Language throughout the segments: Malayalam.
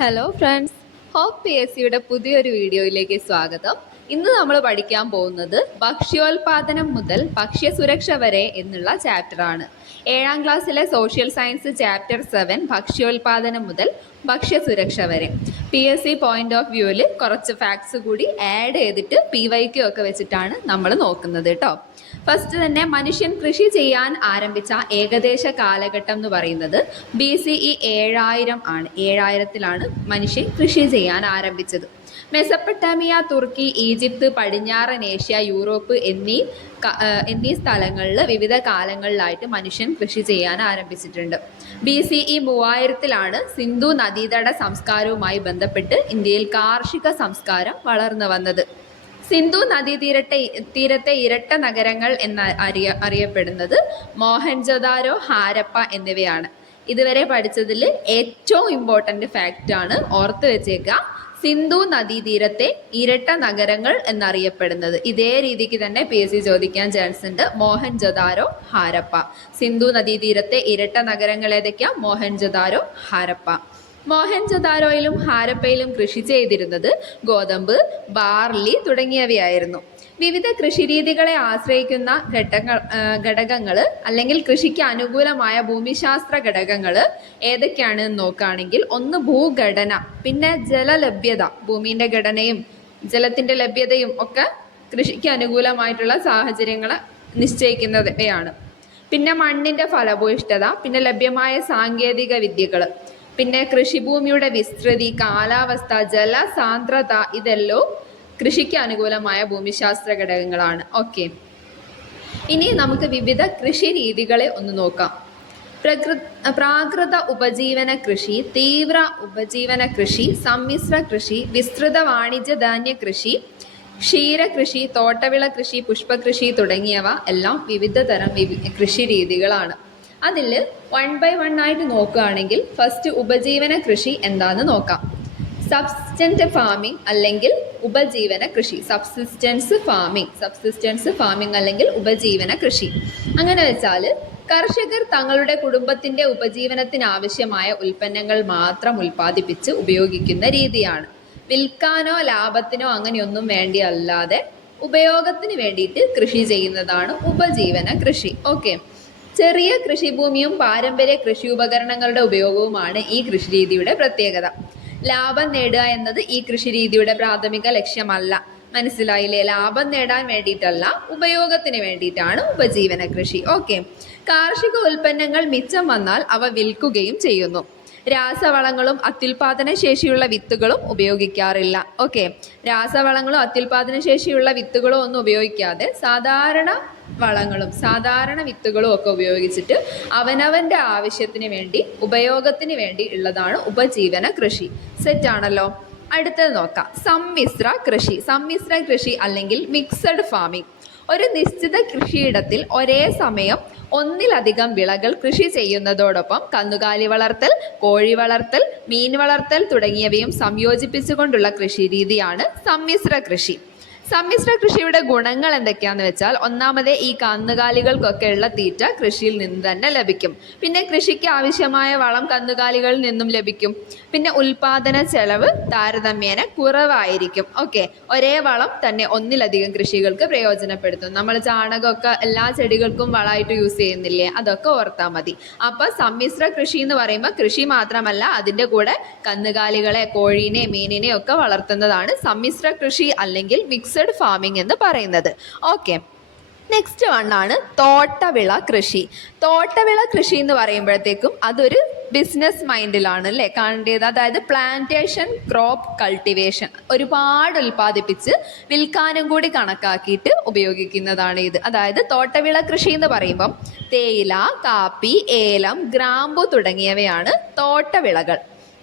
Hello friends, hope P S സിയുടെ പുതിയൊരു വീഡിയോയിലേക്ക് സ്വാഗതം. ഇന്ന് നമ്മൾ പഠിക്കാൻ പോകുന്നത് ഭക്ഷ്യോൽപാദനം മുതൽ ഭക്ഷ്യസുരക്ഷ വരെ എന്നുള്ള ചാപ്റ്ററാണ്. 7ാം ക്ലാസ്സിലെ സോഷ്യൽ സയൻസ് ചാപ്റ്റർ 7 ഭക്ഷ്യോൽപാദനം മുതൽ ഭക്ഷ്യസുരക്ഷ വരെ. P S C point of വ്യൂവിൽ കുറച്ച് ഫാക്ട്സ് കൂടി ആഡ് ചെയ്തിട്ട് PYQ ഒക്കെ വെച്ചിട്ടാണ് നമ്മൾ നോക്കുന്നത് കേട്ടോ. ഫസ്റ്റ് തന്നെ മനുഷ്യൻ കൃഷി ചെയ്യാൻ ആരംഭിച്ച ഏകദേശ കാലഘട്ടം എന്ന് പറയുന്നത് BCE 7000 ആണ്. 7000-ലാണ് മനുഷ്യൻ കൃഷി ചെയ്യാൻ ആരംഭിച്ചത്. മെസപ്പൊട്ടാമിയ, തുർക്കി, ഈജിപ്ത്, പടിഞ്ഞാറൻ ഏഷ്യ, യൂറോപ്പ് എന്നീ സ്ഥലങ്ങളിൽ വിവിധ കാലങ്ങളിലായിട്ട് മനുഷ്യൻ കൃഷി ചെയ്യാൻ ആരംഭിച്ചിട്ടുണ്ട്. BCE 3000-ലാണ് സിന്ധു നദീതട സംസ്കാരവുമായി ബന്ധപ്പെട്ട് ഇന്ത്യയിൽ കാർഷിക സംസ്കാരം വളർന്നു വന്നത്. സിന്ധു നദീതീരത്തെ ഇരട്ട നഗരങ്ങൾ അറിയപ്പെടുന്നത് മോഹൻജൊദാരോ, ഹാരപ്പ എന്നിവയാണ്. ഇതുവരെ പഠിച്ചതിൽ ഏറ്റവും ഇമ്പോർട്ടൻ്റ് ഫാക്റ്റാണ്, ഓർത്ത് വെച്ചേക്കുക. സിന്ധു നദീതീരത്തെ ഇരട്ട നഗരങ്ങൾ എന്നറിയപ്പെടുന്നത്. ഇതേ രീതിക്ക് തന്നെ PSC ചോദിക്കാൻ ചാൻസ് ഉണ്ട്. മോഹൻജൊദാരോ, ഹാരപ്പ. സിന്ധു നദീതീരത്തെ ഇരട്ട നഗരങ്ങൾ ഏതൊക്കെയാ? മോഹൻജൊദാരോ, ഹാരപ്പ. മോഹൻജൊദാരോയിലും ഹാരപ്പയിലും കൃഷി ചെയ്തിരുന്നത് ഗോതമ്പ്, ബാർലി തുടങ്ങിയവയായിരുന്നു. വിവിധ കൃഷിരീതികളെ ആശ്രയിക്കുന്ന ഘടകങ്ങൾ അല്ലെങ്കിൽ കൃഷിക്ക് അനുകൂലമായ ഭൂമിശാസ്ത്ര ഘടകങ്ങൾ ഏതൊക്കെയാണെന്ന് നോക്കുകയാണെങ്കിൽ, ഒന്ന് ഭൂഘടന, പിന്നെ ജലലഭ്യത. ഭൂമിൻ്റെ ഘടനയും ജലത്തിൻ്റെ ലഭ്യതയും ഒക്കെ കൃഷിക്ക് അനുകൂലമായിട്ടുള്ള സാഹചര്യങ്ങൾ നിശ്ചയിക്കുന്നവയാണ്. പിന്നെ മണ്ണിൻ്റെ ഫലഭൂയിഷ്ഠത, പിന്നെ ലഭ്യമായ സാങ്കേതിക വിദ്യകൾ, പിന്നെ കൃഷിഭൂമിയുടെ വിസ്തൃതി, കാലാവസ്ഥ, ജലസാന്ദ്രത, ഇതെല്ലാം കൃഷിക്ക് അനുകൂലമായ ഭൂമിശാസ്ത്ര ഘടകങ്ങളാണ്. ഓക്കെ, ഇനി നമുക്ക് വിവിധ കൃഷി രീതികളെ ഒന്ന് നോക്കാം. പ്രാകൃത ഉപജീവന കൃഷി, തീവ്ര ഉപജീവന കൃഷി, സമ്മിശ്ര കൃഷി, വിസ്തൃത വാണിജ്യധാന്യ കൃഷി, ക്ഷീരകൃഷി, തോട്ടവിള കൃഷി, പുഷ്പകൃഷി തുടങ്ങിയവ എല്ലാം വിവിധ തരം കൃഷി രീതികളാണ്. അതിൽ 1 by 1 ആയിട്ട് നോക്കുകയാണെങ്കിൽ, ഫസ്റ്റ് ഉപജീവന കൃഷി എന്താണെന്ന് നോക്കാം. സബ്സിസ്റ്റൻറ്റ് ഫാമിംഗ് അല്ലെങ്കിൽ ഉപജീവന കൃഷി. സബ്സിസ്റ്റൻസ് ഫാമിംഗ് അല്ലെങ്കിൽ ഉപജീവന കൃഷി. അങ്ങനെ വെച്ചാൽ കർഷകർ തങ്ങളുടെ കുടുംബത്തിൻ്റെ ഉപജീവനത്തിനാവശ്യമായ ഉൽപ്പന്നങ്ങൾ മാത്രം ഉൽപ്പാദിപ്പിച്ച് ഉപയോഗിക്കുന്ന രീതിയാണ്. വിൽക്കാനോ ലാഭത്തിനോ അങ്ങനെയൊന്നും വേണ്ടിയല്ലാതെ ഉപയോഗത്തിന് വേണ്ടിയിട്ട് കൃഷി ചെയ്യുന്നതാണ് ഉപജീവന കൃഷി. ഓക്കെ, ചെറിയ കൃഷിഭൂമിയും പാരമ്പര്യ കൃഷി ഉപകരണങ്ങളുടെ ഉപയോഗവുമാണ് ഈ കൃഷിരീതിയുടെ പ്രത്യേകത. ലാഭം നേടുക എന്നത് ഈ കൃഷിരീതിയുടെ പ്രാഥമിക ലക്ഷ്യമല്ല. മനസ്സിലായില്ലേ? ലാഭം നേടാൻ വേണ്ടിയിട്ടല്ല, ഉപയോഗത്തിന് വേണ്ടിയിട്ടാണ് ഉപജീവന കൃഷി. ഓക്കെ, കാർഷിക ഉൽപ്പന്നങ്ങൾ മിച്ചം വന്നാൽ അവ വിൽക്കുകയും ചെയ്യുന്നു. രാസവളങ്ങളും അത്യുൽപാദന ശേഷിയുള്ള വിത്തുകളും ഉപയോഗിക്കാറില്ല. ഓക്കെ, രാസവളങ്ങളും അത്യുൽപാദന ശേഷിയുള്ള വിത്തുകളും ഒന്നും ഉപയോഗിക്കാതെ സാധാരണ വളങ്ങളും സാധാരണ വിത്തുകളും ഒക്കെ ഉപയോഗിച്ചിട്ട് അവനവൻ്റെ ആവശ്യത്തിന് വേണ്ടി, ഉപയോഗത്തിന് വേണ്ടി ഉള്ളതാണ് ഉപജീവന കൃഷി. സെറ്റാണല്ലോ. അടുത്തത് നോക്കാം, സമ്മിശ്ര കൃഷി അല്ലെങ്കിൽ മിക്സഡ് ഫാമിംഗ്. ഒരു നിശ്ചിത കൃഷിയിടത്തിൽ ഒരേ സമയം ഒന്നിലധികം വിളകൾ കൃഷി ചെയ്യുന്നതോടൊപ്പം കന്നുകാലി വളർത്തൽ, കോഴി വളർത്തൽ, മീൻ വളർത്തൽ തുടങ്ങിയവയും സംയോജിപ്പിച്ചുകൊണ്ടുള്ള കൃഷിരീതിയാണ് സമ്മിശ്ര കൃഷി. സമ്മിശ്ര കൃഷിയുടെ ഗുണങ്ങൾ എന്തൊക്കെയാണെന്ന് വെച്ചാൽ, ഒന്നാമത് ഈ കന്നുകാലികൾക്കൊക്കെ ഉള്ള തീറ്റ കൃഷിയിൽ നിന്ന് തന്നെ ലഭിക്കും. പിന്നെ കൃഷിക്ക് ആവശ്യമായ വളം കന്നുകാലികളിൽ നിന്നും ലഭിക്കും. പിന്നെ ഉൽപാദന ചെലവ് താരതമ്യേന കുറവായിരിക്കും. ഓക്കെ, ഒരേ വളം തന്നെ ഒന്നിലധികം കൃഷികൾക്ക് പ്രയോജനപ്പെടുത്തും. നമ്മൾ ചാണകമൊക്കെ എല്ലാ ചെടികൾക്കും വളമായിട്ട് യൂസ് ചെയ്യുന്നില്ലേ? അതൊക്കെ ഓർത്താൽ മതി. അപ്പോൾ സമ്മിശ്ര കൃഷി എന്ന് പറയുമ്പോൾ കൃഷി മാത്രമല്ല, അതിൻ്റെ കൂടെ കന്നുകാലികളെ, കോഴീനെ, മീനിനെ ഒക്കെ വളർത്തുന്നതാണ് സമ്മിശ്ര കൃഷി അല്ലെങ്കിൽ മിക്സഡ് ഫാമിംഗ് എന്ന് പറയുന്നത്. ഓക്കെ, നെക്സ്റ്റ് വണ്ണാണ് തോട്ടവിള കൃഷി. തോട്ടവിള കൃഷി എന്ന് പറയുമ്പോഴത്തേക്കും അതൊരു ബിസിനസ് മൈൻഡിലാണ് അല്ലേ കാണേണ്ടത്. അതായത് പ്ലാന്റേഷൻ ക്രോപ്പ് കൾട്ടിവേഷൻ, ഒരുപാട് ഉൽപ്പാദിപ്പിച്ച് വിൽക്കാനും കൂടി കണക്കാക്കിയിട്ട് ഉപയോഗിക്കുന്നതാണ് ഇത്. അതായത് തോട്ടവിള കൃഷി എന്ന് പറയുമ്പം തേയില, കാപ്പി, ഏലം, ഗ്രാമ്പു തുടങ്ങിയവയാണ് തോട്ടവിളകൾ.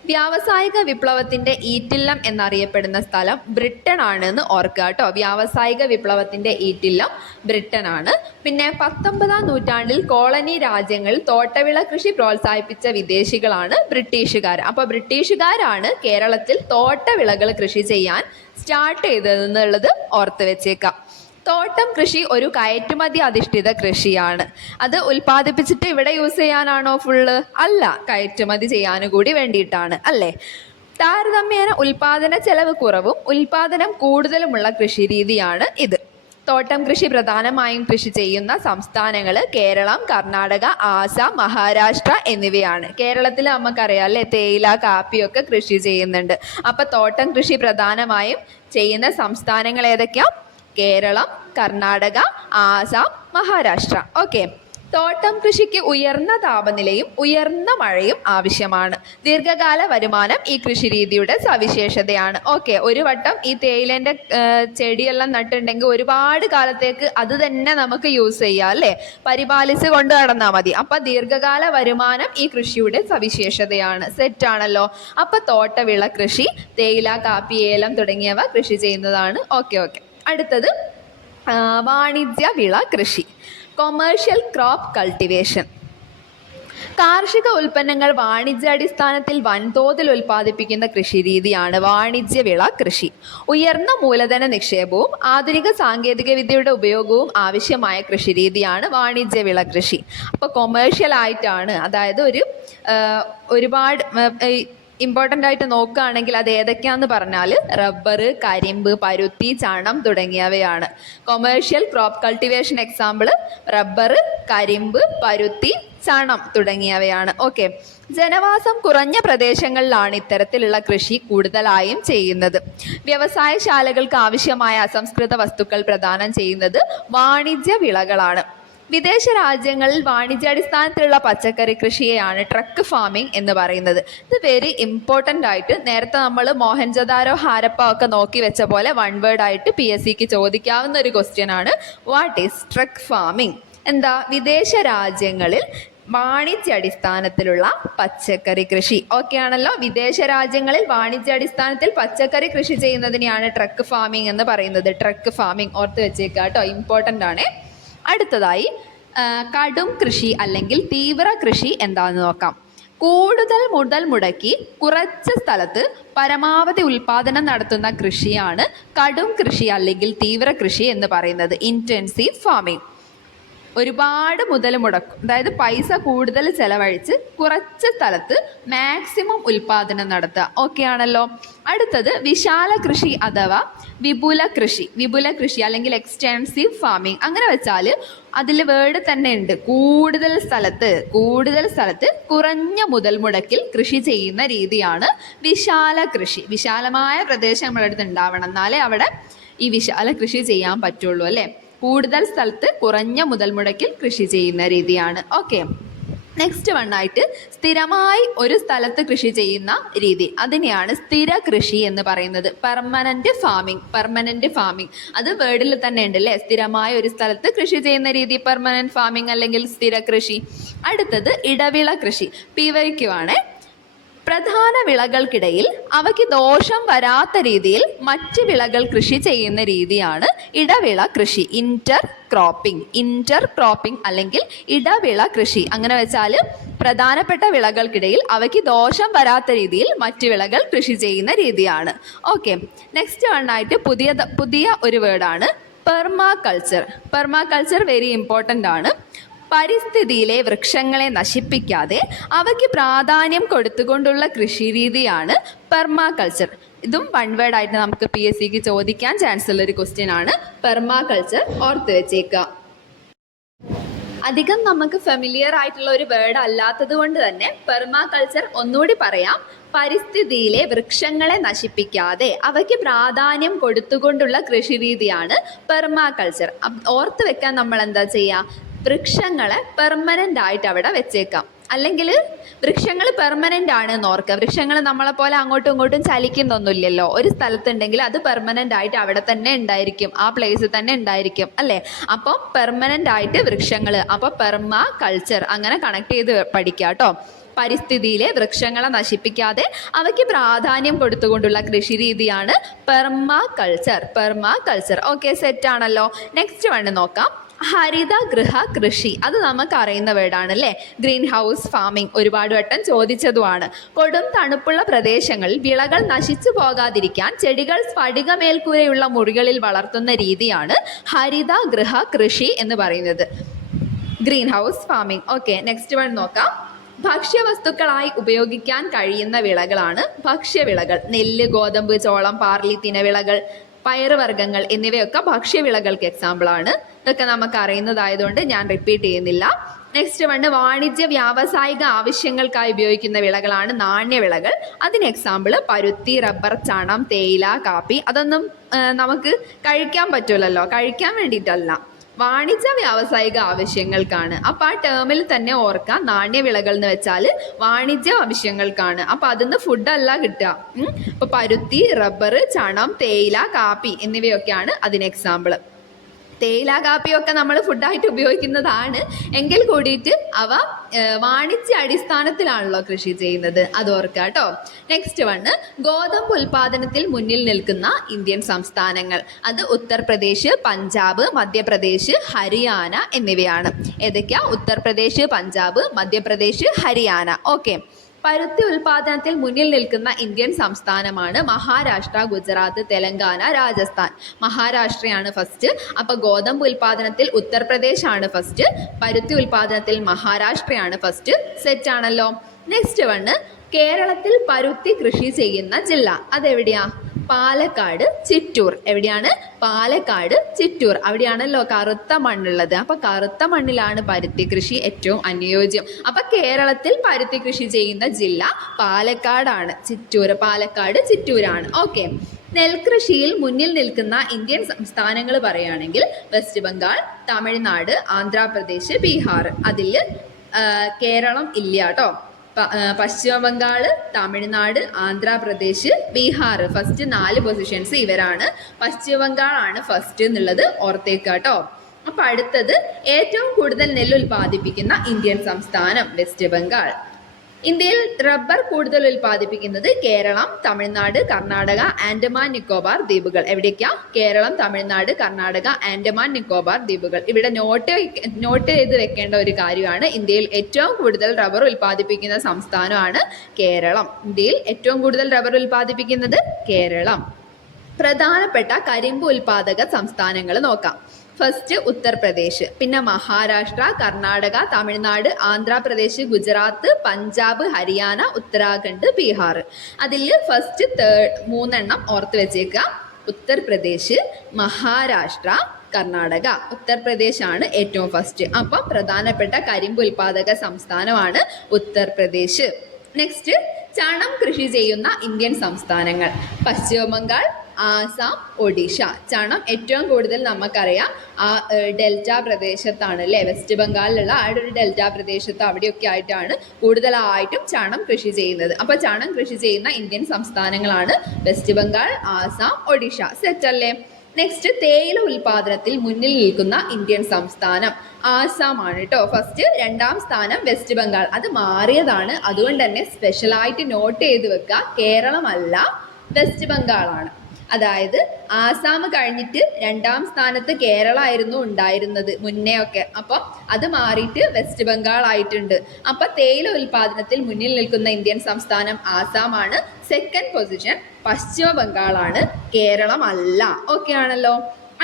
വ്യാവസായിക വിപ്ലവത്തിൻ്റെ ഈറ്റില്ലം എന്നറിയപ്പെടുന്ന സ്ഥലം ബ്രിട്ടൻ ആണെന്ന് ഓർക്കുക കേട്ടോ. വ്യാവസായിക വിപ്ലവത്തിൻ്റെ ഈറ്റില്ലം ബ്രിട്ടൻ ആണ്. പിന്നെ 19ാം നൂറ്റാണ്ടിൽ കോളനി രാജ്യങ്ങളിൽ തോട്ടവിള കൃഷി പ്രോത്സാഹിപ്പിച്ച വിദേശികളാണ് ബ്രിട്ടീഷുകാർ. അപ്പോൾ ബ്രിട്ടീഷുകാരാണ് കേരളത്തിൽ തോട്ടവിളകൾ കൃഷി ചെയ്യാൻ സ്റ്റാർട്ട് ചെയ്തതെന്നുള്ളത് ഓർത്ത് വെച്ചേക്കാം. തോട്ടം കൃഷി ഒരു കയറ്റുമതി അധിഷ്ഠിത കൃഷിയാണ്. അത് ഉൽപ്പാദിപ്പിച്ചിട്ട് ഇവിടെ യൂസ് ചെയ്യാനാണോ ഫുള്ള്? അല്ല, കയറ്റുമതി ചെയ്യാനും കൂടി വേണ്ടിയിട്ടാണ് അല്ലേ. താരതമ്യേന ഉൽപാദന ചെലവ് കുറവും ഉൽപാദനം കൂടുതലുമുള്ള കൃഷിരീതിയാണ് ഇത്. തോട്ടം കൃഷി പ്രധാനമായും കൃഷി ചെയ്യുന്ന സംസ്ഥാനങ്ങൾ കേരളം, കർണാടക, ആസാം, മഹാരാഷ്ട്ര എന്നിവയാണ്. കേരളത്തിൽ നമുക്കറിയാം അല്ലേ, തേയില, കാപ്പിയൊക്കെ കൃഷി ചെയ്യുന്നുണ്ട്. അപ്പം തോട്ടം കൃഷി പ്രധാനമായും ചെയ്യുന്ന സംസ്ഥാനങ്ങൾ ഏതൊക്കെയാ? കേരളം, കർണാടക, ആസാം, മഹാരാഷ്ട്ര. ഓക്കെ. തോട്ടം കൃഷിക്ക് ഉയർന്ന താപനിലയും ഉയർന്ന മഴയും ആവശ്യമാണ്. ദീർഘകാല വരുമാനം ഈ കൃഷിരീതിയുടെ സവിശേഷതയാണ്. ഓക്കെ, ഒരു വട്ടം ഈ തേയിലേൻ്റെ ചെടിയെല്ലാം നട്ടുണ്ടെങ്കിൽ ഒരുപാട് കാലത്തേക്ക് അത് തന്നെ നമുക്ക് യൂസ് ചെയ്യാം അല്ലേ, പരിപാലിച്ച് കൊണ്ട് നടന്നാൽ മതി. അപ്പം ദീർഘകാല വരുമാനം ഈ കൃഷിയുടെ സവിശേഷതയാണ്. സെറ്റാണല്ലോ. അപ്പം തോട്ടവിള കൃഷി, തേയില, കാപ്പി, ഏലം തുടങ്ങിയവ കൃഷി ചെയ്യുന്നതാണ്. ഓക്കെ. അടുത്തത് വാണിജ്യ വിള കൃഷി, കൊമേഴ്ഷ്യൽ ക്രോപ്പ് കൾട്ടിവേഷൻ. കാർഷിക ഉൽപ്പന്നങ്ങൾ വാണിജ്യാടിസ്ഥാനത്തിൽ വൻതോതിൽ ഉൽപ്പാദിപ്പിക്കുന്ന കൃഷിരീതിയാണ് വാണിജ്യവിള കൃഷി. ഉയർന്ന മൂലധന നിക്ഷേപവും ആധുനിക സാങ്കേതിക വിദ്യയുടെ ഉപയോഗവും ആവശ്യമായ കൃഷിരീതിയാണ് വാണിജ്യവിള കൃഷി. അപ്പോൾ കൊമേഴ്ഷ്യൽ ആയിട്ടാണ്, അതായത് ഒരുപാട് ഇമ്പോർട്ടൻ്റ് ആയിട്ട് നോക്കുകയാണെങ്കിൽ അത് ഏതൊക്കെയാണെന്ന് പറഞ്ഞാൽ റബ്ബർ, കരിമ്പ്, പരുത്തി, ചണം തുടങ്ങിയവയാണ്. Commercial crop cultivation example rubber, കരിമ്പ്, പരുത്തി, ചണം തുടങ്ങിയവയാണ്. ഓക്കെ. ജനവാസം കുറഞ്ഞ പ്രദേശങ്ങളിലാണ് ഇത്തരത്തിലുള്ള കൃഷി കൂടുതലായും ചെയ്യുന്നത്. വ്യവസായശാലകൾക്ക് ആവശ്യമായ അസംസ്കൃത വസ്തുക്കൾ പ്രദാനം ചെയ്യുന്നത് വാണിജ്യ വിളകളാണ്. വിദേശ രാജ്യങ്ങളിൽ വാണിജ്യാടിസ്ഥാനത്തിലുള്ള പച്ചക്കറി കൃഷിയെയാണ് ട്രക്ക് ഫാമിംഗ് എന്ന് പറയുന്നത്. ഇത് വെരി ഇമ്പോർട്ടൻ്റ് ആയിട്ട് നേരത്തെ നമ്മൾ മോഹൻജദാരോ, ഹാരപ്പ ഒക്കെ നോക്കി വെച്ച പോലെ വൺ വേർഡ് ആയിട്ട് PSCക്ക് ചോദിക്കാവുന്ന ഒരു ക്വസ്റ്റ്യൻ ആണ്. What is truck farming? എന്താ? വിദേശ രാജ്യങ്ങളിൽ വാണിജ്യാടിസ്ഥാനത്തിലുള്ള പച്ചക്കറി കൃഷി. ഓക്കെ ആണല്ലോ. വിദേശ രാജ്യങ്ങളിൽ വാണിജ്യാടിസ്ഥാനത്തിൽ പച്ചക്കറി കൃഷി ചെയ്യുന്നതിനെയാണ് ട്രക്ക് ഫാമിംഗ് എന്ന് പറയുന്നത്. ട്രക്ക് ഫാമിംഗ് ഓർത്ത് വെച്ചേക്കുക കേട്ടോ, ഇമ്പോർട്ടൻ്റ് ആണ്. അടുത്തതായി കടും കൃഷി അല്ലെങ്കിൽ തീവ്ര കൃഷി എന്താണെന്ന് നോക്കാം. കൂടുതൽ മുതൽ മുടക്കി കുറച്ച് സ്ഥലത്ത് പരമാവധി ഉൽപാദനം നടത്തുന്ന കൃഷിയാണ് കടും കൃഷി അല്ലെങ്കിൽ തീവ്ര കൃഷി എന്ന് പറയുന്നത്. Intensive farming. ഒരുപാട് മുതൽ മുടക്കും, അതായത് പൈസ കൂടുതൽ ചെലവഴിച്ച് കുറച്ച് സ്ഥലത്ത് മാക്സിമം ഉൽപാദനം നടത്തുക. ഓക്കെ ആണല്ലോ. അടുത്തത് വിശാല കൃഷി അഥവാ വിപുല കൃഷി അല്ലെങ്കിൽ എക്സ്റ്റെൻസീവ് ഫാമിംഗ്. അങ്ങനെ വെച്ചാൽ അതിൽ വേർഡ് തന്നെ ഉണ്ട്, കൂടുതൽ സ്ഥലത്ത് കുറഞ്ഞ മുതൽ മുടക്കിൽ കൃഷി ചെയ്യുന്ന രീതിയാണ് വിശാല കൃഷി. വിശാലമായ പ്രദേശം നമ്മുടെ അടുത്ത് ഉണ്ടാവണം, എന്നാലേ അവിടെ ഈ വിശാല കൃഷി ചെയ്യാൻ പറ്റുള്ളൂ അല്ലേ. കൂടുതൽ സ്ഥലത്ത് കുറഞ്ഞ മുതൽ മുടക്കിൽ കൃഷി ചെയ്യുന്ന രീതിയാണ്. ഓക്കെ. നെക്സ്റ്റ് വണ്ണായിട്ട് സ്ഥിരമായി ഒരു സ്ഥലത്ത് കൃഷി ചെയ്യുന്ന രീതി, അതിനെയാണ് സ്ഥിര കൃഷി എന്ന് പറയുന്നത്. പെർമനന്റ് ഫാമിംഗ് അത് വേർഡിൽ തന്നെ ഉണ്ട് അല്ലേ. സ്ഥിരമായ ഒരു സ്ഥലത്ത് കൃഷി ചെയ്യുന്ന രീതി പെർമനന്റ് ഫാമിംഗ് അല്ലെങ്കിൽ സ്ഥിര കൃഷി. അടുത്തത് ഇടവിള കൃഷി, PYQ ആണ്. പ്രധാന വിളകൾക്കിടയിൽ അവയ്ക്ക് ദോഷം വരാത്ത രീതിയിൽ മറ്റ് വിളകൾ കൃഷി ചെയ്യുന്ന രീതിയാണ് ഇടവിള കൃഷി. ഇന്റർ ക്രോപ്പിംഗ് അല്ലെങ്കിൽ ഇടവിള കൃഷി. അങ്ങനെ വെച്ചാൽ പ്രധാനപ്പെട്ട വിളകൾക്കിടയിൽ അവയ്ക്ക് ദോഷം വരാത്ത രീതിയിൽ മറ്റ് വിളകൾ കൃഷി ചെയ്യുന്ന രീതിയാണ്. ഓക്കെ. നെക്സ്റ്റ് വണ്ണായിട്ട് പുതിയ ഒരു വേർഡാണ് പെർമാകൾച്ചർ. വെരി ഇമ്പോർട്ടൻ്റ് ആണ്. പരിസ്ഥിതിയിലെ വൃക്ഷങ്ങളെ നശിപ്പിക്കാതെ അവയ്ക്ക് പ്രാധാന്യം കൊടുത്തുകൊണ്ടുള്ള കൃഷിരീതിയാണ് പെർമാകൾച്ചർ. ഇതും വൺ വേർഡ് ആയിട്ട് നമുക്ക് PSCക്ക് ചോദിക്കാൻ ചാൻസ് ഉള്ള ഒരു ക്വസ്റ്റ്യൻ ആണ്. പെർമാകൾച്ചർ ഓർത്ത് വെച്ചേക്കുക. അധികം നമുക്ക് ഫെമിലിയർ ആയിട്ടുള്ള ഒരു വേർഡ് അല്ലാത്തത് കൊണ്ട് തന്നെ പെർമാകൾച്ചർ ഒന്നുകൂടി പറയാം. പരിസ്ഥിതിയിലെ വൃക്ഷങ്ങളെ നശിപ്പിക്കാതെ അവയ്ക്ക് പ്രാധാന്യം കൊടുത്തുകൊണ്ടുള്ള കൃഷിരീതിയാണ് പെർമാകൾച്ചർ. ഓർത്ത് വെക്കാൻ നമ്മൾ എന്താ ചെയ്യുക? വൃക്ഷങ്ങളെ പെർമനൻ്റ് ആയിട്ട് അവിടെ വെച്ചേക്കാം. അല്ലെങ്കിൽ വൃക്ഷങ്ങൾ പെർമനൻ്റ് ആണ് എന്ന് ഓർക്കുക. വൃക്ഷങ്ങൾ നമ്മളെ പോലെ അങ്ങോട്ടും ഇങ്ങോട്ടും ചലിക്കുന്നൊന്നുമില്ലല്ലോ. ഒരു സ്ഥലത്തുണ്ടെങ്കിൽ അത് പെർമനൻ്റ് ആയിട്ട് അവിടെ തന്നെ ഉണ്ടായിരിക്കും, ആ പ്ലേസിൽ തന്നെ ഉണ്ടായിരിക്കും അല്ലേ. അപ്പം പെർമനൻ്റ് ആയിട്ട് വൃക്ഷങ്ങൾ, അപ്പോൾ പെർമാകൾച്ചർ അങ്ങനെ കണക്ട് ചെയ്ത് പഠിക്കുക കേട്ടോ. പരിസ്ഥിതിയിലെ വൃക്ഷങ്ങളെ നശിപ്പിക്കാതെ അവയ്ക്ക് പ്രാധാന്യം കൊടുത്തുകൊണ്ടുള്ള കൃഷിരീതിയാണ് പെർമാകൾച്ചർ. ഓക്കെ, സെറ്റാണല്ലോ. നെക്സ്റ്റ് വൺ നോക്കാം. ഹരിതഗൃഹ കൃഷി. അത് നമുക്കറിയുന്ന വേർഡാണ് അല്ലേ. ഗ്രീൻ ഹൗസ് ഫാമിംഗ് ഒരുപാട് വട്ടം ചോദിച്ചതുമാണ്. കൊടും തണുപ്പുള്ള പ്രദേശങ്ങളിൽ വിളകൾ നശിച്ചു പോകാതിരിക്കാൻ ചെടികൾ സ്ഫടികമേൽക്കൂരയുള്ള മുറികളിൽ വളർത്തുന്ന രീതിയാണ് ഹരിതഗൃഹ കൃഷി എന്ന് പറയുന്നത്. Green house farming. Okay, next one നോക്കാം. ഭക്ഷ്യവസ്തുക്കളായി ഉപയോഗിക്കാൻ കഴിയുന്ന വിളകളാണ് ഭക്ഷ്യവിളകൾ. നെല്ല്, ഗോതമ്പ്, ചോളം, പാർലി, തിനവിളകൾ, പയറുവർഗ്ഗങ്ങൾ എന്നിവയൊക്കെ ഭക്ഷ്യവിളകൾക്ക് എക്സാമ്പിളാണ്. ഇതൊക്കെ നമുക്ക് അറിയുന്നതായതുകൊണ്ട് ഞാൻ റിപ്പീറ്റ് ചെയ്യുന്നില്ല. നെക്സ്റ്റ് വണ് വാണിജ്യ വ്യാവസായിക ആവശ്യങ്ങൾക്കായി ഉപയോഗിക്കുന്ന വിളകളാണ് നാണ്യവിളകൾ. അതിന് എക്സാമ്പിൾ പരുത്തി, റബ്ബർ, ചണം, തേയില, കാപ്പി. അതൊന്നും നമുക്ക് കഴിക്കാൻ പറ്റൂലല്ലോ, കഴിക്കാൻ വേണ്ടിയിട്ടല്ല, വാണിജ്യ വ്യാവസായിക ആവശ്യങ്ങൾക്കാണ്. അപ്പൊ ആ ടേമിൽ തന്നെ ഓർക്കാം, നാണ്യവിളകൾ എന്ന് വെച്ചാൽ വാണിജ്യ ആവശ്യങ്ങൾക്കാണ്. അപ്പൊ അതിന്ന് ഫുഡല്ല കിട്ടുക. അപ്പൊ പരുത്തി, റബ്ബർ, ചണം, തേയില, കാപ്പി എന്നിവയൊക്കെയാണ് അതിന് എക്സാമ്പിൾ. തേയില, കാപ്പിയൊക്കെ നമ്മൾ ഫുഡായിട്ട് ഉപയോഗിക്കുന്നതാണ്, എങ്കിൽ കൂടിയിട്ട് അവ വാണിജ്യ അടിസ്ഥാനത്തിലാണല്ലോ കൃഷി ചെയ്യുന്നത്, അത് ഓർക്കുക കേട്ടോ. നെക്സ്റ്റ് വണ് ഗോതമ്പ് ഉൽപാദനത്തിൽ മുന്നിൽ നിൽക്കുന്ന ഇന്ത്യൻ സംസ്ഥാനങ്ങൾ. അത് ഉത്തർപ്രദേശ്, പഞ്ചാബ്, മധ്യപ്രദേശ്, ഹരിയാന എന്നിവയാണ്. ഏതൊക്കെയാ? ഉത്തർപ്രദേശ്, പഞ്ചാബ്, മധ്യപ്രദേശ്, ഹരിയാന. ഓക്കെ. പരുത്തി ഉൽപാദനത്തിൽ മുന്നിൽ നിൽക്കുന്ന ഇന്ത്യൻ സംസ്ഥാനമാണ് മഹാരാഷ്ട്ര, ഗുജറാത്ത്, തെലങ്കാന, രാജസ്ഥാൻ. മഹാരാഷ്ട്രയാണ് ഫസ്റ്റ്. അപ്പൊ ഗോതമ്പ് ഉൽപാദനത്തിൽ ഉത്തർപ്രദേശ് ആണ് ഫസ്റ്റ്, പരുത്തി ഉൽപാദനത്തിൽ മഹാരാഷ്ട്രയാണ് ഫസ്റ്റ്. സെറ്റ് ആണല്ലോ. നെക്സ്റ്റ് വണ് കേരളത്തിൽ പരുത്തി കൃഷി ചെയ്യുന്ന ജില്ല. അതെവിടെയാ? പാലക്കാട്, ചിറ്റൂർ. എവിടെയാണ്? പാലക്കാട്, ചിറ്റൂർ. അവിടെയാണല്ലോ കറുത്ത മണ്ണുള്ളത്. അപ്പൊ കറുത്ത മണ്ണിലാണ് പരുത്തി കൃഷി ഏറ്റവും അനുയോജ്യം. അപ്പൊ കേരളത്തിൽ പരുത്തി കൃഷി ചെയ്യുന്ന ജില്ല പാലക്കാടാണ്. ചിറ്റൂർ, പാലക്കാട്, ചിറ്റൂരാണ്. ഓക്കെ. നെൽകൃഷിയിൽ മുന്നിൽ നിൽക്കുന്ന ഇന്ത്യൻ സംസ്ഥാനങ്ങൾ പറയുകയാണെങ്കിൽ വെസ്റ്റ് ബംഗാൾ, തമിഴ്നാട്, ആന്ധ്രാപ്രദേശ്, ബീഹാർ. അതിൽ കേരളം ഇല്ല കേട്ടോ. പശ്ചിമ ബംഗാൾ, തമിഴ്നാട്, ആന്ധ്രാപ്രദേശ്, ബീഹാർ. ഫസ്റ്റ് 4 പൊസിഷൻസ് ഇവരാണ്. പശ്ചിമ ബംഗാൾ ആണ് ഫസ്റ്റ് എന്നുള്ളത് ഓർത്തേക്കുക കേട്ടോ. അപ്പൊ അടുത്തത് ഏറ്റവും കൂടുതൽ നെല്ല് ഉൽപ്പാദിപ്പിക്കുന്ന ഇന്ത്യൻ സംസ്ഥാനം വെസ്റ്റ് ബംഗാൾ. ഇന്ത്യയിൽ റബ്ബർ കൂടുതൽ ഉൽപ്പാദിപ്പിക്കുന്നത് കേരളം, തമിഴ്നാട്, കർണാടക, ആൻഡമാൻ നിക്കോബാർ ദ്വീപുകൾ. എവിടേക്കാ? കേരളം, തമിഴ്നാട്, കർണാടക, ആൻഡമാൻ നിക്കോബാർ ദ്വീപുകൾ. ഇവിടെ നോട്ട് ചെയ്ത് വെക്കേണ്ട ഒരു കാര്യമാണ്, ഇന്ത്യയിൽ ഏറ്റവും കൂടുതൽ റബ്ബർ ഉൽപ്പാദിപ്പിക്കുന്ന സംസ്ഥാനമാണ് കേരളം. ഇന്ത്യയിൽ ഏറ്റവും കൂടുതൽ റബ്ബർ ഉൽപ്പാദിപ്പിക്കുന്നത് കേരളം. പ്രധാനപ്പെട്ട കരിമ്പ് ഉൽപ്പാദക സംസ്ഥാനങ്ങൾ നോക്കാം. ഫസ്റ്റ് ഉത്തർപ്രദേശ്, പിന്നെ മഹാരാഷ്ട്ര, കർണാടക, തമിഴ്നാട്, ആന്ധ്രാപ്രദേശ്, ഗുജറാത്ത്, പഞ്ചാബ്, ഹരിയാന, ഉത്തരാഖണ്ഡ്, ബീഹാർ. അതിൽ ഫസ്റ്റ് 3 ഓർത്ത് വെച്ചേക്കുക. ഉത്തർപ്രദേശ്, മഹാരാഷ്ട്ര, കർണാടക. ഉത്തർപ്രദേശ് ആണ് ഏറ്റവും ഫസ്റ്റ്. അപ്പം പ്രധാനപ്പെട്ട കരിമ്പ് ഉൽപ്പാദക സംസ്ഥാനമാണ് ഉത്തർപ്രദേശ്. നെക്സ്റ്റ് ചണം കൃഷി ചെയ്യുന്ന ഇന്ത്യൻ സംസ്ഥാനങ്ങൾ. പശ്ചിമ ബംഗാൾ, ആസാം, ഒഡീഷ. ചണം ഏറ്റവും കൂടുതൽ നമുക്കറിയാം ആ ഡെൽറ്റ പ്രദേശത്താണ് അല്ലേ, വെസ്റ്റ് ബംഗാളിലുള്ള ആ ഒരു ഡെൽറ്റ പ്രദേശത്ത് അവിടെയൊക്കെ ആയിട്ടാണ് കൂടുതലായിട്ടും ചണം കൃഷി ചെയ്യുന്നത്. അപ്പോൾ ചണം കൃഷി ചെയ്യുന്ന ഇന്ത്യൻ സംസ്ഥാനങ്ങളാണ് വെസ്റ്റ് ബംഗാൾ, ആസാം, ഒഡീഷ. സെറ്റ് അല്ലേ? നെക്സ്റ്റ് തേയില ഉൽപാദനത്തിൽ മുന്നിൽ നിൽക്കുന്ന ഇന്ത്യൻ സംസ്ഥാനം ആസാം ആണ് കേട്ടോ ഫസ്റ്റ്. 2ാം സ്ഥാനം വെസ്റ്റ് ബംഗാൾ. അത് മാറിയതാണ്, അതുകൊണ്ട് തന്നെ സ്പെഷ്യലായിട്ട് നോട്ട് ചെയ്ത് വെക്കുക. കേരളമല്ല, വെസ്റ്റ് ബംഗാളാണ്. അതായത് ആസാം കഴിഞ്ഞിട്ട് 2ാം സ്ഥാനത്ത് കേരളമായിരുന്നു ഉണ്ടായിരുന്നത് മുന്നേ ഒക്കെ. അപ്പം അത് മാറിയിട്ട് വെസ്റ്റ് ബംഗാൾ ആയിട്ടുണ്ട്. അപ്പൊ തേയില ഉൽപാദനത്തിൽ മുന്നിൽ നിൽക്കുന്ന ഇന്ത്യൻ സംസ്ഥാനം ആസാമാണ്. സെക്കൻഡ് പൊസിഷൻ പശ്ചിമ ബംഗാളാണ്, കേരളം അല്ല. ഓക്കെ ആണല്ലോ.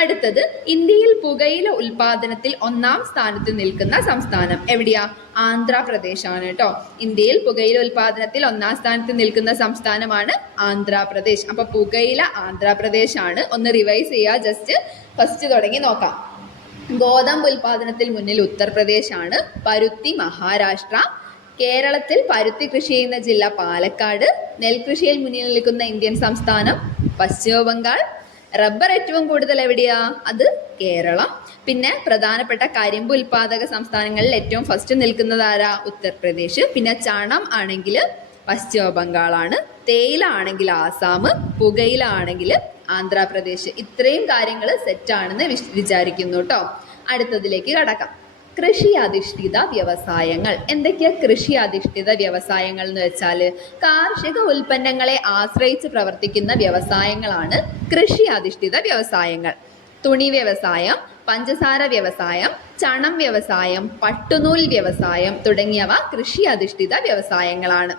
അടുത്തത് ഇന്ത്യയിൽ പുകയില ഉൽപാദനത്തിൽ 1ാം സ്ഥാനത്ത് നിൽക്കുന്ന സംസ്ഥാനം എവിടെയാ? ആന്ധ്രാപ്രദേശ് ആണ് കേട്ടോ. ഇന്ത്യയിൽ പുകയില ഉൽപാദനത്തിൽ 1ാം സ്ഥാനത്ത് നിൽക്കുന്ന സംസ്ഥാനമാണ് ആന്ധ്രാപ്രദേശ്. അപ്പൊ പുകയില ആന്ധ്രാപ്രദേശ് ആണ്. ഒന്ന് റിവൈസ് ചെയ്യുക, ജസ്റ്റ് ഫസ്റ്റ് തുടങ്ങി നോക്കാം. ഗോതമ്പ് ഉൽപാദനത്തിൽ മുന്നിൽ ഉത്തർപ്രദേശ് ആണ്. പരുത്തി മഹാരാഷ്ട്ര. കേരളത്തിൽ പരുത്തി കൃഷി ചെയ്യുന്ന ജില്ല പാലക്കാട്. നെൽകൃഷിയിൽ മുന്നിൽ നിൽക്കുന്ന ഇന്ത്യൻ സംസ്ഥാനം പശ്ചിമ ബംഗാൾ. റബ്ബർ ഏറ്റവും കൂടുതൽ എവിടെയാ? അത് കേരളം. പിന്നെ പ്രധാനപ്പെട്ട കരിമ്പ് ഉൽപാദക സംസ്ഥാനങ്ങളിൽ ഏറ്റവും ഫസ്റ്റ് നിൽക്കുന്നത് ആരാ? ഉത്തർപ്രദേശ്. പിന്നെ ചണം ആണെങ്കിൽ പശ്ചിമ ബംഗാളാണ്. തേയില ആണെങ്കിൽ ആസാം. പുകയില ആണെങ്കിൽ ആന്ധ്രാപ്രദേശ്. ഇത്രയും കാര്യങ്ങൾ സെറ്റാണെന്ന് വിചാരിക്കുന്നു കേട്ടോ. അടുത്തതിലേക്ക് കടക്കാം. കൃഷി അധിഷ്ഠിത വ്യവസായങ്ങൾ. എന്തൊക്കെയാ കൃഷി അധിഷ്ഠിത വ്യവസായങ്ങൾ എന്ന് വെച്ചാൽ കാർഷിക ഉൽപ്പന്നങ്ങളെ ആശ്രയിച്ച് പ്രവർത്തിക്കുന്ന വ്യവസായങ്ങളാണ് കൃഷി അധിഷ്ഠിത വ്യവസായങ്ങൾ. തുണി വ്യവസായം, പഞ്ചസാര വ്യവസായം, ചണം വ്യവസായം, പട്ടുനൂൽ വ്യവസായം തുടങ്ങിയവ കൃഷി അധിഷ്ഠിത വ്യവസായങ്ങളാണ്.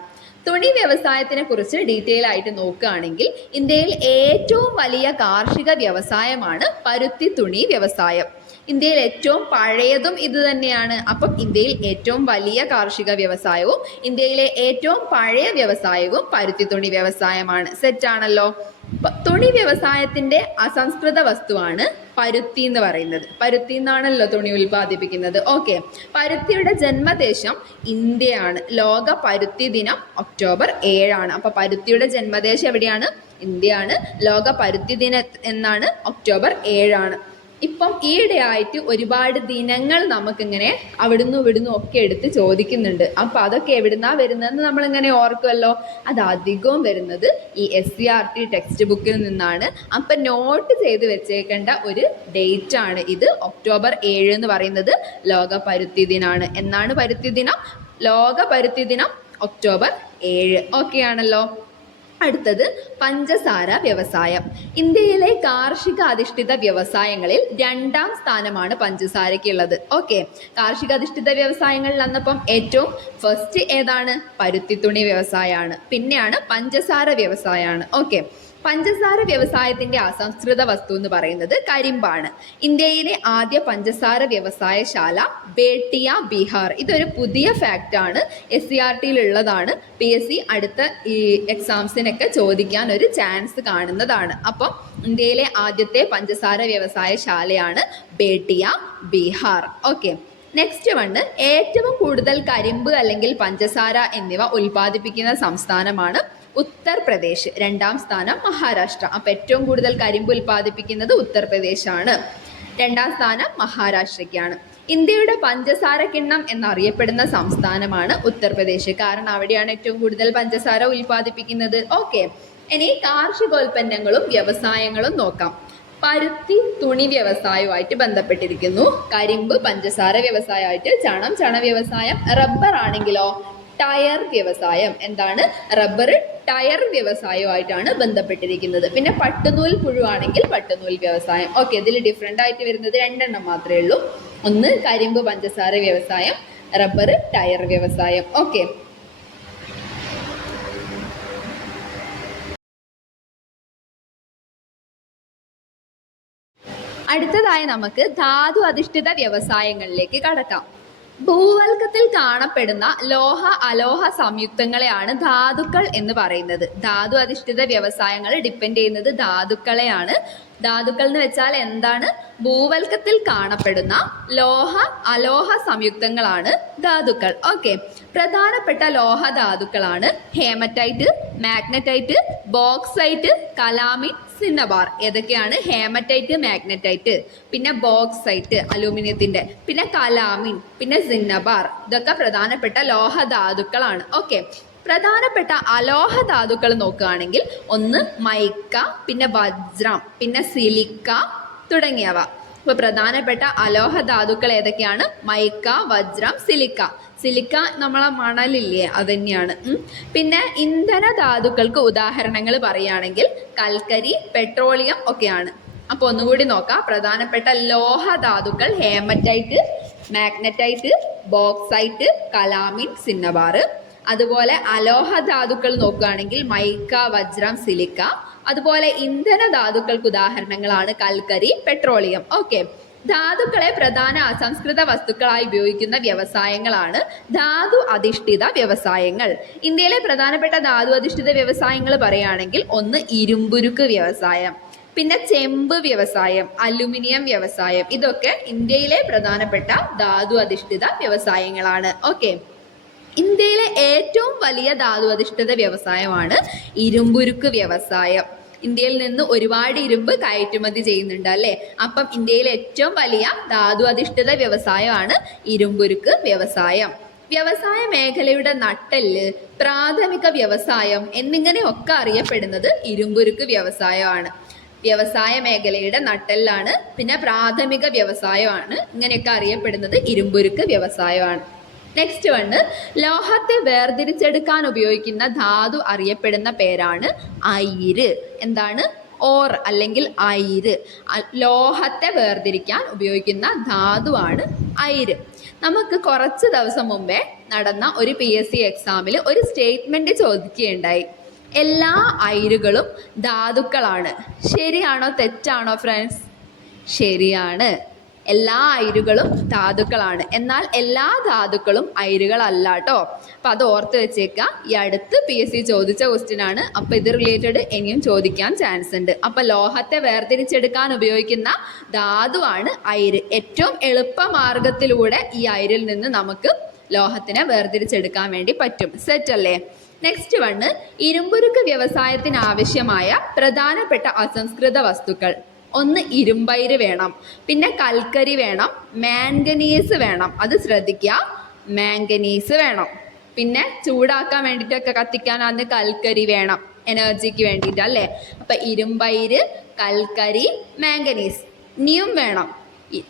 തുണി വ്യവസായത്തിനെ കുറിച്ച് ഡീറ്റെയിൽ ആയിട്ട് നോക്കുകയാണെങ്കിൽ ഇന്ത്യയിൽ ഏറ്റവും വലിയ കാർഷിക വ്യവസായമാണ് പരുത്തി തുണി വ്യവസായം. ഇന്ത്യയിൽ ഏറ്റവും പഴയതും ഇത് തന്നെയാണ്. അപ്പം ഇന്ത്യയിൽ ഏറ്റവും വലിയ കാർഷിക വ്യവസായവും ഇന്ത്യയിലെ ഏറ്റവും പഴയ വ്യവസായവും പരുത്തിത്തുണി വ്യവസായമാണ്. സെറ്റാണല്ലോ. തുണി വ്യവസായത്തിന്റെ അസംസ്കൃത വസ്തുവാണ് പരുത്തി എന്ന് പറയുന്നത്. പരുത്തി എന്നാണല്ലോ തുണി ഉൽപ്പാദിപ്പിക്കുന്നത്. ഓക്കെ, പരുത്തിയുടെ ജന്മദേശം ഇന്ത്യയാണ്. ലോക പരുത്തി ദിനം ഒക്ടോബർ 7 അപ്പൊ പരുത്തിയുടെ ജന്മദേശം എവിടെയാണ്? ഇന്ത്യയാണ്. ലോക പരുത്തി ദിനം എന്നാണ് ഒക്ടോബർ 7. ഇപ്പം ഈയിടെയായിട്ട് ഒരുപാട് ദിനങ്ങൾ നമുക്കിങ്ങനെ അവിടുന്ന് ഇവിടുന്ന് ഒക്കെ എടുത്ത് ചോദിക്കുന്നുണ്ട്. അപ്പം അതൊക്കെ എവിടുന്നാ വരുന്നതെന്ന് നമ്മളിങ്ങനെ ഓർക്കുമല്ലോ. അത് അധികവും വരുന്നത് ഈ SCERT ടെക്സ്റ്റ് ബുക്കിൽ നിന്നാണ്. അപ്പം നോട്ട് ചെയ്ത് വെച്ചേക്കേണ്ട ഒരു ഡേറ്റ് ആണ് ഇത്. ഒക്ടോബർ 7 എന്ന് പറയുന്നത് ലോക പരുത്തി ദിനാണ്. എന്നാണ് പരുത്തി ദിനം? ലോക പരുത്തി ദിനം ഒക്ടോബർ 7. ഓക്കെ ആണല്ലോ. അടുത്തത് പഞ്ചസാര വ്യവസായം. ഇന്ത്യയിലെ കാർഷിക അധിഷ്ഠിത വ്യവസായങ്ങളിൽ 2ാം സ്ഥാനമാണ് പഞ്ചസാരയ്ക്കുള്ളത്. ഓക്കെ, കാർഷിക അധിഷ്ഠിത വ്യവസായങ്ങളിൽ അന്നപ്പം ഏറ്റവും ഫസ്റ്റ് ഏതാണ്? പരുത്തിത്തുണി വ്യവസായമാണ്. പിന്നെയാണ് പഞ്ചസാര വ്യവസായമാണ്. ഓക്കെ, പഞ്ചസാര വ്യവസായത്തിന്റെ അസംസ്കൃത വസ്തു എന്ന് പറയുന്നത് കരിമ്പാണ്. ഇന്ത്യയിലെ ആദ്യ പഞ്ചസാര വ്യവസായശാല ബേട്ടിയ, ബീഹാർ. ഇതൊരു പുതിയ ഫാക്റ്റ് ആണ്. SCERT ഉള്ളതാണ്. PSC അടുത്ത ഈ എക്സാംസിനൊക്കെ ചോദിക്കാൻ ഒരു ചാൻസ് കാണുന്നതാണ്. അപ്പം ഇന്ത്യയിലെ ആദ്യത്തെ പഞ്ചസാര വ്യവസായശാലയാണ് ബേട്ടിയ, ബീഹാർ. ഓക്കെ, നെക്സ്റ്റ് വണ് ഏറ്റവും കൂടുതൽ കരിമ്പ് അല്ലെങ്കിൽ പഞ്ചസാര എന്നിവ ഉൽപ്പാദിപ്പിക്കുന്ന സംസ്ഥാനമാണ് ഉത്തർപ്രദേശ്. 2ാം സ്ഥാനം മഹാരാഷ്ട്ര. അപ്പൊ ഏറ്റവും കൂടുതൽ കരിമ്പ് ഉൽപ്പാദിപ്പിക്കുന്നത് ഉത്തർപ്രദേശാണ്. 2ാം സ്ഥാനം മഹാരാഷ്ട്രയ്ക്കാണ്. ഇന്ത്യയുടെ പഞ്ചസാര കിണ്ണം എന്നറിയപ്പെടുന്ന സംസ്ഥാനമാണ് ഉത്തർപ്രദേശ്. കാരണം അവിടെയാണ് ഏറ്റവും കൂടുതൽ പഞ്ചസാര ഉൽപ്പാദിപ്പിക്കുന്നത്. ഓക്കെ, ഇനി കാർഷികോൽപ്പന്നങ്ങളും വ്യവസായങ്ങളും നോക്കാം. പരുത്തി തുണി വ്യവസായവുമായിട്ട് ബന്ധപ്പെട്ടിരിക്കുന്നു. കരിമ്പ് പഞ്ചസാര വ്യവസായമായിട്ട്, ചണ വ്യവസായം, റബ്ബർ ആണെങ്കിലോ ടയർ വ്യവസായം. എന്താണ്? റബ്ബർ ടയർ വ്യവസായവുമായിട്ടാണ് ബന്ധപ്പെട്ടിരിക്കുന്നത്. പിന്നെ പട്ടുനൂൽ പുഴുവാണെങ്കിൽ പട്ടുനൂൽ വ്യവസായം. ഓക്കെ, ഇതിൽ ഡിഫറെൻ്റ് ആയിട്ട് വരുന്നത് 2 മാത്രമേ ഉള്ളൂ. ഒന്ന് കരിമ്പ് പഞ്ചസാര വ്യവസായം, റബ്ബർ ടയർ വ്യവസായം. ഓക്കെ, അടുത്തതായി നമുക്ക് ധാതു അധിഷ്ഠിത വ്യവസായങ്ങളിലേക്ക് കടക്കാം. ഭൂവൽക്കത്തിൽ കാണപ്പെടുന്ന ലോഹ അലോഹ സംയുക്തങ്ങളെയാണ് ധാതുക്കൾ എന്ന് പറയുന്നത്. ധാതു അധിഷ്ഠിത വ്യവസായങ്ങൾ ഡിപ്പെൻഡ് ചെയ്യുന്നത് ധാതുക്കളെയാണ്. ധാതുക്കൾ എന്ന് വെച്ചാൽ എന്താണ്? ഭൂവൽക്കത്തിൽ കാണപ്പെടുന്ന ലോഹ അലോഹ സംയുക്തങ്ങളാണ് ധാതുക്കൾ. ഓക്കെ, പ്രധാനപ്പെട്ട ലോഹ ധാതുക്കളാണ് hematite, magnetite, bauxite, calamine, cinnabar. ഏതൊക്കെയാണ്? ഹേമറ്റൈറ്റ്, മാഗ്നറ്റൈറ്റ്, പിന്നെ ബോക്സൈറ്റ് അലൂമിനിയത്തിന്റെ, പിന്നെ കലാമിൻ, പിന്നെ സിന്നബാർ. ഇതൊക്കെ പ്രധാനപ്പെട്ട ലോഹ ധാതുക്കളാണ്. ഓക്കെ, പ്രധാനപ്പെട്ട അലോഹ ധാതുക്കൾ നോക്കുകയാണെങ്കിൽ ഒന്ന് മൈക്ക, പിന്നെ വജ്രം, പിന്നെ സിലിക്ക തുടങ്ങിയവ. അപ്പോൾ പ്രധാനപ്പെട്ട അലോഹ ധാതുക്കൾ ഏതൊക്കെയാണ്? മൈക്ക, വജ്രം, സിലിക്ക. സിലിക്ക നമ്മളെ മണലില്ലേ, അത് തന്നെയാണ്. പിന്നെ ഇന്ധന ധാതുക്കൾക്ക് ഉദാഹരണങ്ങൾ പറയുകയാണെങ്കിൽ കൽക്കരി, പെട്രോളിയം ഒക്കെയാണ്. അപ്പോൾ ഒന്നുകൂടി നോക്കാം. പ്രധാനപ്പെട്ട ലോഹ ധാതുക്കൾ haematite, magnetite, bauxite, calamine, cinnabar. അതുപോലെ അലോഹ ധാതുക്കൾ നോക്കുകയാണെങ്കിൽ മൈക്ക, വജ്രം, സിലിക്ക. അതുപോലെ ഇന്ധന ധാതുക്കൾക്ക് ഉദാഹരണങ്ങളാണ് കൽക്കരി, പെട്രോളിയം. ഓക്കെ, ധാതുക്കളെ പ്രധാന അസംസ്കൃത വസ്തുക്കളായി ഉപയോഗിക്കുന്ന വ്യവസായങ്ങളാണ് ധാതു അധിഷ്ഠിത വ്യവസായങ്ങൾ. ഇന്ത്യയിലെ പ്രധാനപ്പെട്ട ധാതു അധിഷ്ഠിത വ്യവസായങ്ങൾ പറയുകയാണെങ്കിൽ ഒന്ന് ഇരുമ്പുരുക്ക് വ്യവസായം, പിന്നെ ചെമ്പ് വ്യവസായം, അലുമിനിയം വ്യവസായം. ഇതൊക്കെ ഇന്ത്യയിലെ പ്രധാനപ്പെട്ട ധാതു അധിഷ്ഠിത വ്യവസായങ്ങളാണ്. ഓക്കെ, ഇന്ത്യയിലെ ഏറ്റവും വലിയ ധാതു അധിഷ്ഠിത വ്യവസായമാണ് ഇരുമ്പുരുക്ക് വ്യവസായം. ഇന്ത്യയിൽ നിന്ന് ഒരുപാട് ഇരുമ്പ് കയറ്റുമതി ചെയ്യുന്നുണ്ട് അല്ലേ. അപ്പം ഇന്ത്യയിലെ ഏറ്റവും വലിയ ധാതു അധിഷ്ഠിത വ്യവസായമാണ് ഇരുമ്പുരുക്ക് വ്യവസായം. വ്യവസായ മേഖലയുടെ നട്ടെല്ല്, പ്രാഥമിക വ്യവസായം എന്നിങ്ങനെയൊക്കെ അറിയപ്പെടുന്നത് ഇരുമ്പുരുക്ക് വ്യവസായമാണ്. വ്യവസായ മേഖലയുടെ നട്ടെല്ലാണ്, പിന്നെ പ്രാഥമിക വ്യവസായമാണ്, ഇങ്ങനെയൊക്കെ അറിയപ്പെടുന്നത് ഇരുമ്പുരുക്ക് വ്യവസായമാണ്. നെക്സ്റ്റ് വണ് ലോഹത്തെ വേർതിരിച്ചെടുക്കാൻ ഉപയോഗിക്കുന്ന ധാതു അറിയപ്പെടുന്ന പേരാണ് അയിര്. എന്താണ്? ഓർ അല്ലെങ്കിൽ അയിര്. ലോഹത്തെ വേർതിരിക്കാൻ ഉപയോഗിക്കുന്ന ധാതുവാണ് അയിര്. നമുക്ക് കുറച്ച് ദിവസം മുമ്പേ നടന്ന ഒരു PSC എക്സാമിൽ ഒരു സ്റ്റേറ്റ്മെന്റ് ചോദിക്കുകയുണ്ടായി. എല്ലാ അയിരുകളും ധാതുക്കളാണ്. ശരിയാണോ തെറ്റാണോ ഫ്രണ്ട്സ്? ശരിയാണ്. എല്ലാ അയിരുകളും ധാതുക്കളാണ്. എന്നാൽ എല്ലാ ധാതുക്കളും അയിരുകളല്ല കേട്ടോ. അപ്പം അത് ഓർത്ത് വെച്ചേക്കുക. ഈ അടുത്ത് PSC ചോദിച്ച ക്വസ്റ്റ്യൻ ആണ്. അപ്പം ഇത് റിലേറ്റഡ് ഇനിയും ചോദിക്കാൻ ചാൻസ് ഉണ്ട്. അപ്പം ലോഹത്തെ വേർതിരിച്ചെടുക്കാൻ ഉപയോഗിക്കുന്ന ധാതുവാണ് അയിര്. ഏറ്റവും എളുപ്പ മാർഗത്തിലൂടെ ഈ അയിരിൽ നിന്ന് നമുക്ക് ലോഹത്തിനെ വേർതിരിച്ചെടുക്കാൻ വേണ്ടി പറ്റും. സെറ്റ് അല്ലേ? നെക്സ്റ്റ് വണ്, ഇരുമ്പുരുക്ക് വ്യവസായത്തിന് ആവശ്യമായ പ്രധാനപ്പെട്ട അസംസ്കൃത വസ്തുക്കൾ. ഒന്ന് ഇരുമ്പയിര് വേണം, പിന്നെ കൽക്കരി വേണം, മാംഗനീസ് വേണം. അത് ശ്രദ്ധിക്കുക, മാംഗനീസ് വേണം. പിന്നെ ചൂടാക്കാൻ വേണ്ടിയിട്ടൊക്കെ കത്തിക്കാൻ അന്ന് കൽക്കരി വേണം, എനർജിക്ക് വേണ്ടിയിട്ട് അല്ലേ. അപ്പം ഇരുമ്പയിര്, കൽക്കരി, മാംഗനീസ്. ഇനിയും വേണം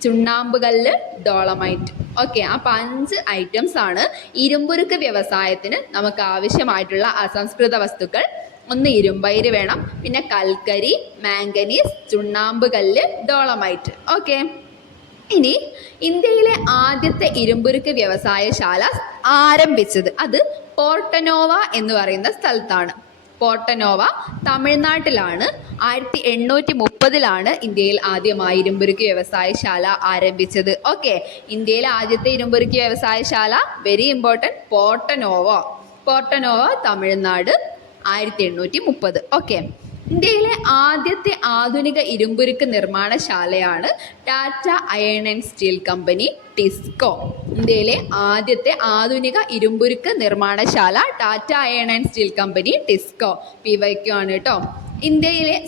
ചുണ്ണാമ്പ് കല്ല്, ഡോളമൈറ്റ്. ഓക്കെ, അപ്പം 5 ഐറ്റംസ് ആണ് ഇരുമ്പുരുക്ക് വ്യവസായത്തിന് നമുക്ക് ആവശ്യമായിട്ടുള്ള അസംസ്കൃത വസ്തുക്കൾ. ഒന്ന് ഇരുമ്പയിര് വേണം, പിന്നെ കൽക്കരി, മാംഗനീസ്, ചുണ്ണാമ്പ് കല്ല്, ഡോളമൈറ്റ്. ഓക്കെ, ഇനി ഇന്ത്യയിലെ ആദ്യത്തെ ഇരുമ്പുരുക്ക് വ്യവസായശാല ആരംഭിച്ചത് അത് പോർട്ടനോവ എന്ന് പറയുന്ന സ്ഥലത്താണ്. പോർട്ടനോവ തമിഴ്നാട്ടിലാണ്. 1830 ഇന്ത്യയിൽ ആദ്യമായി ഇരുമ്പുരുക്ക് വ്യവസായശാല ആരംഭിച്ചത്. ഓക്കെ, ഇന്ത്യയിലെ ആദ്യത്തെ ഇരുമ്പുരുക്ക് വ്യവസായശാല very important, Porto Novo Tamil Nadu 1830. Okay, ഇന്ത്യയിലെ ആദ്യത്തെ ആധുനിക ഇരുമ്പുരുക്ക് നിർമ്മാണശാലയാണ് Tata iron and steel company, TISCO. ഇന്ത്യയിലെ ആദ്യത്തെ ആധുനിക ഇരുമ്പുരുക്ക് നിർമ്മാണശാല Tata iron and steel company, TISCO. PYQ ആണ് കേട്ടോ.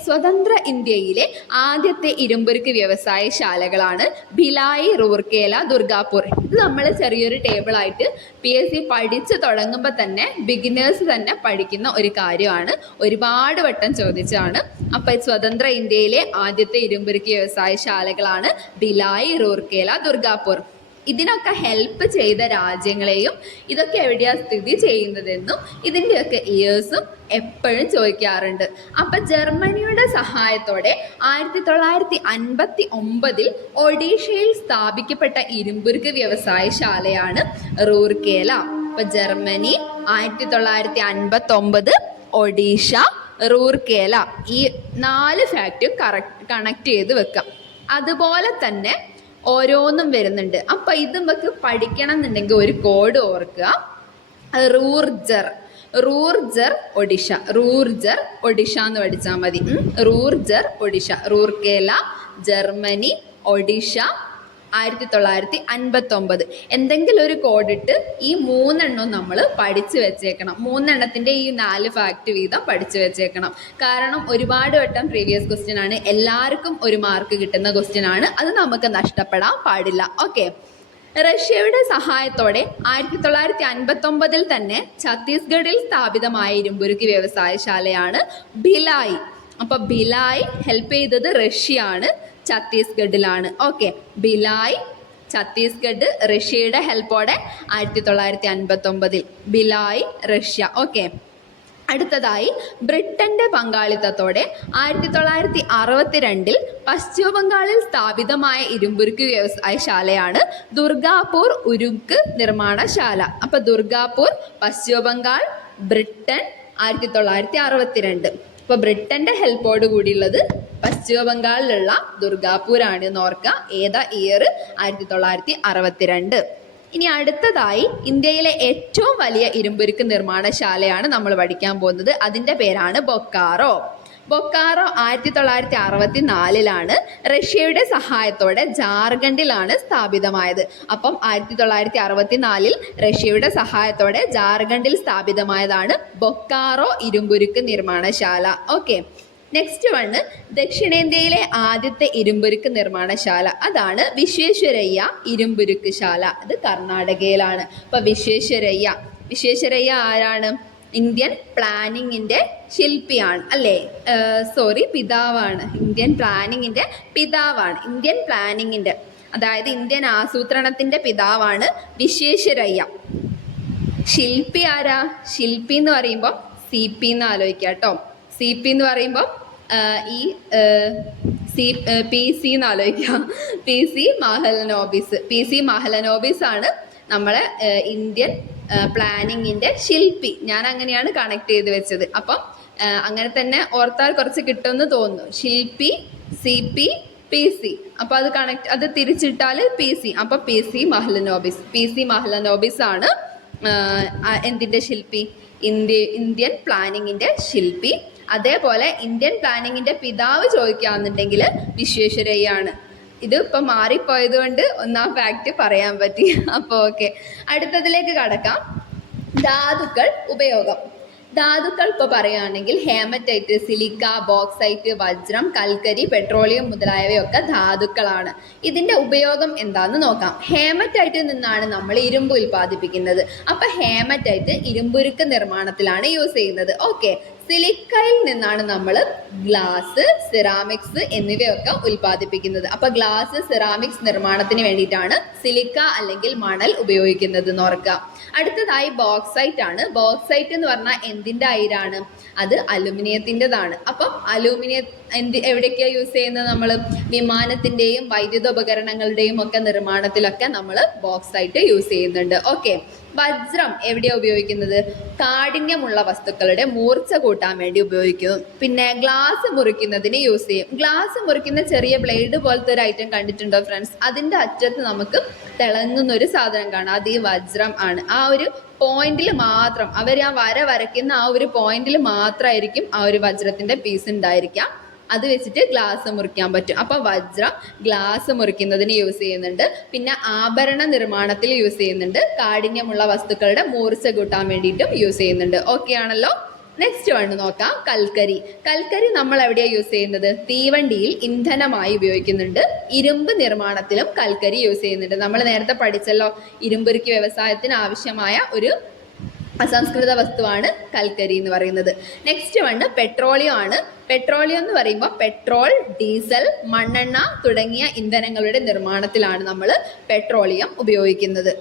സ്വതന്ത്ര ഇന്ത്യയിലെ ആദ്യത്തെ ഇരുമ്പുരുക്ക് വ്യവസായശാലകളാണ് ഭിലായി, റൂർക്കേല, ദുർഗാപൂർ. ഇത് നമ്മൾ ചെറിയൊരു ടേബിളായിട്ട് PSC പഠിച്ചു തുടങ്ങുമ്പോൾ തന്നെ ബിഗിനേഴ്സ് തന്നെ പഠിക്കുന്ന ഒരു കാര്യമാണ്. ഒരുപാട് വട്ടം ചോദിച്ചാണ്. അപ്പം സ്വതന്ത്ര ഇന്ത്യയിലെ ആദ്യത്തെ ഇരുമ്പുരുക്ക് വ്യവസായശാലകളാണ് ഭിലായി, റൂർക്കേല, ദുർഗാപൂർ. ഇതിനൊക്കെ ഹെൽപ്പ് ചെയ്ത രാജ്യങ്ങളെയും ഇതൊക്കെ എവിടെയാണ് സ്ഥിതി ചെയ്യുന്നതെന്നും ഇതിൻ്റെയൊക്കെ ഇയേഴ്സും എപ്പോഴും ചോദിക്കാറുണ്ട്. അപ്പം ജർമ്മനിയുടെ സഹായത്തോടെ 1959 ഒഡീഷയിൽ സ്ഥാപിക്കപ്പെട്ട ഇരുമ്പുരുക്ക് വ്യവസായശാലയാണ് റൂർക്കേല. അപ്പം ജർമ്മനി 1959, ഒഡീഷ, റൂർക്കേല. ഈ 4 ഫാക്റ്റും കണക്ട് ചെയ്ത് വെക്കാം. അതുപോലെ തന്നെ ഓരോന്നും വരുന്നുണ്ട്. അപ്പം ഇത് നമുക്ക് പഠിക്കണം എന്നുണ്ടെങ്കിൽ ഒരു കോഡ് ഓർക്കുക, റൂർജർ ഒഡീഷ എന്ന് പഠിച്ചാൽ മതി. റൂർജർ ഒഡീഷ, റൂർക്കേല, ജർമ്മനി, ഒഡീഷ 1959. എന്തെങ്കിലും ഒരു കോഡിട്ട് ഈ 3 നമ്മൾ പഠിച്ചു വെച്ചേക്കണം. 3 ഈ 4 ഫാക്ട് വീതം പഠിച്ചു വെച്ചേക്കണം. കാരണം ഒരുപാട് വട്ടം പ്രീവിയസ് ക്വസ്റ്റ്യൻ ആണ്, എല്ലാവർക്കും ഒരു മാർക്ക് കിട്ടുന്ന ക്വസ്റ്റ്യൻ ആണ്. അത് നമുക്ക് നഷ്ടപ്പെടാൻ പാടില്ല. ഓക്കെ, റഷ്യയുടെ സഹായത്തോടെ 1959 തന്നെ ഛത്തീസ്ഗഡിൽ സ്ഥാപിതമായ ഇരുമ്പുരുക്ക് വ്യവസായശാലയാണ് ഭിലായി. അപ്പൊ ഭിലായി ഹെൽപ്പ് ചെയ്തത് റഷ്യ ആണ്, ഛത്തീസ്ഗഡിലാണ്. ഓക്കെ, ഭിലായ്, ഛത്തീസ്ഗഡ്, റഷ്യയുടെ ഹെൽപ്പോടെ 1959 ഭിലായ്, റഷ്യ. ഓക്കെ, അടുത്തതായി ബ്രിട്ടന്റെ പങ്കാളിത്തത്തോടെ 1962 പശ്ചിമ ബംഗാളിൽ സ്ഥാപിതമായ ഇരുമ്പുരുക്ക് വ്യവസായശാലയാണ് ദുർഗാപൂർ ഉരുക്ക് നിർമ്മാണശാല. അപ്പൊ ദുർഗാപൂർ, പശ്ചിമ ബംഗാൾ, ബ്രിട്ടൻ 1962. അപ്പോൾ ബ്രിട്ടന്റെ ഹെൽപ്പോട് കൂടിയുള്ളത് പശ്ചിമ ബംഗാളിലുള്ള ദുർഗാപൂരാണ് എന്ന് ഓർക്കുക. ഏതാ ഇയർ? 1962. ഇനി അടുത്തതായി ഇന്ത്യയിലെ ഏറ്റവും വലിയ ഇരുമ്പുരുക്ക് നിർമ്മാണശാലയാണ് നമ്മൾ പഠിക്കാൻ പോകുന്നത്. അതിൻ്റെ പേരാണ് ബൊക്കാറോ. 1964 റഷ്യയുടെ സഹായത്തോടെ ജാർഖണ്ഡിലാണ് സ്ഥാപിതമായത്. അപ്പം 1964 റഷ്യയുടെ സഹായത്തോടെ ജാർഖണ്ഡിൽ സ്ഥാപിതമായതാണ് ബൊക്കാറോ ഇരുമ്പുരുക്ക് നിർമ്മാണശാല. ഓക്കെ, നെക്സ്റ്റ് വണ് ദക്ഷിണേന്ത്യയിലെ ആദ്യത്തെ ഇരുമ്പുരുക്ക് നിർമ്മാണശാല. അതാണ് വിശ്വേശ്വരയ്യ ഇരുമ്പുരുക്ക് ശാല. അത് കർണാടകയിലാണ്. അപ്പോൾ വിശ്വേശ്വരയ്യ ആരാണ്? ഇന്ത്യൻ പ്ലാനിങ്ങിൻ്റെ ശില്പിയാണ് അല്ലേ? പിതാവാണ്. ഇന്ത്യൻ പ്ലാനിങ്ങിൻ്റെ പിതാവാണ്. ഇന്ത്യൻ പ്ലാനിങ്ങിൻ്റെ, അതായത് ഇന്ത്യൻ ആസൂത്രണത്തിൻ്റെ പിതാവാണ് വിശ്വേശ്വരയ്യ. ശില്പി ആരാ? ശില്പി എന്ന് പറയുമ്പോൾ CP എന്ന് ആലോചിക്കുക കേട്ടോ. CP എന്ന് പറയുമ്പോൾ PC എന്ന് ആലോചിക്കുക. PC മഹലനോബിസ് ആണ് നമ്മളെ ഇന്ത്യൻ പ്ലാനിങ്ങിൻ്റെ ശില്പി. ഞാൻ അങ്ങനെയാണ് കണക്ട് ചെയ്ത് വെച്ചത്. അപ്പം അങ്ങനെ തന്നെ ഓർത്താൽ കുറച്ച് കിട്ടുമെന്ന് തോന്നുന്നു. ശില്പി, CP, PC. അപ്പോൾ അത് തിരിച്ചിട്ടാൽ PC. അപ്പോൾ PC മഹ്ലനോബിസ് ആണ് എന്തിൻ്റെ ശില്പി? ഇന്ത്യൻ പ്ലാനിങ്ങിൻ്റെ ശില്പി. അതേപോലെ ഇന്ത്യൻ പ്ലാനിങ്ങിൻ്റെ പിതാവ് ചോദിക്കുകയാണെന്നുണ്ടെങ്കിൽ വിശ്വേശ്വരയ്യാണ്. ഇത് ഇപ്പം മാറിപ്പോയത് കൊണ്ട് ഒന്നാം ഫാക്റ്റ് പറയാൻ പറ്റി. അപ്പോൾ ഓക്കെ, അടുത്തതിലേക്ക് കടക്കാം. ധാതുക്കൾ ഉപയോഗം. ധാതുക്കൾ ഇപ്പോൾ പറയുകയാണെങ്കിൽ ഹേമറ്റൈറ്റ്, സിലിക്ക, ബോക്സൈറ്റ്, വജ്രം, കൽക്കരി, പെട്രോളിയം മുതലായവയൊക്കെ ധാതുക്കളാണ്. ഇതിൻ്റെ ഉപയോഗം എന്താണെന്ന് നോക്കാം. ഹേമറ്റൈറ്റിൽ നിന്നാണ് നമ്മൾ ഇരുമ്പ് ഉൽപ്പാദിപ്പിക്കുന്നത്. അപ്പോൾ ഹേമറ്റൈറ്റ് ഇരുമ്പുരുക്ക് നിർമ്മാണത്തിലാണ് യൂസ് ചെയ്യുന്നത്. ഓക്കെ, സിലിക്കയിൽ നിന്നാണ് നമ്മൾ ഗ്ലാസ്, സിറാമിക്സ് എന്നിവയൊക്കെ ഉൽപ്പാദിപ്പിക്കുന്നത്. അപ്പോൾ ഗ്ലാസ്, സിറാമിക്സ് നിർമ്മാണത്തിന് വേണ്ടിയിട്ടാണ് സിലിക്ക അല്ലെങ്കിൽ മണൽ ഉപയോഗിക്കുന്നത് എന്ന് ഓർക്കുക. അടുത്തതായി ബോക്സൈറ്റ് ആണ്. ബോക്സൈറ്റ് എന്ന് പറഞ്ഞാൽ എന്തിൻ്റെ അയിരാണ്? അത് അലുമിനിയത്തിൻ്റെതാണ്. അപ്പം അലൂമിനിയം എവിടെയൊക്കെയാണ് യൂസ് ചെയ്യുന്നത്? നമ്മൾ വിമാനത്തിൻ്റെയും വൈദ്യുത ഉപകരണങ്ങളുടെയും ഒക്കെ നിർമ്മാണത്തിലൊക്കെ നമ്മൾ ബോക്സൈറ്റ് യൂസ് ചെയ്യുന്നുണ്ട്. ഓക്കെ, വജ്രം എവിടെയാണ് ഉപയോഗിക്കുന്നത്? കാഠിന്യമുള്ള വസ്തുക്കളുടെ മൂർച്ച കൂട്ടാൻ വേണ്ടി ഉപയോഗിക്കും. പിന്നെ ഗ്ലാസ് മുറിക്കുന്നതിന് യൂസ് ചെയ്യും. ഗ്ലാസ് മുറിക്കുന്ന ചെറിയ ബ്ലേഡ് പോലത്തെ ഒരു ഐറ്റം കണ്ടിട്ടുണ്ടോ ഫ്രണ്ട്സ്? അതിൻ്റെ അറ്റത്ത് നമുക്ക് തിളങ്ങുന്നൊരു സാധനം കാണാം. അത് ഈ വജ്രം ആണ്. ആ ഒരു പോയിന്റിൽ മാത്രം, അവർ ആ വരയ്ക്കുന്ന ആ ഒരു പോയിന്റിൽ മാത്രമായിരിക്കും ആ ഒരു വജ്രത്തിൻ്റെ പീസ് ഉണ്ടായിരിക്കാം. അത് വെച്ചിട്ട് ഗ്ലാസ് മുറിക്കാൻ പറ്റും. അപ്പം വജ്രം ഗ്ലാസ് മുറിക്കുന്നതിന് യൂസ് ചെയ്യുന്നുണ്ട്. പിന്നെ ആഭരണ നിർമ്മാണത്തിൽ യൂസ് ചെയ്യുന്നുണ്ട്. കാഠിന്യമുള്ള വസ്തുക്കളുടെ മൂർച്ച കൂട്ടാൻ വേണ്ടിയിട്ടും യൂസ് ചെയ്യുന്നുണ്ട്. ഓക്കെ ആണല്ലോ. നെക്സ്റ്റ് വൺ നോക്കാം. കൽക്കരി. കൽക്കരി നമ്മൾ എവിടെയാണ് യൂസ് ചെയ്യുന്നത്? തീവണ്ടിയിൽ ഇന്ധനമായി ഉപയോഗിക്കുന്നുണ്ട്. ഇരുമ്പ് നിർമ്മാണത്തിലും കൽക്കരി യൂസ് ചെയ്യുന്നുണ്ട്. നമ്മൾ നേരത്തെ പഠിച്ചല്ലോ, ഇരുമ്പുരുക്ക് വ്യവസായത്തിന് ആവശ്യമായ ഒരു അസംസ്കൃത വസ്തുവാണ് കൽക്കരി എന്ന് പറയുന്നത്. നെക്സ്റ്റ് വണ് പെട്രോളിയം ആണ്. പെട്രോളിയം എന്ന് പറയുമ്പോൾ പെട്രോൾ, ഡീസൽ, മണ്ണെണ്ണ തുടങ്ങിയ ഇന്ധനങ്ങളുടെ നിർമ്മാണത്തിലാണ് നമ്മൾ പെട്രോളിയം ഉപയോഗിക്കുന്നത്.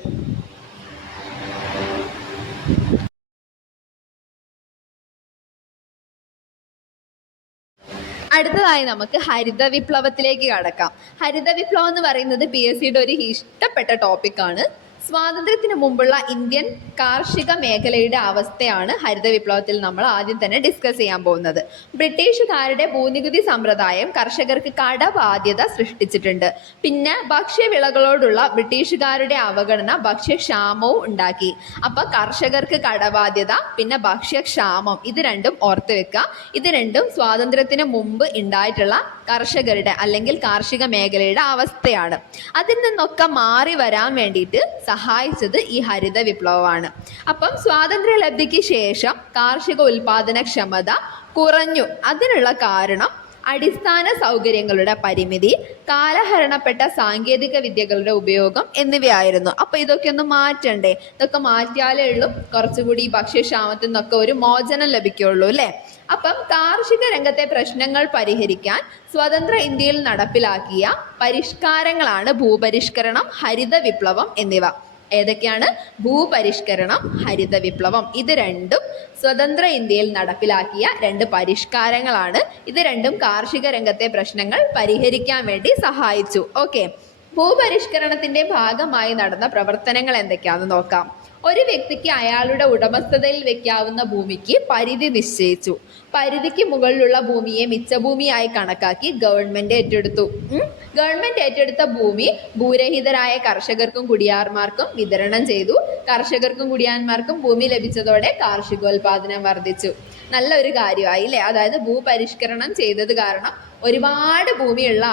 അടുത്തതായി നമുക്ക് ഹരിത വിപ്ലവത്തിലേക്ക് കടക്കാം. ഹരിത വിപ്ലവം എന്ന് പറയുന്നത് PSCയുടെ ഒരു ഇഷ്ടപ്പെട്ട ടോപ്പിക്കാണ്. സ്വാതന്ത്ര്യത്തിന് മുമ്പുള്ള ഇന്ത്യൻ കാർഷിക മേഖലയുടെ അവസ്ഥയാണ് ഹരിത വിപ്ലവത്തിൽ നമ്മൾ ആദ്യം തന്നെ ഡിസ്കസ് ചെയ്യാൻ പോകുന്നത്. ബ്രിട്ടീഷുകാരുടെ ഭൂനികുതി സമ്പ്രദായം കർഷകർക്ക് കടബാധ്യത സൃഷ്ടിച്ചിട്ടുണ്ട്. പിന്നെ ഭക്ഷ്യവിളകളോടുള്ള ബ്രിട്ടീഷുകാരുടെ അവഗണന ഭക്ഷ്യക്ഷാമവും ഉണ്ടാക്കി. അപ്പം കർഷകർക്ക് കടബാധ്യത, പിന്നെ ഭക്ഷ്യക്ഷാമം, ഇത് രണ്ടും ഓർത്ത് വെക്കുക. ഇത് രണ്ടും സ്വാതന്ത്ര്യത്തിന് മുമ്പ് ഉണ്ടായിട്ടുള്ള കർഷകരുടെ അല്ലെങ്കിൽ കാർഷിക മേഖലയുടെ അവസ്ഥയാണ്. അതിൽ നിന്നൊക്കെ മാറി വരാൻ വേണ്ടിയിട്ട് സഹായിച്ചത് ഈ ഹരിത വിപ്ലവമാണ്. അപ്പം സ്വാതന്ത്ര്യലബ്ധിക്ക് ശേഷം കാർഷിക ഉൽപാദനക്ഷമത കുറഞ്ഞു. അതിനുള്ള കാരണം അടിസ്ഥാന സൗകര്യങ്ങളുടെ പരിമിതി, കാലഹരണപ്പെട്ട സാങ്കേതിക വിദ്യകളുടെ ഉപയോഗം എന്നിവയായിരുന്നു. അപ്പോൾ ഇതൊക്കെ ഒന്ന് മാറ്റണ്ടേ? ഇതൊക്കെ മാറ്റിയാലേ ഉള്ളൂ കുറച്ചുകൂടി ഈ ഭക്ഷ്യക്ഷാമത്തിൽ നിന്നൊക്കെ ഒരു മോചനം ലഭിക്കുള്ളൂ അല്ലേ? അപ്പം കാർഷിക രംഗത്തെ പ്രശ്നങ്ങൾ പരിഹരിക്കാൻ സ്വതന്ത്ര ഇന്ത്യയിൽ നടപ്പിലാക്കിയ പരിഷ്കാരങ്ങളാണ് ഭൂപരിഷ്കരണം, ഹരിത വിപ്ലവം എന്നിവ. ഏതൊക്കെയാണ്? ഭൂപരിഷ്കരണം, ഹരിത വിപ്ലവം. ഇത് രണ്ടും സ്വതന്ത്ര ഇന്ത്യയിൽ നടപ്പിലാക്കിയ രണ്ട് പരിഷ്കാരങ്ങളാണ്. ഇത് രണ്ടും കാർഷിക രംഗത്തെ പ്രശ്നങ്ങൾ പരിഹരിക്കാൻ വേണ്ടി സഹായിച്ചു. ഓക്കെ, ഭൂപരിഷ്കരണത്തിന്റെ ഭാഗമായി നടന്ന പ്രവർത്തനങ്ങൾ എന്തൊക്കെയാണെന്ന് നോക്കാം. ഒരു വ്യക്തിക്ക് അയാളുടെ ഉടമസ്ഥതയിൽ വെക്കാവുന്ന ഭൂമിക്ക് പരിധി നിശ്ചയിച്ചു. പരിധിക്ക് മുകളിലുള്ള ഭൂമിയെ മിച്ചഭൂമിയായി കണക്കാക്കി ഗവൺമെന്റ് ഏറ്റെടുത്തു. ഗവൺമെന്റ് ഏറ്റെടുത്ത ഭൂമി ഭൂരഹിതരായ കർഷകർക്കും കുടിയാന്മാർക്കും വിതരണം ചെയ്തു. കർഷകർക്കും കുടിയാന്മാർക്കും ഭൂമി ലഭിച്ചതോടെ കാർഷികോൽപാദനം വർദ്ധിച്ചു. നല്ലൊരു കാര്യമായി അല്ലേ? അതായത് ഭൂപരിഷ്കരണം ചെയ്തത് കാരണം ഒരുപാട് ഭൂമിയുള്ള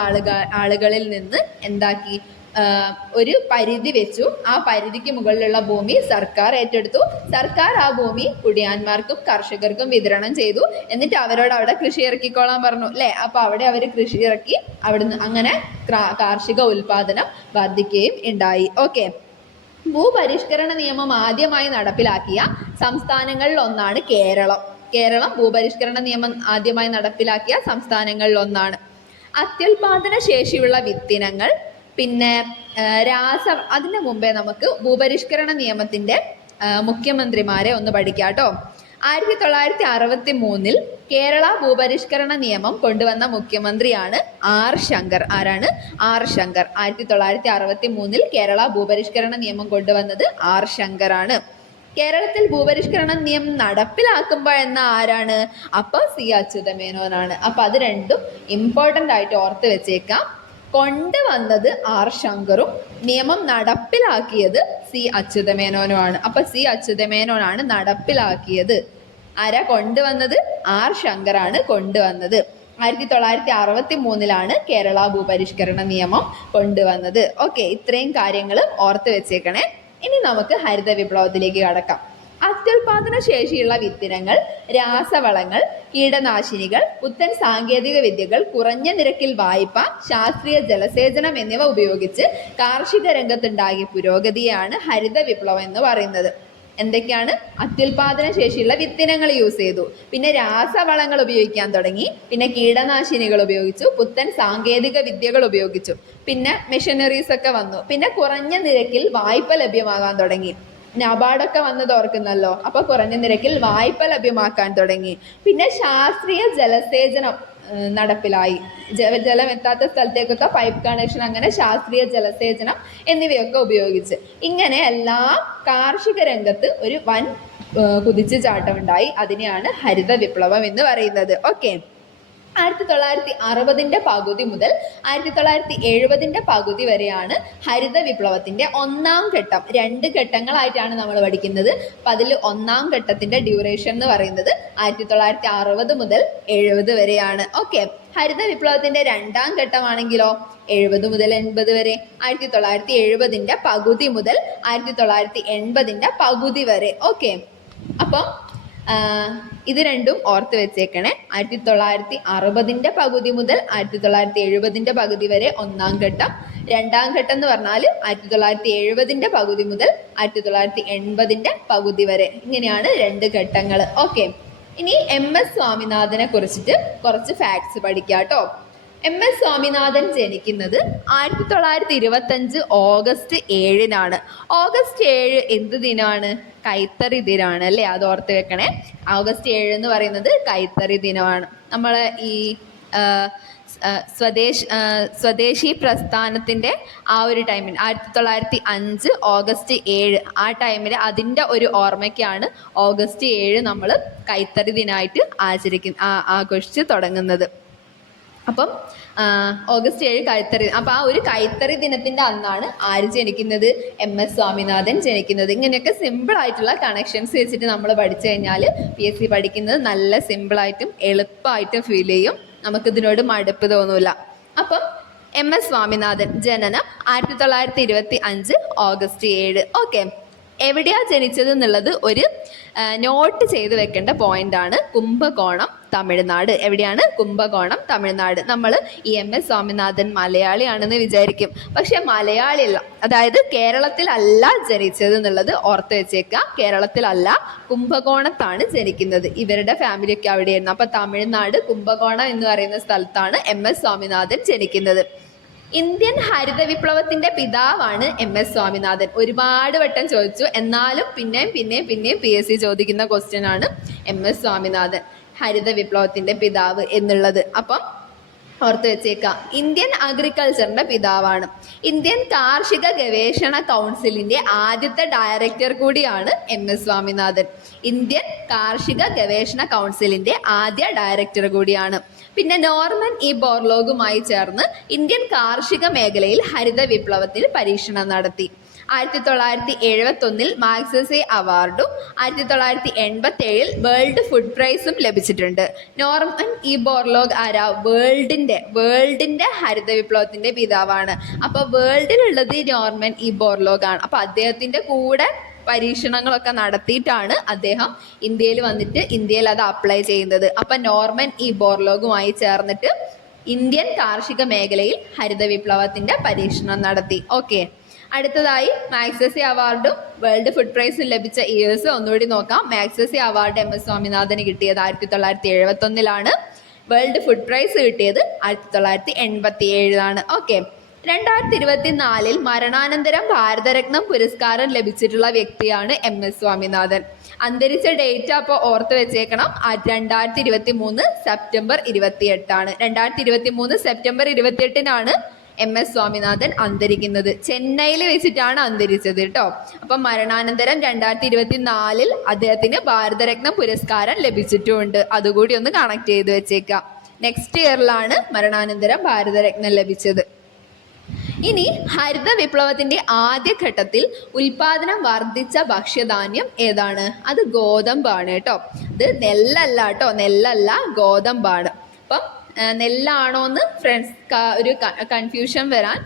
ആളുകളിൽ നിന്ന് എന്താക്കി, ഒരു പരിധി വെച്ചു. ആ പരിധിക്ക് മുകളിലുള്ള ഭൂമി സർക്കാർ ഏറ്റെടുത്തു. സർക്കാർ ആ ഭൂമി കുടിയാന്മാർക്കും കർഷകർക്കും വിതരണം ചെയ്തു. എന്നിട്ട് അവരോട് അവിടെ കൃഷി ഇറക്കിക്കോളാൻ പറഞ്ഞു അല്ലേ? അപ്പോൾ അവിടെ അവർ കൃഷി ഇറക്കി. അവിടുന്ന് അങ്ങനെ കാർഷിക ഉൽപാദനം വർദ്ധിക്കുകയും ഉണ്ടായി. ഓക്കെ, ഭൂപരിഷ്കരണ നിയമം ആദ്യമായി നടപ്പിലാക്കിയ സംസ്ഥാനങ്ങളിൽ ഒന്നാണ് കേരളം. കേരളം ഭൂപരിഷ്കരണ നിയമം ആദ്യമായി നടപ്പിലാക്കിയ സംസ്ഥാനങ്ങളിൽ ഒന്നാണ്. അത്യുൽപാദന ശേഷിയുള്ള വിത്തിനങ്ങൾ, പിന്നെ അതിന് മുമ്പേ നമുക്ക് ഭൂപരിഷ്കരണ നിയമത്തിൻ്റെ മുഖ്യമന്ത്രിമാരെ ഒന്ന് പഠിക്കാം കേട്ടോ. 1963 കേരള ഭൂപരിഷ്കരണ നിയമം കൊണ്ടുവന്ന മുഖ്യമന്ത്രിയാണ് ആർ ശങ്കർ. ആരാണ്? ആർ ശങ്കർ. 1963 കേരള ഭൂപരിഷ്കരണ നിയമം കൊണ്ടുവന്നത് ആർ ശങ്കർ ആണ്. കേരളത്തിൽ ഭൂപരിഷ്കരണ നിയമം നടപ്പിലാക്കുമ്പോൾ എന്ന ആരാണ്? അപ്പോൾ സി അച്യുതമേനോനാണ്. അപ്പം അത് രണ്ടും ഇമ്പോർട്ടൻ്റ് ആയിട്ട് ഓർത്ത് വെച്ചേക്കാം. കൊണ്ടുവന്നത് ആർ ശങ്കറും നിയമം നടപ്പിലാക്കിയത് സി അച്യുതമേനോനുമാണ്. അപ്പൊ സി അച്യുതമേനോനാണ് നടപ്പിലാക്കിയത്. ആരാ കൊണ്ടുവന്നത്? ആർ ശങ്കറാണ് കൊണ്ടുവന്നത്. 1963 കേരള ഭൂപരിഷ്കരണ നിയമം കൊണ്ടുവന്നത്. ഓക്കെ, ഇത്രയും കാര്യങ്ങൾ ഓർത്ത് വെച്ചേക്കണേ. ഇനി നമുക്ക് ഹരിത വിപ്ലവത്തിലേക്ക് കടക്കാം. അത്യുൽപാദന ശേഷിയുള്ള വിത്തിനങ്ങൾ, രാസവളങ്ങൾ, കീടനാശിനികൾ, പുത്തൻ സാങ്കേതിക വിദ്യകൾ, കുറഞ്ഞ നിരക്കിൽ വായ്പ, ശാസ്ത്രീയ ജലസേചനം എന്നിവ ഉപയോഗിച്ച് കാർഷിക രംഗത്തുണ്ടാകിയ പുരോഗതിയാണ് ഹരിത വിപ്ലവം എന്ന് പറയുന്നത്. എന്തൊക്കെയാണ്? അത്യുൽപാദന ശേഷിയുള്ള വിത്തിനങ്ങൾ യൂസ് ചെയ്തു, പിന്നെ രാസവളങ്ങൾ ഉപയോഗിക്കാൻ തുടങ്ങി, പിന്നെ കീടനാശിനികൾ ഉപയോഗിച്ചു, പുത്തൻ സാങ്കേതിക വിദ്യകൾ ഉപയോഗിച്ചു, പിന്നെ മെഷീനറീസ് ഒക്കെ വന്നു, പിന്നെ കുറഞ്ഞ നിരക്കിൽ വായ്പ ലഭ്യമാകാൻ തുടങ്ങി. നബാർഡൊക്കെ വന്നത് ഓർക്കുന്നല്ലോ. അപ്പൊ കുറഞ്ഞ നിരക്കിൽ വായ്പ ലഭ്യമാക്കാൻ തുടങ്ങി. പിന്നെ ശാസ്ത്രീയ ജലസേചനം നടപ്പിലായി. ജലം എത്താത്ത സ്ഥലത്തേക്കൊക്കെ പൈപ്പ് കണക്ഷൻ, അങ്ങനെ ശാസ്ത്രീയ ജലസേചനം എന്നിവയൊക്കെ ഉപയോഗിച്ച് ഇങ്ങനെ എല്ലാം കാർഷിക രംഗത്ത് ഒരു വൻ കുതിച്ചുചാട്ടമുണ്ടായി. അതിനെയാണ് ഹരിത വിപ്ലവം എന്ന് പറയുന്നത്. ഓക്കെ, 1960 പകുതി മുതൽ 1970 പകുതി വരെയാണ് ഹരിത വിപ്ലവത്തിന്റെ ഒന്നാം ഘട്ടം. 2 ഘട്ടങ്ങളായിട്ടാണ് നമ്മൾ പഠിക്കുന്നത്. അപ്പം അതിൽ ഒന്നാം ഘട്ടത്തിന്റെ ഡ്യൂറേഷൻ എന്ന് പറയുന്നത് 1960 മുതൽ 70 വരെയാണ്. ഓക്കെ, ഹരിത വിപ്ലവത്തിന്റെ രണ്ടാം ഘട്ടമാണെങ്കിലോ 70 മുതൽ 80 വരെ. 1970 പകുതി മുതൽ 1980 പകുതി വരെ. ഓക്കെ, അപ്പം ഇത് രണ്ടും ഓർത്ത് വെച്ചേക്കണേ. 1960 പകുതി മുതൽ 1970 പകുതി വരെ ഒന്നാം ഘട്ടം. രണ്ടാം ഘട്ടം എന്ന് പറഞ്ഞാൽ 1970 പകുതി മുതൽ 1980 പകുതി വരെ. ഇങ്ങനെയാണ് 2 ഘട്ടങ്ങൾ. ഓക്കെ, ഇനി MS സ്വാമിനാഥനെ കുറിച്ചിട്ട് കുറച്ച് ഫാക്ട്സ് പഠിക്കാം കേട്ടോ. MS സ്വാമിനാഥൻ ജനിക്കുന്നത് 1925 ഓഗസ്റ്റ് 7 ഓഗസ്റ്റ് 7 എന്ത് ദിനമാണ്? കൈത്തറി ദിനമാണ് അല്ലേ? അത് ഓർത്ത് വെക്കണേ. ഓഗസ്റ്റ് 7 എന്ന് പറയുന്നത് കൈത്തറി ദിനമാണ്. നമ്മൾ ഈ സ്വദേശി പ്രസ്ഥാനത്തിൻ്റെ ആ ഒരു ടൈമിൽ 1905 ഓഗസ്റ്റ് 7 ആ ടൈമിൽ അതിൻ്റെ ഒരു ഓർമ്മയ്ക്കാണ് ഓഗസ്റ്റ് 7 നമ്മൾ കൈത്തറി ദിനമായിട്ട് ആഘോഷിച്ച് തുടങ്ങുന്നത്. അപ്പം ഓഗസ്റ്റ് 7 കൈത്തറി. അപ്പം ആ ഒരു കൈത്തറി ദിനത്തിൻ്റെ അന്നാണ് ആര് ജനിക്കുന്നത്? MS സ്വാമിനാഥൻ ജനിക്കുന്നത്. ഇങ്ങനെയൊക്കെ സിമ്പിളായിട്ടുള്ള കണക്ഷൻസ് വെച്ചിട്ട് നമ്മൾ പഠിച്ചു കഴിഞ്ഞാൽ PSC പഠിക്കുന്നത് നല്ല സിമ്പിളായിട്ടും എളുപ്പമായിട്ടും ഫീൽ ചെയ്യും. നമുക്കിതിനോട് മടുപ്പ് തോന്നൂല. അപ്പം MS സ്വാമിനാഥൻ ജനനം 1925 ഓഗസ്റ്റ് 7. ഓക്കെ, എവിടെയാ ജനിച്ചത് എന്നുള്ളത് ഒരു നോട്ട് ചെയ്ത് വെക്കേണ്ട പോയിന്റാണ്. കുംഭകോണം, തമിഴ്നാട്. എവിടെയാണ്? കുംഭകോണം, തമിഴ്നാട്. നമ്മൾ ഈ MS സ്വാമിനാഥൻ മലയാളിയാണെന്ന് വിചാരിക്കും, പക്ഷെ മലയാളിയല്ല. അതായത് കേരളത്തിലല്ല ജനിച്ചത് എന്നുള്ളത് ഓർത്ത് വെച്ചേക്കുക. കേരളത്തിലല്ല, കുംഭകോണത്താണ് ജനിക്കുന്നത്. ഇവരുടെ ഫാമിലിയൊക്കെ അവിടെയായിരുന്നു. അപ്പം തമിഴ്നാട് കുംഭകോണം എന്ന് പറയുന്ന സ്ഥലത്താണ് MS സ്വാമിനാഥൻ ജനിക്കുന്നത്. ഇന്ത്യൻ ഹരിത വിപ്ലവത്തിന്റെ പിതാവാണ് MS സ്വാമിനാഥൻ. ഒരുപാട് വട്ടം ചോദിച്ചു, എന്നാലും പിന്നെയും PSC ചോദിക്കുന്ന ക്വസ്റ്റ്യൻ ആണ് MS സ്വാമിനാഥൻ ഹരിത വിപ്ലവത്തിന്റെ പിതാവ് എന്നുള്ളത്. അപ്പം ഓർത്ത് വെച്ചേക്കാം. ഇന്ത്യൻ അഗ്രികൾച്ചറിന്റെ പിതാവാണ്. ഇന്ത്യൻ കാർഷിക ഗവേഷണ കൗൺസിലിന്റെ ആദ്യത്തെ ഡയറക്ടർ കൂടിയാണ് MS സ്വാമിനാഥൻ. ഇന്ത്യൻ കാർഷിക ഗവേഷണ കൗൺസിലിന്റെ ആദ്യ ഡയറക്ടർ കൂടിയാണ്. പിന്നെ നോർമൻ E ബോർലോഗുമായി ചേർന്ന് ഇന്ത്യൻ കാർഷിക മേഖലയിൽ ഹരിത വിപ്ലവത്തിൽ പരീക്ഷണം നടത്തി. 1971 മാഗ്സസെ അവാർഡും 1987 വേൾഡ് ഫുഡ് പ്രൈസും ലഭിച്ചിട്ടുണ്ട്. നോർമൻ E ബോർലോഗ് ആരാ? വേൾഡിന്റെ ഹരിത വിപ്ലവത്തിന്റെ പിതാവാണ്. അപ്പോൾ വേൾഡിലുള്ളത് നോർമൻ E ബോർലോഗ് ആണ്. അപ്പോൾ അദ്ദേഹത്തിന്റെ കൂടെ പരീക്ഷണങ്ങളൊക്കെ നടത്തിയിട്ടാണ് അദ്ദേഹം ഇന്ത്യയിൽ വന്നിട്ട് ഇന്ത്യയിൽ അത് അപ്ലൈ ചെയ്യുന്നത്. അപ്പം നോർമൻ E ബോർലോഗുമായി ചേർന്നിട്ട് ഇന്ത്യൻ കാർഷിക മേഖലയിൽ ഹരിത വിപ്ലവത്തിന്റെ പരീക്ഷണം നടത്തി. ഓക്കെ, അടുത്തതായി മാഗ്സസെ അവാർഡും വേൾഡ് ഫുഡ് പ്രൈസും ലഭിച്ച ഇയേഴ്സ് ഒന്നുകൂടി നോക്കാം. മാഗ്സസെ അവാർഡ് MS സ്വാമിനാഥന് കിട്ടിയത് 1971. വേൾഡ് ഫുഡ് പ്രൈസ് കിട്ടിയത് 1987. ഓക്കെ, 2024 മരണാനന്തരം ഭാരതരത്നം പുരസ്കാരം ലഭിച്ചിട്ടുള്ള വ്യക്തിയാണ് MS സ്വാമിനാഥൻ. അന്തരിച്ച ഡേറ്റ് അപ്പോൾ ഓർത്ത് വെച്ചേക്കണം. 2023 സെപ്റ്റംബർ 28. 2023 സെപ്റ്റംബർ 28 MS സ്വാമിനാഥൻ അന്തരിക്കുന്നത്. ചെന്നൈയിൽ വെച്ചിട്ടാണ് അന്തരിച്ചത് കേട്ടോ. അപ്പം മരണാനന്തരം 2024 അദ്ദേഹത്തിന് ഭാരതരത്നം പുരസ്കാരം ലഭിച്ചിട്ടുമുണ്ട്. അതുകൂടി ഒന്ന് കണക്ട് ചെയ്ത് വെച്ചേക്കാം. നെക്സ്റ്റ് ഇയറിലാണ് മരണാനന്തരം ഭാരതരത്നം ലഭിച്ചത്. ഇനി ഹരിത വിപ്ലവത്തിന്റെ ആദ്യഘട്ടത്തിൽ ഉൽപാദനം വർദ്ധിച്ച ഭക്ഷ്യധാന്യം ഏതാണ്? അത് ഗോതമ്പാണ് കേട്ടോ. ഇത് നെല്ലല്ല കേട്ടോ, നെല്ലല്ല, ഗോതമ്പാണ്. അപ്പം നെല്ലാണോ എന്ന് ഫ്രണ്ട്സ് ഒരു കൺഫ്യൂഷൻ വരാൻ,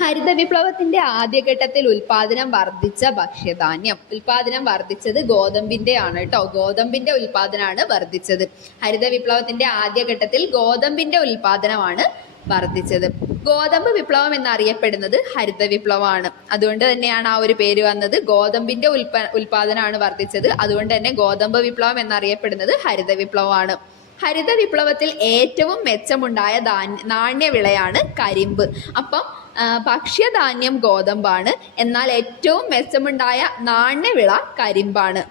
ഹരിത വിപ്ലവത്തിന്റെ ആദ്യഘട്ടത്തിൽ ഉൽപാദനം വർദ്ധിച്ച ഭക്ഷ്യധാന്യം, ഉൽപാദനം വർദ്ധിച്ചത് ഗോതമ്പിന്റെ ആണ് കേട്ടോ. ഗോതമ്പിന്റെ ഉൽപാദനമാണ് വർദ്ധിച്ചത്. ഹരിത വിപ്ലവത്തിന്റെ ആദ്യഘട്ടത്തിൽ ഗോതമ്പിന്റെ ഉൽപാദനമാണ് വർദ്ധിച്ചത്. ഗോതമ്പ് വിപ്ലവം എന്നറിയപ്പെടുന്നത് ഹരിത വിപ്ലവമാണ്. അതുകൊണ്ട് തന്നെയാണ് ആ ഒരു പേര് വന്നത്. ഗോതമ്പിന്റെ ഉൽപാദനമാണ് വർദ്ധിച്ചത്, അതുകൊണ്ട് തന്നെ ഗോതമ്പ് വിപ്ലവം എന്നറിയപ്പെടുന്നത് ഹരിത വിപ്ലവമാണ്. ഹരിത വിപ്ലവത്തിൽ ഏറ്റവും മെച്ചമുണ്ടായ നാണ്യവിളയാണ് കരിമ്പ്. അപ്പം ഭക്ഷ്യധാന്യം ഗോതമ്പാണ്, എന്നാൽ ഏറ്റവും മെച്ചമുണ്ടായ നാണ്യവിള കരിമ്പാണ്.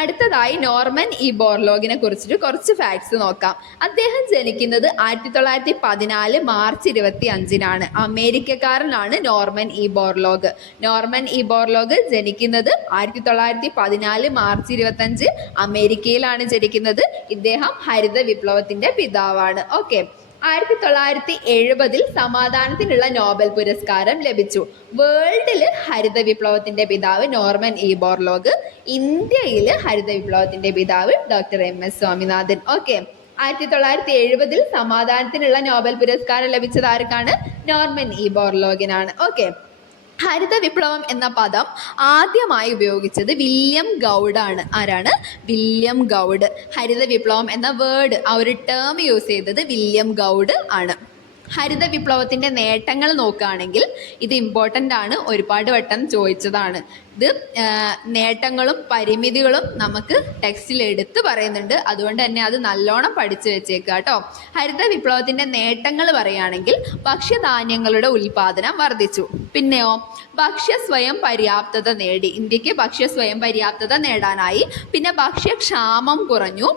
അടുത്തതായി നോർമൻ ഇ ബോർലോഗിനെ കുറിച്ചിട്ട് കുറച്ച് ഫാക്ട്സ് നോക്കാം. അദ്ദേഹം ജനിക്കുന്നത് 1914 മാർച്ച് 25-നാണ്. അമേരിക്കക്കാരനാണ് Norman E Borlaug. Norman E Borlaug ജനിക്കുന്നത് 1914 മാർച്ച് 25, അമേരിക്കയിലാണ് ജനിക്കുന്നത്. ഇദ്ദേഹം ഹരിത വിപ്ലവത്തിന്റെ പിതാവാണ്. ഓക്കെ. 1970 സമാധാനത്തിനുള്ള നോബൽ പുരസ്കാരം ലഭിച്ചു. വേൾഡില് ഹരിത വിപ്ലവത്തിന്റെ പിതാവ് നോർമൻ ഇ ബോർലോഗ്, ഇന്ത്യയില് ഹരിത വിപ്ലവത്തിന്റെ പിതാവ് ഡോക്ടർ MS സ്വാമിനാഥൻ. ഓക്കെ. 1970 സമാധാനത്തിനുള്ള നോബൽ പുരസ്കാരം ലഭിച്ചത് ആർക്കാണ്? നോർമൻ ഇ ബോർലോഗിനാണ്. ഓക്കെ. ഹരിത വിപ്ലവം എന്ന പദം ആദ്യമായി ഉപയോഗിച്ചത് വില്യം ഗൗഡ് ആണ്. ആരാണ്? William Gaud. ഹരിത വിപ്ലവം എന്ന വേർഡ്, ആ ഒരു ടേം യൂസ് ചെയ്തത് വില്യം ഗൗഡ് ആണ്. ഹരിത വിപ്ലവത്തിന്റെ നേട്ടങ്ങൾ നോക്കുകയാണെങ്കിൽ ഇത് ഇമ്പോർട്ടൻ്റ് ആണ്, ഒരുപാട് വട്ടം ചോദിച്ചതാണ്. ഇത് നേട്ടങ്ങളും പരിമിതികളും നമുക്ക് ടെക്സ്റ്റിൽ എടുത്ത് പറയുന്നുണ്ട്, അതുകൊണ്ട് തന്നെ അത് നല്ലോണം പഠിച്ചു വെച്ചേക്കുക കേട്ടോ. ഹരിത വിപ്ലവത്തിന്റെ നേട്ടങ്ങൾ പറയുകയാണെങ്കിൽ ഭക്ഷ്യധാന്യങ്ങളുടെ ഉൽപാദനം വർദ്ധിച്ചു. പിന്നെയോ ഭക്ഷ്യ സ്വയം പര്യാപ്തത നേടി. ഇന്ത്യക്ക് ഭക്ഷ്യ സ്വയം പര്യാപ്തത നേടാനായി. പിന്നെ ഭക്ഷ്യക്ഷാമം കുറഞ്ഞു.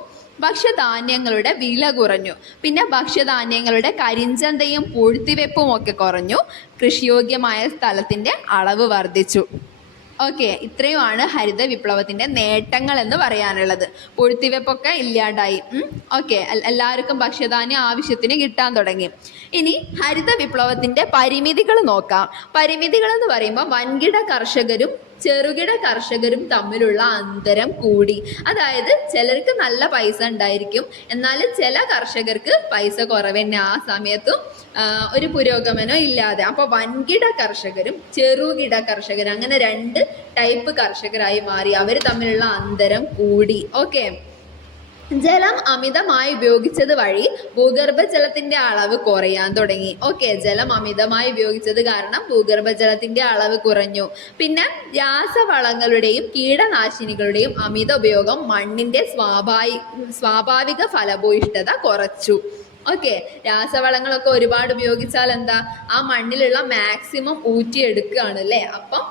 ഭക്ഷ്യധാന്യങ്ങളുടെ വില കുറഞ്ഞു. പിന്നെ ഭക്ഷ്യധാന്യങ്ങളുടെ കരിഞ്ചന്തയും പൂഴ്ത്തിവെപ്പും ഒക്കെ കുറഞ്ഞു. കൃഷിയോഗ്യമായ സ്ഥലത്തിന്റെ അളവ് വർദ്ധിച്ചു. ഓക്കെ. ഇത്രയുമാണ് ഹരിത വിപ്ലവത്തിന്റെ നേട്ടങ്ങൾ എന്ന് പറയാനുള്ളത്. പൂഴ്ത്തിവെപ്പൊക്കെ ഇല്ലാണ്ടായി. ഓക്കെ. എല്ലാവർക്കും ഭക്ഷ്യധാന്യം ആവശ്യത്തിന് കിട്ടാൻ തുടങ്ങി. ഇനി ഹരിത വിപ്ലവത്തിന്റെ പരിമിതികൾ നോക്കാം. പരിമിതികൾ എന്ന് പറയുമ്പോൾ വൻകിട കർഷകരും ചെറുകിട കർഷകരും തമ്മിലുള്ള അന്തരം കൂടി. അതായത് ചിലർക്ക് നല്ല പൈസ ഉണ്ടായിരിക്കും, എന്നാൽ ചില കർഷകർക്ക് പൈസ കുറവന്നെ. ആ സമയത്തും ഒരു പുരോഗമനം ഇല്ലാതെ. അപ്പോൾ വൻകിട കർഷകരും ചെറുകിട കർഷകരും അങ്ങനെ 2 ടൈപ്പ് കർഷകരായി മാറി. അവർ തമ്മിലുള്ള അന്തരം കൂടി. ഓക്കെ. ജലം അമിതമായി ഉപയോഗിച്ചത് വഴി ഭൂഗർഭജലത്തിന്റെ അളവ് കുറയാൻ തുടങ്ങി. ഓക്കെ. ജലം അമിതമായി ഉപയോഗിച്ചത് കാരണം ഭൂഗർഭജലത്തിന്റെ അളവ് കുറഞ്ഞു. പിന്നെ രാസവളങ്ങളുടെയും കീടനാശിനികളുടെയും അമിത ഉപയോഗം മണ്ണിന്റെ സ്വാഭാവിക ഫലഭൂയിഷ്ഠത കുറച്ചു. ഓക്കെ. രാസവളങ്ങളൊക്കെ ഒരുപാട് ഉപയോഗിച്ചാൽ എന്താ, ആ മണ്ണിലുള്ള മാക്സിമം ഊറ്റിയെടുക്കുകയാണ് അല്ലേ. അപ്പം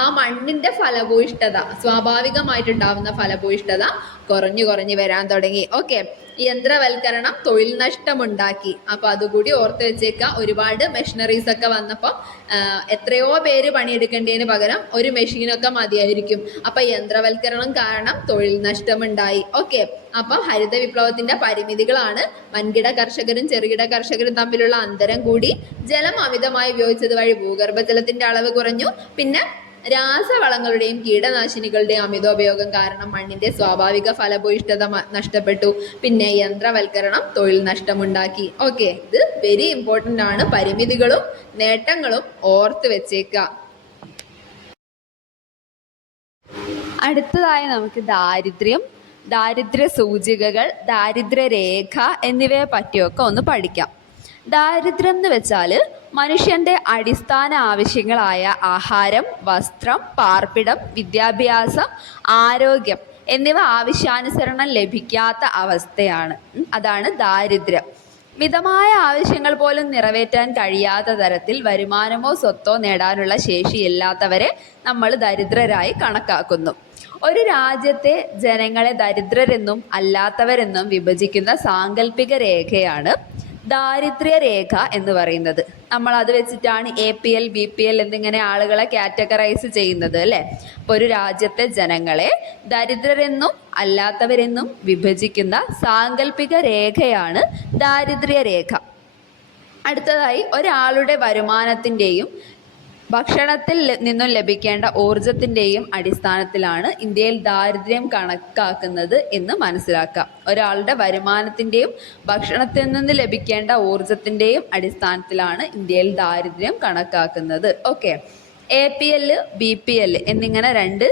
ആ മണ്ണിന്റെ ഫലഭൂയിഷ്ഠത, സ്വാഭാവികമായിട്ടുണ്ടാവുന്ന ഫലഭൂയിഷ്ഠത കുറഞ്ഞു വരാൻ തുടങ്ങി. ഓക്കെ. യന്ത്രവൽക്കരണം തൊഴിൽ നഷ്ടമുണ്ടാക്കി. അപ്പൊ അതുകൂടി ഓർത്ത് വെച്ചേക്കുക. ഒരുപാട് മെഷീനറീസ് ഒക്കെ വന്നപ്പോൾ എത്രയോ പേര് പണിയെടുക്കേണ്ടതിന് പകരം ഒരു മെഷീനൊക്കെ മതിയായിരിക്കും. അപ്പൊ യന്ത്രവൽക്കരണം കാരണം തൊഴിൽ നഷ്ടമുണ്ടായി. ഓക്കെ. അപ്പം ഹരിത വിപ്ലവത്തിന്റെ പരിമിതികളാണ് വൻകിട കർഷകരും ചെറുകിട കർഷകരും തമ്മിലുള്ള അന്തരം കൂടി, ജലം അമിതമായി ഉപയോഗിച്ചത് വഴി ഭൂഗർഭജലത്തിന്റെ അളവ് കുറഞ്ഞു, പിന്നെ രാസവളങ്ങളുടെയും കീടനാശിനികളുടെയും അമിതോപയോഗം കാരണം മണ്ണിന്റെ സ്വാഭാവിക ഫലഭൂയിഷ്ഠത നഷ്ടപ്പെട്ടു, പിന്നെ യന്ത്രവൽക്കരണം തൊഴിൽ നഷ്ടമുണ്ടാക്കി. ഓക്കെ. ഇത് വെരി ഇമ്പോർട്ടൻ്റ് ആണ്. പരിമിതികളും നേട്ടങ്ങളും ഓർത്ത് വെച്ചേക്കുക. അടുത്തതായി നമുക്ക് ദാരിദ്ര്യ സൂചികകൾ, ദാരിദ്ര്യരേഖ എന്നിവയെ പറ്റിയൊക്കെ ഒന്ന് പഠിക്കാം. ദാരിദ്ര്യം എന്ന് വെച്ചാൽ മനുഷ്യൻ്റെ അടിസ്ഥാന ആവശ്യങ്ങളായ ആഹാരം, വസ്ത്രം, പാർപ്പിടം, വിദ്യാഭ്യാസം, ആരോഗ്യം എന്നിവ ആവശ്യാനുസരണം ലഭിക്കാത്ത അവസ്ഥയാണ്. അതാണ് ദാരിദ്ര്യം. മിതമായ ആവശ്യങ്ങൾ പോലും നിറവേറ്റാൻ കഴിയാത്ത തരത്തിൽ വരുമാനമോ സ്വത്തോ നേടാനുള്ള ശേഷിയില്ലാത്തവരെ നമ്മൾ ദരിദ്രരായി കണക്കാക്കുന്നു. ഒരു രാജ്യത്തെ ജനങ്ങളെ ദരിദ്രരെന്നും അല്ലാത്തവരെന്നും വിഭജിക്കുന്ന സാങ്കല്പിക രേഖയാണ് ദാരിദ്ര്യരേഖ എന്ന് പറയുന്നത്. നമ്മൾ അത് വെച്ചിട്ടാണ് APL BPL എന്നിങ്ങനെ ആളുകളെ കാറ്റഗറൈസ് ചെയ്യുന്നത് അല്ലേ. അപ്പോൾ ഒരു രാജ്യത്തെ ജനങ്ങളെ ദരിദ്രരെന്നും അല്ലാത്തവരെന്നും വിഭജിക്കുന്ന സാങ്കല്പിക രേഖയാണ് ദാരിദ്ര്യരേഖ. അടുത്തതായി ഒരാളുടെ വരുമാനത്തിൻ്റെയും ഭക്ഷണത്തിൽ നിന്നും ലഭിക്കേണ്ട ഊർജത്തിൻ്റെയും അടിസ്ഥാനത്തിലാണ് ഇന്ത്യയിൽ ദാരിദ്ര്യം കണക്കാക്കുന്നത് എന്ന് മനസ്സിലാക്കാം. ഒരാളുടെ വരുമാനത്തിൻ്റെയും ഭക്ഷണത്തിൽ നിന്ന് ലഭിക്കേണ്ട ഊർജത്തിൻ്റെയും അടിസ്ഥാനത്തിലാണ് ഇന്ത്യയിൽ ദാരിദ്ര്യം കണക്കാക്കുന്നത്. ഓക്കെ, APL, BPL എന്നിങ്ങനെ രണ്ട്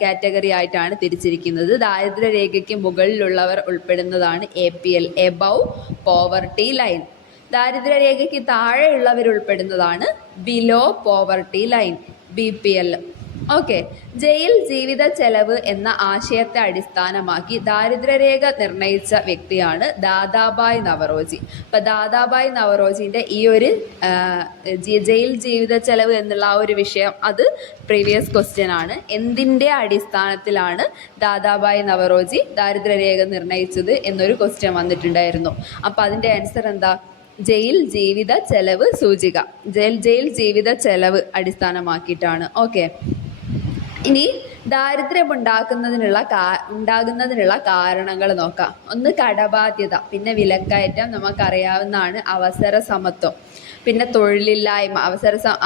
കാറ്റഗറി ആയിട്ടാണ് തിരിച്ചിരിക്കുന്നത്. ദാരിദ്ര്യരേഖയ്ക്ക് മുകളിലുള്ളവർ ഉൾപ്പെടുന്നതാണ് APL, എബവ് പോവർട്ടി ലൈൻ. ദാരിദ്ര്യരേഖയ്ക്ക് താഴെയുള്ളവർ ഉൾപ്പെടുന്നതാണ് below poverty line, BPL. Okay, jail ജീവിത ചെലവ് എന്ന ആശയത്തെ അടിസ്ഥാനമാക്കി ദാരിദ്ര്യരേഖ നിർണയിച്ച വ്യക്തിയാണ് ദാദാഭായ് നവറോജി. അപ്പം ദാദാഭായ് നവറോജിൻ്റെ ഈ ഒരു ജയിൽ ജീവിത ചെലവ് എന്നുള്ള ആ ഒരു വിഷയം അത് പ്രീവിയസ് ക്വസ്റ്റ്യൻ ആണ്. എന്തിൻ്റെ അടിസ്ഥാനത്തിലാണ് ദാദാഭായ് നവറോജി ദാരിദ്ര്യരേഖ നിർണയിച്ചത് എന്നൊരു ക്വസ്റ്റ്യൻ വന്നിട്ടുണ്ടായിരുന്നു. അപ്പം അതിൻ്റെ ആൻസർ എന്താ? ജയിൽ ജീവിത ചെലവ് സൂചിക, ജയിൽ ജീവിത ചെലവ് അടിസ്ഥാനമാക്കിയിട്ടാണ്. ഓക്കെ, ഇനി ദാരിദ്ര്യം ഉണ്ടാകുന്നതിനുള്ള കാരണങ്ങൾ നോക്കാം. ഒന്ന് കടബാധ്യത, പിന്നെ വിലക്കയറ്റം, നമുക്കറിയാവുന്നതാണ്. അവസര സമത്വം, പിന്നെ തൊഴിലില്ലായ്മ,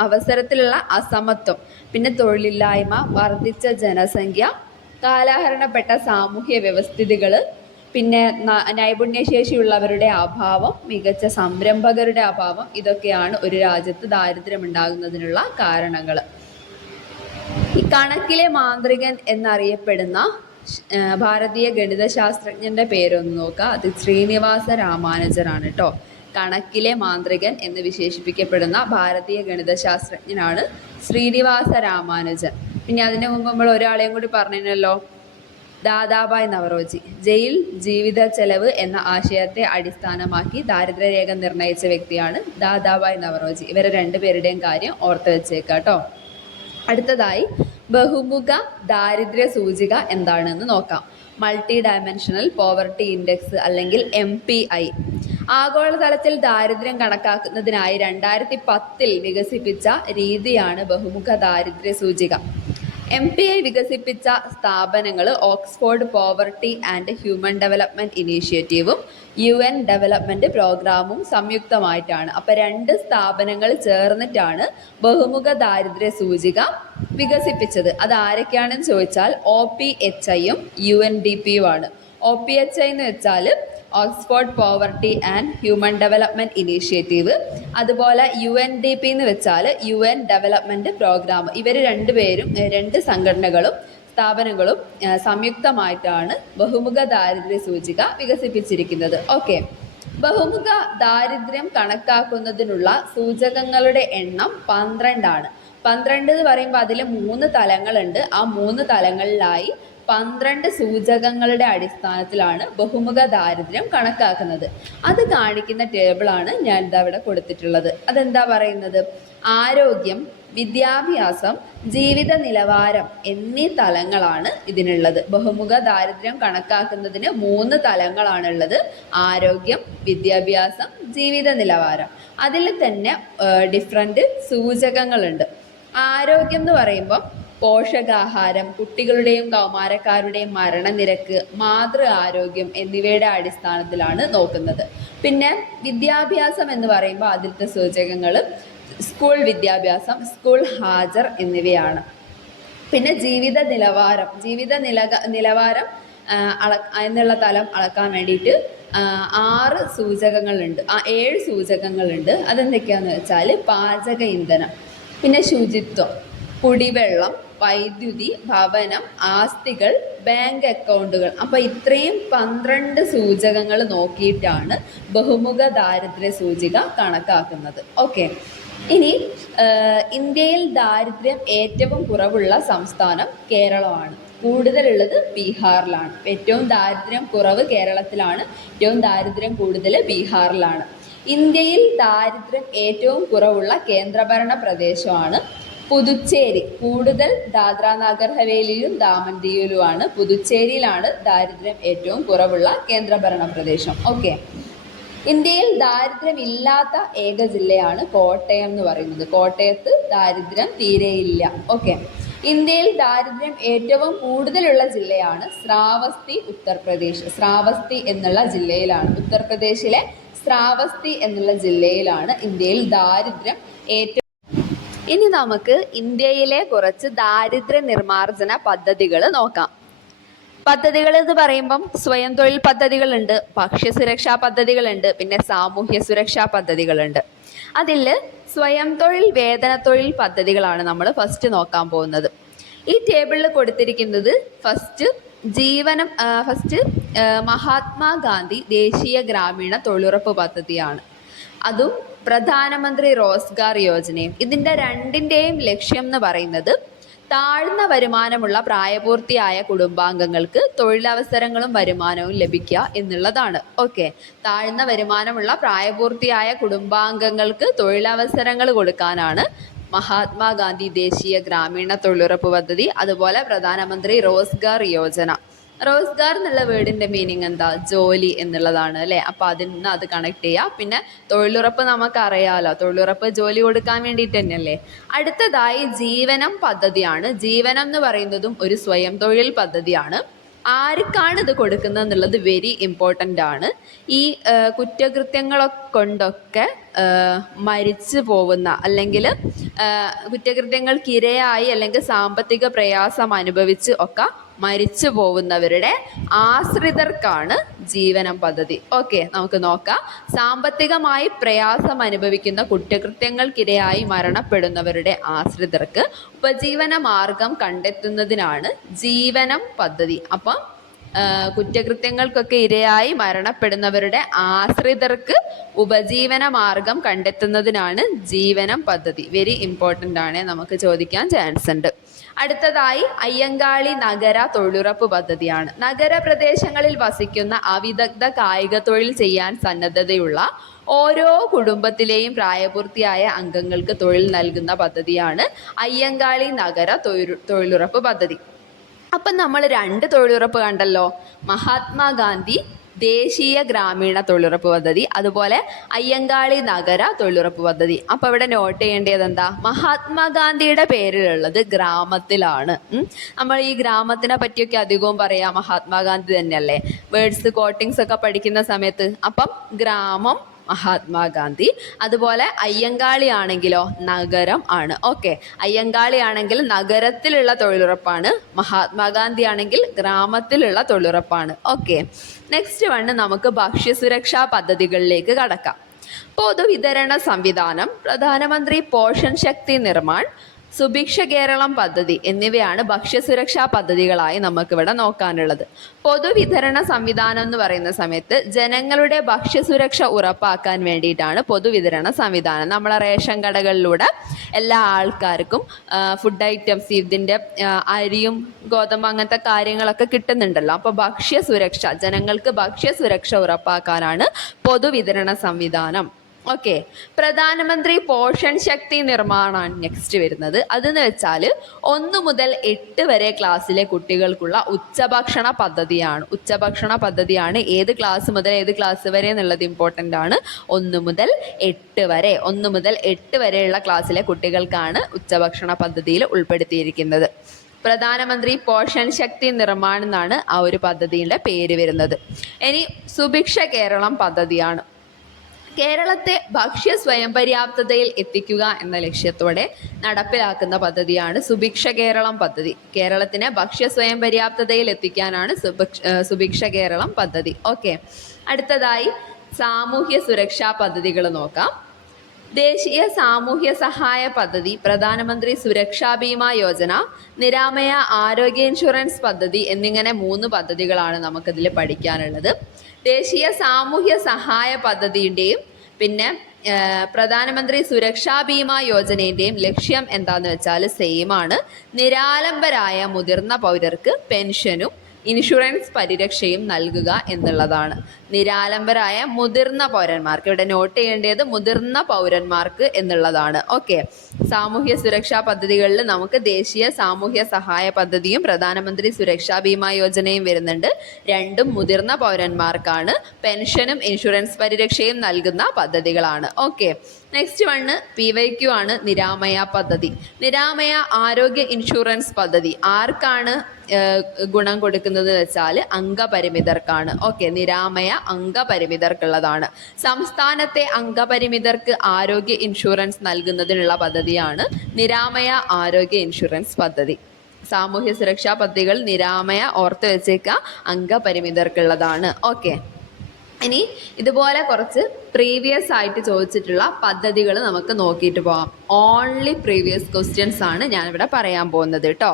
അവസരത്തിലുള്ള അസമത്വം, പിന്നെ തൊഴിലില്ലായ്മ, വർദ്ധിച്ച ജനസംഖ്യ, കാലഹരണപ്പെട്ട സാമൂഹ്യ വ്യവസ്ഥിതികൾ, പിന്നെ നൈപുണ്യശേഷിയുള്ളവരുടെ അഭാവം, മികച്ച സംരംഭകരുടെ അഭാവം. ഇതൊക്കെയാണ് ഒരു രാജ്യത്ത് ദാരിദ്ര്യം ഉണ്ടാകുന്നതിനുള്ള കാരണങ്ങൾ. ഈ കണക്കിലെ മാന്ത്രികൻ എന്നറിയപ്പെടുന്ന ഭാരതീയ ഗണിതശാസ്ത്രജ്ഞന്റെ പേരൊന്ന് നോക്കുക. അത് ശ്രീനിവാസ രാമാനുജനാണ് കേട്ടോ. കണക്കിലെ മാന്ത്രികൻ എന്ന് വിശേഷിപ്പിക്കപ്പെടുന്ന ഭാരതീയ ഗണിതശാസ്ത്രജ്ഞനാണ് ശ്രീനിവാസ രാമാനുജൻ. പിന്നെ അതിനു മുമ്പ് നമ്മൾ ഒരാളെയും കൂടി പറഞ്ഞല്ലോ, ദാദാഭായ് നവറോജി. ജയിൽ ജീവിത ചെലവ് എന്ന ആശയത്തെ അടിസ്ഥാനമാക്കി ദാരിദ്ര്യരേഖ നിർണയിച്ച വ്യക്തിയാണ് ദാദാഭായ് നവറോജി. ഇവരെ രണ്ടുപേരുടെയും കാര്യം ഓർത്ത് വെച്ചേക്കാം കേട്ടോ. അടുത്തതായി ബഹുമുഖ ദാരിദ്ര്യ സൂചിക എന്താണെന്ന് നോക്കാം. മൾട്ടി ഡയമെൻഷണൽ പോവർട്ടി ഇൻഡെക്സ് അല്ലെങ്കിൽ MPI. ആഗോളതലത്തിൽ ദാരിദ്ര്യം കണക്കാക്കുന്നതിനായി 2010 വികസിപ്പിച്ച രീതിയാണ് ബഹുമുഖ ദാരിദ്ര്യ സൂചിക. MPI വികസിപ്പിച്ച സ്ഥാപനങ്ങൾ Oxford poverty and human development ഇനീഷ്യേറ്റീവും UN ഡെവലപ്മെൻറ്റ് പ്രോഗ്രാമും സംയുക്തമായിട്ടാണ്. അപ്പോൾ രണ്ട് സ്ഥാപനങ്ങൾ ചേർന്നിട്ടാണ് ബഹുമുഖ ദാരിദ്ര്യ സൂചിക വികസിപ്പിച്ചത്. അത് ആരൊക്കെയാണെന്ന് ചോദിച്ചാൽ OPHIയും UNDPയും ആണ്. OPHI എന്ന് വെച്ചാൽ Oxford poverty and human development initiative, അതുപോലെ UNDP എന്ന് വെച്ചാൽ UN ഡെവലപ്മെൻറ്റ് പ്രോഗ്രാം. ഇവർ രണ്ടുപേരും, രണ്ട് സംഘടനകളും സ്ഥാപനങ്ങളും സംയുക്തമായിട്ടാണ് ബഹുമുഖ ദാരിദ്ര്യ സൂചിക വികസിപ്പിച്ചിരിക്കുന്നത്. ഓക്കെ, ബഹുമുഖ ദാരിദ്ര്യം കണക്കാക്കുന്നതിനുള്ള സൂചകങ്ങളുടെ എണ്ണം 12 ആണ്. 12 എന്ന് പറയുമ്പോൾ അതിൽ 3 തലങ്ങളുണ്ട്. ആ 3 തലങ്ങളിലായി 12 സൂചകങ്ങളുടെ അടിസ്ഥാനത്തിലാണ് ബഹുമുഖ ദാരിദ്ര്യം കണക്കാക്കുന്നത്. അത് കാണിക്കുന്ന ടേബിളാണ് ഞാൻ ഇവിടെ കൊടുത്തിട്ടുള്ളത്. അതെന്താ പറയുന്നത്? ആരോഗ്യം, വിദ്യാഭ്യാസം, ജീവിത നിലവാരം എന്നീ തലങ്ങളാണ് ഇതിനുള്ളത്. ബഹുമുഖ ദാരിദ്ര്യം കണക്കാക്കുന്നതിന് 3 തലങ്ങളാണുള്ളത്: ആരോഗ്യം, വിദ്യാഭ്യാസം, ജീവിത നിലവാരം. അതിൽ തന്നെ ഡിഫറെൻറ്റ് സൂചകങ്ങളുണ്ട്. ആരോഗ്യം എന്ന് പറയുമ്പം പോഷകാഹാരം, കുട്ടികളുടെയും കൗമാരക്കാരുടെയും മരണനിരക്ക്, മാതൃ ആരോഗ്യം എന്നിവയുടെ അടിസ്ഥാനത്തിലാണ് നോക്കുന്നത്. പിന്നെ വിദ്യാഭ്യാസം എന്ന് പറയുമ്പോൾ അതിലത്തെ സൂചകങ്ങൾ സ്കൂൾ വിദ്യാഭ്യാസം, സ്കൂൾ ഹാജർ എന്നിവയാണ്. പിന്നെ ജീവിത നിലവാരം എന്നുള്ള തലം അളക്കാൻ വേണ്ടിയിട്ട് 6 സൂചകങ്ങളുണ്ട്, 7 സൂചകങ്ങളുണ്ട്. അതെന്തൊക്കെയാണെന്ന് വെച്ചാൽ പാചക ഇന്ധനം, പിന്നെ ശുചിത്വം, കുടിവെള്ളം, വൈദ്യുതി, ഭവനം, ആസ്തികൾ, ബാങ്ക് അക്കൗണ്ടുകൾ. അപ്പോൾ ഇത്രയും 12 സൂചകങ്ങൾ നോക്കിയിട്ടാണ് ബഹുമുഖ ദാരിദ്ര്യ സൂചിക കണക്കാക്കുന്നത്. ഓക്കെ, ഇനി ഇന്ത്യയിൽ ദാരിദ്ര്യം ഏറ്റവും കുറവുള്ള സംസ്ഥാനം കേരളമാണ്. കൂടുതലുള്ളത് ബീഹാറിലാണ്. ഏറ്റവും ദാരിദ്ര്യം കുറവ് കേരളത്തിലാണ്, ഏറ്റവും ദാരിദ്ര്യം കൂടുതൽ ബീഹാറിലാണ്. ഇന്ത്യയിൽ ദാരിദ്ര്യം ഏറ്റവും കുറവുള്ള കേന്ദ്രഭരണ പ്രദേശമാണ് പുതുച്ചേരി. കൂടുതൽ ദാദ്ര നാഗർ ഹവേലിയിലും ദാമൻ ദിയുലുമാണ്. പുതുച്ചേരിയിലാണ് ദാരിദ്ര്യം ഏറ്റവും കുറവുള്ള കേന്ദ്രഭരണ പ്രദേശം. ഓക്കെ, ഇന്ത്യയിൽ ദാരിദ്ര്യം ഇല്ലാത്ത ഏക ജില്ലയാണ് കോട്ടയം എന്ന് പറയുന്നത്. കോട്ടയത്ത് ദാരിദ്ര്യം തീരെയില്ല. ഓക്കെ, ഇന്ത്യയിൽ ദാരിദ്ര്യം ഏറ്റവും കൂടുതലുള്ള ജില്ലയാണ് ശ്രാവസ്തി, ഉത്തർപ്രദേശ്. ശ്രാവസ്തി എന്നുള്ള ജില്ലയിലാണ്, ഉത്തർപ്രദേശിലെ ശ്രാവസ്തി എന്നുള്ള ജില്ലയിലാണ് ഇന്ത്യയിൽ ദാരിദ്ര്യം ഏറ്റവും. ഇനി നമുക്ക് ഇന്ത്യയിലെ കുറച്ച് ദാരിദ്ര്യ നിർമ്മാർജ്ജന പദ്ധതികൾ നോക്കാം. പദ്ധതികൾ എന്ന് പറയുമ്പം സ്വയം തൊഴിൽ പദ്ധതികളുണ്ട്, ഭക്ഷ്യസുരക്ഷാ പദ്ധതികളുണ്ട്, പിന്നെ സാമൂഹ്യ സുരക്ഷാ പദ്ധതികളുണ്ട്. അതിൽ സ്വയം തൊഴിൽ വേതന തൊഴിൽ പദ്ധതികളാണ് നമ്മൾ ഫസ്റ്റ് നോക്കാൻ പോകുന്നത്. ഈ ടേബിളിൽ കൊടുത്തിരിക്കുന്നത് ഫസ്റ്റ് മഹാത്മാഗാന്ധി ദേശീയ ഗ്രാമീണ തൊഴിലുറപ്പ് പദ്ധതിയാണ്. അതും പ്രധാനമന്ത്രി റോസ്ഗാർ യോജനയും. ഇതിൻ്റെ രണ്ടിൻ്റെയും ലക്ഷ്യം എന്ന് പറയുന്നത് താഴ്ന്ന വരുമാനമുള്ള പ്രായപൂർത്തിയായ കുടുംബാംഗങ്ങൾക്ക് തൊഴിലവസരങ്ങളും വരുമാനവും ലഭിക്കുക എന്നുള്ളതാണ്. ഓക്കെ, താഴ്ന്ന വരുമാനമുള്ള പ്രായപൂർത്തിയായ കുടുംബാംഗങ്ങൾക്ക് തൊഴിലവസരങ്ങൾ കൊടുക്കാനാണ് മഹാത്മാഗാന്ധി ദേശീയ ഗ്രാമീണ തൊഴിലുറപ്പ് പദ്ധതി, അതുപോലെ പ്രധാനമന്ത്രി റോസ്ഗാർ യോജന. റോസ്ഗാർ എന്നുള്ള വേർഡിൻ്റെ മീനിങ് എന്താ? ജോലി എന്നുള്ളതാണ് അല്ലേ? അപ്പോൾ അതിൽ നിന്ന് അത് കണക്ട് ചെയ്യുക. പിന്നെ തൊഴിലുറപ്പ് നമുക്കറിയാമല്ലോ, തൊഴിലുറപ്പ് ജോലി കൊടുക്കാൻ വേണ്ടിയിട്ട് തന്നെയല്ലേ. അടുത്തതായി ജീവനം പദ്ധതിയാണ്. ജീവനം എന്ന് പറയുന്നതും ഒരു സ്വയം തൊഴിൽ പദ്ധതിയാണ്. ആർക്കാണ് ഇത് കൊടുക്കുന്നത് എന്നുള്ളത് വെരി ഇമ്പോർട്ടൻ്റ് ആണ്. ഈ കുറ്റകൃത്യങ്ങളൊക്കെ കൊണ്ടൊക്കെ മരിച്ചു പോകുന്ന, അല്ലെങ്കിൽ കുറ്റകൃത്യങ്ങൾക്കിരയായി അല്ലെങ്കിൽ സാമ്പത്തിക പ്രയാസം അനുഭവിച്ച് ഒക്കെ മരിച്ചു പോകുന്നവരുടെ ആശ്രിതർക്കാണ് ജീവനം പദ്ധതി. ഓക്കെ, നമുക്ക് നോക്കാം. സാമ്പത്തികമായി പ്രയാസം അനുഭവിക്കുന്ന കുറ്റകൃത്യങ്ങൾക്കിരയായി മരണപ്പെടുന്നവരുടെ ആശ്രിതർക്ക് ഉപജീവന മാർഗം കണ്ടെത്തുന്നതിനാണ് ജീവനം പദ്ധതി. അപ്പം കുറ്റകൃത്യങ്ങൾക്കൊക്കെ ഇരയായി മരണപ്പെടുന്നവരുടെ ആശ്രിതർക്ക് ഉപജീവന മാർഗം കണ്ടെത്തുന്നതിനാണ് ജീവനം പദ്ധതി. വെരി ഇമ്പോർട്ടൻ്റ് ആണ്, നമുക്ക് ചോദിക്കാൻ ചാൻസ് ഉണ്ട്. അടുത്തതായി അയ്യങ്കാളി നഗര തൊഴിലുറപ്പ് പദ്ധതിയാണ്. നഗരപ്രദേശങ്ങളിൽ വസിക്കുന്ന അവിദഗ്ധ കായിക തൊഴിൽ ചെയ്യാൻ സന്നദ്ധതയുള്ള ഓരോ കുടുംബത്തിലെയും പ്രായപൂർത്തിയായ അംഗങ്ങൾക്ക് തൊഴിൽ നൽകുന്ന പദ്ധതിയാണ് അയ്യങ്കാളി നഗര തൊഴിലുറപ്പ് പദ്ധതി. അപ്പം നമ്മൾ രണ്ട് തൊഴിലുറപ്പ് കണ്ടല്ലോ, മഹാത്മാഗാന്ധി ദേശീയ ഗ്രാമീണ തൊഴിലുറപ്പ് പദ്ധതി, അതുപോലെ അയ്യങ്കാളി നഗര തൊഴിലുറപ്പ് പദ്ധതി. അപ്പോൾ ഇവിടെ നോട്ട് ചെയ്യേണ്ടത് എന്താ? മഹാത്മാഗാന്ധിയുടെ പേരിലുള്ളത് ഗ്രാമത്തിലാണ്. നമ്മൾ ഈ ഗ്രാമത്തിനെ പറ്റിയൊക്കെ അധികവും പറയാം മഹാത്മാഗാന്ധി തന്നെയല്ലേ, വേർഡ്സ് കോട്ടിങ്സ് ഒക്കെ പഠിക്കുന്ന സമയത്ത്. അപ്പം ഗ്രാമം മഹാത്മാഗാന്ധി, അതുപോലെ അയ്യങ്കാളി ആണെങ്കിലോ നഗരം ആണ്. ഓക്കെ, അയ്യങ്കാളി ആണെങ്കിൽ നഗരത്തിലുള്ള തൊഴിലുറപ്പാണ്, മഹാത്മാഗാന്ധി ആണെങ്കിൽ ഗ്രാമത്തിലുള്ള തൊഴിലുറപ്പാണ്. ഓക്കെ, നെക്സ്റ്റ് വണ് നമുക്ക് ഭക്ഷ്യസുരക്ഷാ പദ്ധതികളിലേക്ക് കടക്കാം. പൊതുവിതരണ സംവിധാനം, പ്രധാനമന്ത്രി പോഷൺ ശക്തി നിർമ്മാൺ, സുഭിക്ഷ കേരളം പദ്ധതി എന്നിവയാണ് ഭക്ഷ്യസുരക്ഷാ പദ്ധതികളായി നമുക്കിവിടെ നോക്കാനുള്ളത്. പൊതുവിതരണ സംവിധാനം എന്ന് പറയുന്ന സമയത്ത് ജനങ്ങളുടെ ഭക്ഷ്യസുരക്ഷ ഉറപ്പാക്കാൻ വേണ്ടിയിട്ടാണ് പൊതുവിതരണ സംവിധാനം. നമ്മളെ റേഷൻ കടകളിലൂടെ എല്ലാ ആൾക്കാർക്കും ഫുഡ് ഐറ്റംസ്, ഇതിൻ്റെ അരിയും ഗോതമ്പ് അങ്ങനത്തെ കാര്യങ്ങളൊക്കെ കിട്ടുന്നുണ്ടല്ലോ. അപ്പോൾ ഭക്ഷ്യസുരക്ഷ, ജനങ്ങൾക്ക് ഭക്ഷ്യസുരക്ഷ ഉറപ്പാക്കാനാണ് പൊതുവിതരണ സംവിധാനം. ഓക്കെ, പ്രധാനമന്ത്രി പോഷൺ ശക്തി നിർമ്മാണമാണ് നെക്സ്റ്റ് വരുന്നത്. അതെന്ന് വെച്ചാൽ 1 മുതൽ 8 വരെ ക്ലാസ്സിലെ കുട്ടികൾക്കുള്ള ഉച്ചഭക്ഷണ പദ്ധതിയാണ്. ഏത് ക്ലാസ് മുതൽ ഏത് ക്ലാസ് വരെ എന്നുള്ളത് ഇമ്പോർട്ടൻ്റ് ആണ്. 1 മുതൽ 8 വരെയുള്ള ക്ലാസ്സിലെ കുട്ടികൾക്കാണ് ഉച്ചഭക്ഷണ പദ്ധതിയിൽ ഉൾപ്പെടുത്തിയിരിക്കുന്നത്. പ്രധാനമന്ത്രി പോഷൺ ശക്തി നിർമ്മാൺ എന്നാണ് ആ ഒരു പദ്ധതിയുടെ പേര് വരുന്നത്. ഇനി സുഭിക്ഷ കേരളം പദ്ധതിയാണ്. കേരളത്തെ ഭക്ഷ്യ സ്വയം പര്യാപ്തതയിൽ എത്തിക്കുക എന്ന ലക്ഷ്യത്തോടെ നടപ്പിലാക്കുന്ന പദ്ധതിയാണ് സുഭിക്ഷ കേരളം പദ്ധതി. കേരളത്തിനെ ഭക്ഷ്യ സ്വയം പര്യാപ്തതയിൽ എത്തിക്കാനാണ് സുഭിക്ഷ കേരളം പദ്ധതി. ഓക്കെ, അടുത്തതായി സാമൂഹ്യ സുരക്ഷാ പദ്ധതികൾ നോക്കാം. ദേശീയ സാമൂഹ്യ സഹായ പദ്ധതി, പ്രധാനമന്ത്രി സുരക്ഷാ ബീമാ യോജന, നിരാമയ ആരോഗ്യ ഇൻഷുറൻസ് പദ്ധതി എന്നിങ്ങനെ 3 പദ്ധതികളാണ് നമുക്കിതിൽ പഠിക്കാനുള്ളത്. ദേശീയ സാമൂഹ്യ സഹായ പദ്ധതിയുടെയും പിന്നെ പ്രധാനമന്ത്രി സുരക്ഷാ ബീമാ യോജനയുടെയും ലക്ഷ്യം എന്താണെന്ന് വെച്ചാൽ സെയിം ആണ്. നിരാലംബരായ മുതിർന്ന പൗരർക്ക് പെൻഷനും ഇൻഷുറൻസ് പരിരക്ഷയും നൽകുക എന്നുള്ളതാണ്. നിരാലംബരായ മുതിർന്ന പൗരന്മാർക്ക്, ഇവിടെ നോട്ട് ചെയ്യേണ്ടത് മുതിർന്ന പൗരന്മാർക്ക് എന്നുള്ളതാണ്. ഓക്കെ, സാമൂഹ്യ സുരക്ഷാ പദ്ധതികളിൽ നമുക്ക് ദേശീയ സാമൂഹ്യ സഹായ പദ്ധതിയും പ്രധാനമന്ത്രി സുരക്ഷാ ബീമാ യോജനയും വരുന്നുണ്ട്. രണ്ടും മുതിർന്ന പൗരന്മാർക്കാണ്. പെൻഷനും ഇൻഷുറൻസ് പരിരക്ഷയും നൽകുന്ന പദ്ധതികളാണ്. ഓക്കെ, നെക്സ്റ്റ് വണ് PYQ ആണ്, നിരാമയ പദ്ധതി. നിരാമയ ആരോഗ്യ ഇൻഷുറൻസ് പദ്ധതി ആർക്കാണ് ഗുണം കൊടുക്കുന്നത് വെച്ചാൽ അംഗപരിമിതർക്കാണ്. ഓക്കെ, നിരാമയ അംഗപരിമിതർക്കുള്ളതാണ്. സംസ്ഥാനത്തെ അംഗപരിമിതർക്ക് ആരോഗ്യ ഇൻഷുറൻസ് നൽകുന്നതിനുള്ള പദ്ധതിയാണ് നിരാമയ ആരോഗ്യ ഇൻഷുറൻസ് പദ്ധതി. സാമൂഹ്യ സുരക്ഷാ പദ്ധതികൾ നിരാമയ ഓർത്ത് വെച്ചേക്കുക, അംഗപരിമിതർക്കുള്ളതാണ്. ഓക്കെ, ഇനി ഇതുപോലെ കുറച്ച് പ്രീവിയസ് ആയിട്ട് ചോദിച്ചിട്ടുള്ള പദ്ധതികൾ നമുക്ക് നോക്കിയിട്ട് പോകാം. ഓൺലി പ്രീവിയസ് ക്വസ്റ്റ്യൻസ് ആണ് ഞാനിവിടെ പറയാൻ പോകുന്നത് കേട്ടോ.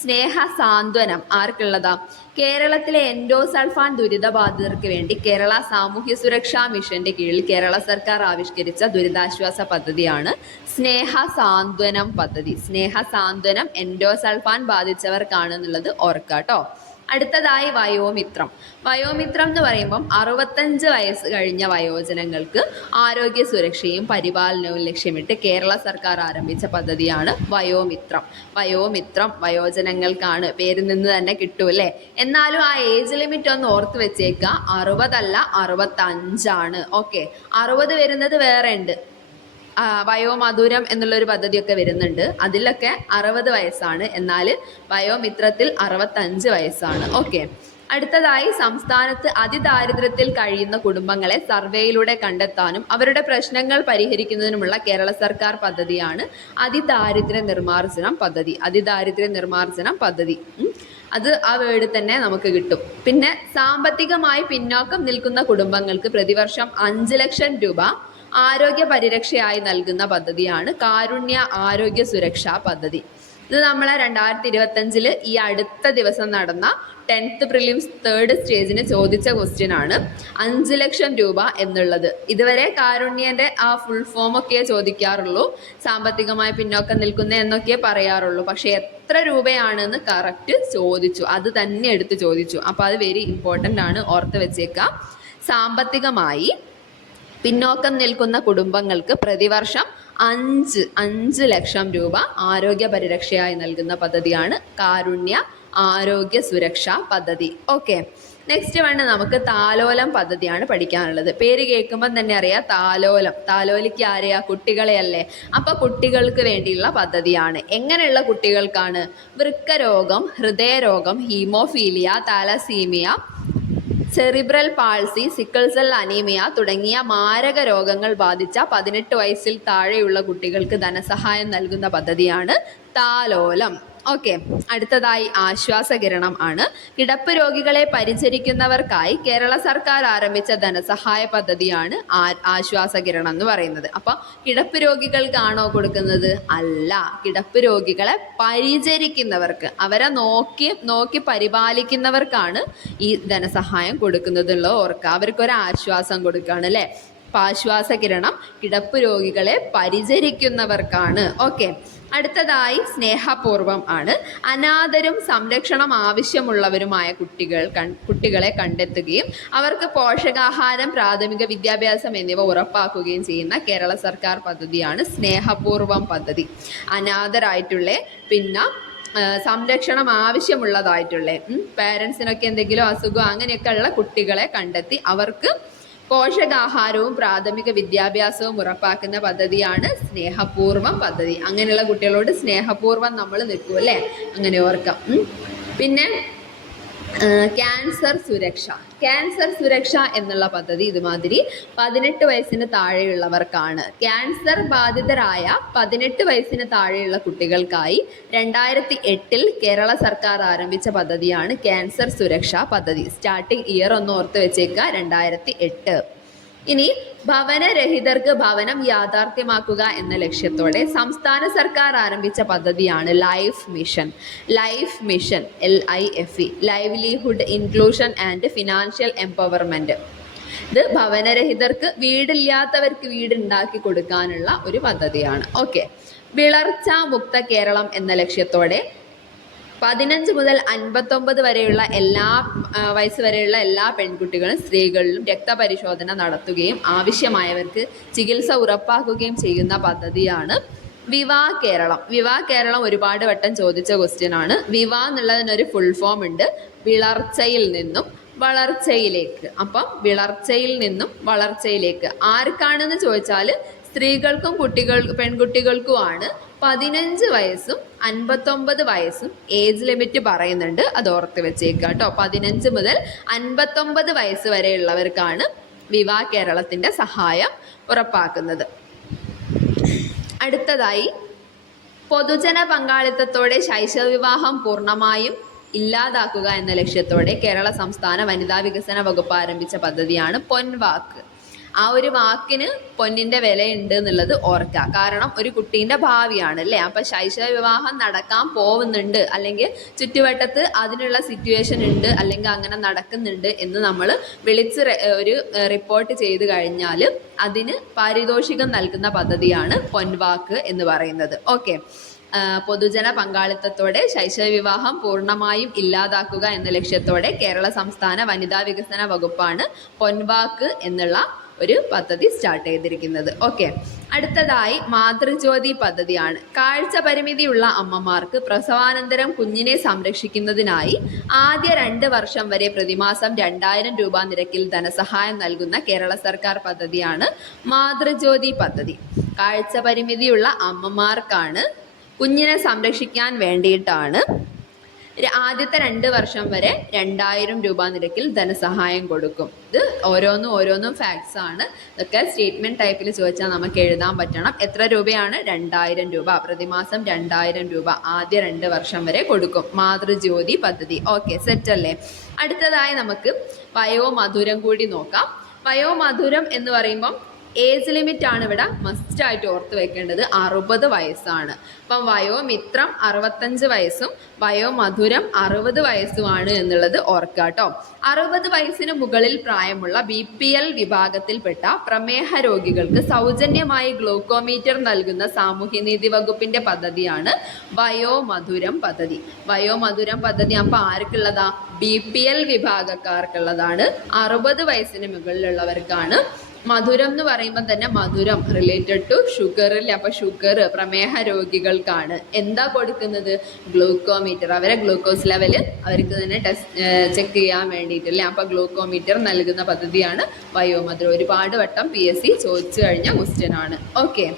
സ്നേഹ സാന്ത്വനം ആർക്കുള്ളതാ? കേരളത്തിലെ എൻഡോസൾഫാൻ ദുരിതബാധിതർക്ക് വേണ്ടി കേരള സാമൂഹ്യ സുരക്ഷാ മിഷന്റെ കീഴിൽ കേരള സർക്കാർ ആവിഷ്കരിച്ച ദുരിതാശ്വാസ പദ്ധതിയാണ് സ്നേഹ സാന്ത്വനം പദ്ധതി. സ്നേഹ സാന്ത്വനം എൻഡോസൾഫാൻ ബാധിച്ചവർക്കാണെന്നുള്ളത് ഓർക്കുക കേട്ടോ. അടുത്തതായി വയോമിത്രം. വയോമിത്രം എന്ന് പറയുമ്പം 65 വയസ്സ് കഴിഞ്ഞ വയോജനങ്ങൾക്ക് ആരോഗ്യ സുരക്ഷയും പരിപാലനവും ലക്ഷ്യമിട്ട് കേരള സർക്കാർ ആരംഭിച്ച പദ്ധതിയാണ് വയോമിത്രം. വയോമിത്രം വയോജനങ്ങൾക്കാണ്, പേരിൽ നിന്ന് തന്നെ കിട്ടൂല്ലേ. എന്നാലും ആ ഏജ് ലിമിറ്റ് ഒന്ന് ഓർത്ത് വെച്ചേക്കുക, 60 അല്ല 65 ഓക്കെ. 60 വരുന്നത് വേറെ ഉണ്ട്, വയോമധുരം എന്നുള്ളൊരു പദ്ധതിയൊക്കെ വരുന്നുണ്ട്, അതിലൊക്കെ 60 വയസ്സാണ്, എന്നാൽ വയോമിത്രത്തിൽ 65 വയസ്സാണ്. ഓക്കെ, അടുത്തതായി സംസ്ഥാനത്ത് അതിദാരിദ്ര്യത്തിൽ കഴിയുന്ന കുടുംബങ്ങളെ സർവേയിലൂടെ കണ്ടെത്താനും അവരുടെ പ്രശ്നങ്ങൾ പരിഹരിക്കുന്നതിനുമുള്ള കേരള സർക്കാർ പദ്ധതിയാണ് അതിദാരിദ്ര്യ നിർമ്മാർജ്ജനം പദ്ധതി. അതിദാരിദ്ര്യ നിർമ്മാർജ്ജനം പദ്ധതി, അത് ആ വേർഡ് തന്നെ നമുക്ക് കിട്ടും. പിന്നെ സാമ്പത്തികമായി പിന്നോക്കം നിൽക്കുന്ന കുടുംബങ്ങൾക്ക് പ്രതിവർഷം 5 ലക്ഷം രൂപ ആരോഗ്യ പരിരക്ഷയായി നൽകുന്ന പദ്ധതിയാണ് കാരുണ്യ ആരോഗ്യ സുരക്ഷാ പദ്ധതി. ഇത് നമ്മളെ 2025 ഈ അടുത്ത ദിവസം നടന്ന 10th പ്രിലിംസ് 3rd സ്റ്റേജിന് ചോദിച്ച ക്വസ്റ്റ്യൻ ആണ് 5 ലക്ഷം രൂപ എന്നുള്ളത്. ഇതുവരെ കാരുണ്യന്റെ ആ ഫുൾ ഫോം ഒക്കെ ചോദിക്കാറുള്ളൂ, സാമ്പത്തികമായി പിന്നോക്കം നിൽക്കുന്ന എന്നൊക്കെ പറയാറുള്ളൂ. പക്ഷെ എത്ര രൂപയാണെന്ന് കറക്റ്റ് ചോദിച്ചു, അത് തന്നെ എടുത്ത് ചോദിച്ചു. അപ്പോൾ അത് വെരി ഇമ്പോർട്ടൻ്റ് ആണ്, ഓർത്ത് വെച്ചേക്കാം. സാമ്പത്തികമായി പിന്നോക്കം നിൽക്കുന്ന കുടുംബങ്ങൾക്ക് പ്രതിവർഷം 5 ലക്ഷം രൂപ ആരോഗ്യ പരിരക്ഷയായി നൽകുന്ന പദ്ധതിയാണ് കാരുണ്യ ആരോഗ്യ സുരക്ഷാ പദ്ധതി. ഓക്കെ, നെക്സ്റ്റ് വേണ്ട നമുക്ക് താലോലം പദ്ധതിയാണ് പഠിക്കാനുള്ളത്. പേര് കേൾക്കുമ്പം തന്നെ അറിയാം, താലോലം. താലോലിക്ക് ആരെയാ? കുട്ടികളെയല്ലേ. അപ്പൊ കുട്ടികൾക്ക് വേണ്ടിയുള്ള പദ്ധതിയാണ്. എങ്ങനെയുള്ള കുട്ടികൾക്കാണ്? വൃക്കരോഗം, ഹൃദയരോഗം, haemophilia, thalassaemia, cerebral palsy, sickle cell anaemia തുടങ്ങിയ മാരക രോഗങ്ങൾ ബാധിച്ച 18 വയസ്സിൽ താഴെയുള്ള കുട്ടികൾക്ക് ധനസഹായം നൽകുന്ന പദ്ധതിയാണ് താലോലം. ഓക്കെ, അടുത്തതായി ആശ്വാസകിരണം ആണ്. കിടപ്പ് രോഗികളെ പരിചരിക്കുന്നവർക്കായി കേരള സർക്കാർ ആരംഭിച്ച ധനസഹായ പദ്ധതിയാണ് ആശ്വാസകിരണം എന്ന് പറയുന്നത്. അപ്പൊ കിടപ്പ് രോഗികൾക്കാണോ കൊടുക്കുന്നത്? അല്ല, കിടപ്പ് രോഗികളെ പരിചരിക്കുന്നവർക്ക്, അവരെ നോക്കി പരിപാലിക്കുന്നവർക്കാണ് ഈ ധനസഹായം കൊടുക്കുന്നതുള്ളത് ഓർക്കുക. അവർക്കൊരു ആശ്വാസം കൊടുക്കുകയാണ് അല്ലേ. ആശ്വാസകിരണം കിടപ്പ് രോഗികളെ പരിചരിക്കുന്നവർക്കാണ്. ഓക്കെ, അടുത്തതായി സ്നേഹപൂർവം ആണ്. അനാഥരും സംരക്ഷണം ആവശ്യമുള്ളവരുമായ കുട്ടികളെ കണ്ടെത്തുകയും അവർക്ക് പോഷകാഹാരം, പ്രാഥമിക വിദ്യാഭ്യാസം എന്നിവ ഉറപ്പാക്കുകയും ചെയ്യുന്ന കേരള സർക്കാർ പദ്ധതിയാണ് സ്നേഹപൂർവം പദ്ധതി. അനാഥരായിട്ടുള്ള, പിന്നെ സംരക്ഷണം ആവശ്യമുള്ളതായിട്ടുള്ള, പേരൻസിനൊക്കെ എന്തെങ്കിലും അസുഖം അങ്ങനെയൊക്കെ ഉള്ള കുട്ടികളെ കണ്ടെത്തി അവർക്ക് പോഷകാഹാരവും പ്രാഥമിക വിദ്യാഭ്യാസവും ഉറപ്പാക്കുന്ന പദ്ധതിയാണ് സ്നേഹപൂർവം പദ്ധതി. അങ്ങനെയുള്ള കുട്ടികളോട് സ്നേഹപൂർവം നമ്മൾ നിൽക്കും അല്ലേ, അങ്ങനെ ഓർക്കാം. പിന്നെ ക്യാൻസർ സുരക്ഷ. ക്യാൻസർ സുരക്ഷ എന്നുള്ള പദ്ധതി ഇതുമാതിരി 18 വയസ്സിന് താഴെയുള്ളവർക്കാണ്. ക്യാൻസർ ബാധിതരായ 18 വയസ്സിന് താഴെയുള്ള കുട്ടികൾക്കായി 2008 കേരള സർക്കാർ ആരംഭിച്ച പദ്ധതിയാണ് ക്യാൻസർ സുരക്ഷാ പദ്ധതി. സ്റ്റാർട്ടിംഗ് ഇയർ ഒന്ന് ഓർത്ത് വെച്ചേക്കുക, 2008. ഇനി ഭവനരഹിതർക്ക് ഭവനം യാഥാർത്ഥ്യമാക്കുക എന്ന ലക്ഷ്യത്തോടെ സംസ്ഥാന സർക്കാർ ആരംഭിച്ച പദ്ധതിയാണ് life mission. Life mission, LIFE, livelihood inclusion and financial empowerment. ഇത് ഭവനരഹിതർക്ക്, വീടില്ലാത്തവർക്ക് വീടുണ്ടാക്കി കൊടുക്കാനുള്ള ഒരു പദ്ധതിയാണ്. ഓക്കെ, വിളർച്ച മുക്ത കേരളം എന്ന ലക്ഷ്യത്തോടെ 15 മുതൽ 59 വരെയുള്ള വയസ്സ് വരെയുള്ള എല്ലാ പെൺകുട്ടികളും സ്ത്രീകളിലും രക്തപരിശോധന നടത്തുകയും ആവശ്യമായവർക്ക് ചികിത്സ ഉറപ്പാക്കുകയും ചെയ്യുന്ന പദ്ധതിയാണ് വിവാ കേരളം. വിവാ കേരളം ഒരുപാട് വട്ടം ചോദിച്ച ക്വസ്റ്റ്യൻ ആണ്. വിവാ എന്നുള്ളതിനൊരു ഫുൾ ഫോം ഉണ്ട്, വിളർച്ചയിൽ നിന്നും വളർച്ചയിലേക്ക്. അപ്പം വിളർച്ചയിൽ നിന്നും വളർച്ചയിലേക്ക് ആർക്കാണെന്ന് ചോദിച്ചാൽ സ്ത്രീകൾക്കും പെൺകുട്ടികൾക്കുമാണ് 15 വയസ്സും 59 വയസ്സും ഏജ് ലിമിറ്റ് പറയുന്നുണ്ട്. അത് ഓർത്ത് വെച്ചേക്കുക കേട്ടോ. 15 മുതൽ 59 വയസ്സ് വരെയുള്ളവർക്കാണ് വിവാ കേരളത്തിന്റെ സഹായം ഉറപ്പാക്കുന്നത്. അടുത്തതായി, പൊതുജന പങ്കാളിത്തത്തോടെ ശൈശവ വിവാഹം പൂർണ്ണമായും ഇല്ലാതാക്കുക എന്ന ലക്ഷ്യത്തോടെ കേരള സംസ്ഥാന വനിതാ വികസന വകുപ്പ് ആരംഭിച്ച പദ്ധതിയാണ് പൊൻവാക്ക്. ആ ഒരു വാക്കിന് പൊന്നിന്റെ വിലയുണ്ട് എന്നുള്ളത് ഓർക്കുക. കാരണം ഒരു കുട്ടീൻ്റെ ഭാവിയാണ് അല്ലേ. അപ്പം ശൈശവ വിവാഹം നടക്കാൻ പോകുന്നുണ്ട്, അല്ലെങ്കിൽ ചുറ്റുവട്ടത്ത് അതിനുള്ള സിറ്റുവേഷൻ ഉണ്ട്, അല്ലെങ്കിൽ അങ്ങനെ നടക്കുന്നുണ്ട് എന്ന് നമ്മൾ വിളിച്ച് ഒരു റിപ്പോർട്ട് ചെയ്ത് കഴിഞ്ഞാൽ അതിന് പാരിതോഷികം നൽകുന്ന പദ്ധതിയാണ് പൊൻവാക്ക് എന്ന് പറയുന്നത്. ഓക്കെ, പൊതുജന പങ്കാളിത്തത്തോടെ ശൈശവ വിവാഹം പൂർണ്ണമായും ഇല്ലാതാക്കുക എന്ന ലക്ഷ്യത്തോടെ കേരള സംസ്ഥാന വനിതാ വികസന വകുപ്പാണ് പൊൻവാക്ക് എന്നുള്ള ഒരു പദ്ധതി സ്റ്റാർട്ട് ചെയ്തിരിക്കുന്നത്. ഓക്കെ, അടുത്തതായി മാതൃജ്യോതി പദ്ധതിയാണ്. കാഴ്ച പരിമിതിയുള്ള അമ്മമാർക്ക് പ്രസവാനന്തരം കുഞ്ഞിനെ സംരക്ഷിക്കുന്നതിനായി ആദ്യ 2 വർഷം വരെ പ്രതിമാസം 2000 രൂപ നിരക്കിൽ ധനസഹായം നൽകുന്ന കേരള സർക്കാർ പദ്ധതിയാണ് മാതൃജ്യോതി പദ്ധതി. കാഴ്ച പരിമിതിയുള്ള അമ്മമാർക്കാണ് കുഞ്ഞിനെ സംരക്ഷിക്കാൻ വേണ്ടിയിട്ടാണ് ആദ്യത്തെ 2 വർഷം വരെ 2000 രൂപ നിരക്കിൽ ധനസഹായം കൊടുക്കും. ഇത് ഓരോന്നും ഫാക്ട്സ് ആണ്. ഇതൊക്കെ സ്റ്റേറ്റ്മെന്റ് ടൈപ്പിൽ ചോദിച്ചാൽ നമുക്ക് എഴുതാൻ പറ്റണം. എത്ര രൂപയാണ്? 2000 രൂപ. പ്രതിമാസം 2000 രൂപ ആദ്യ 2 വർഷം വരെ കൊടുക്കും. മാതൃജ്യോതി പദ്ധതി. ഓക്കെ, സെറ്റ് അല്ലേ? അടുത്തതായി നമുക്ക് വയോമധുരം കൂടി നോക്കാം. വയോമധുരം എന്ന് പറയുമ്പം ഏജ് ലിമിറ്റ് ആണ് ഇവിടെ മസ്റ്റായിട്ട് ഓർത്ത് വെക്കേണ്ടത്. 60 വയസ്സാണ്. അപ്പം വയോമിത്രം 65 വയസ്സും വയോമധുരം 60 വയസ്സുമാണ് എന്നുള്ളത് ഓർക്കുക കേട്ടോ. 60 വയസ്സിന് മുകളിൽ പ്രായമുള്ള BPL വിഭാഗത്തിൽപ്പെട്ട പ്രമേഹ രോഗികൾക്ക് സൗജന്യമായി ഗ്ലൂക്കോമീറ്റർ നൽകുന്ന സാമൂഹ്യനീതി വകുപ്പിന്റെ പദ്ധതിയാണ് വയോമധുരം പദ്ധതി. വയോമധുരം പദ്ധതി അപ്പം ആർക്കുള്ളതാ? BPL വിഭാഗക്കാർക്കുള്ളതാണ്. 60 വയസ്സിന് മുകളിലുള്ളവർക്കാണ്. മധുരം എന്ന് പറയുമ്പോൾ തന്നെ മധുരം റിലേറ്റഡ് ടു ഷുഗർ അല്ലേ. അപ്പൊ ഷുഗർ പ്രമേഹ രോഗികൾക്കാണ് എന്താ കൊടുക്കുന്നത്? ഗ്ലൂക്കോമീറ്റർ. അവരെ ഗ്ലൂക്കോസ് ലെവൽ അവർക്ക് തന്നെ ചെക്ക് ചെയ്യാൻ വേണ്ടിയിട്ടല്ലേ. അപ്പൊ ഗ്ലൂക്കോമീറ്റർ നൽകുന്ന പദ്ധതിയാണ് വയോമധുരം. ഒരുപാട് വട്ടം PSC ചോദിച്ചു കഴിഞ്ഞ ക്വസ്റ്റ്യൻ ആണ്. ഓക്കെ,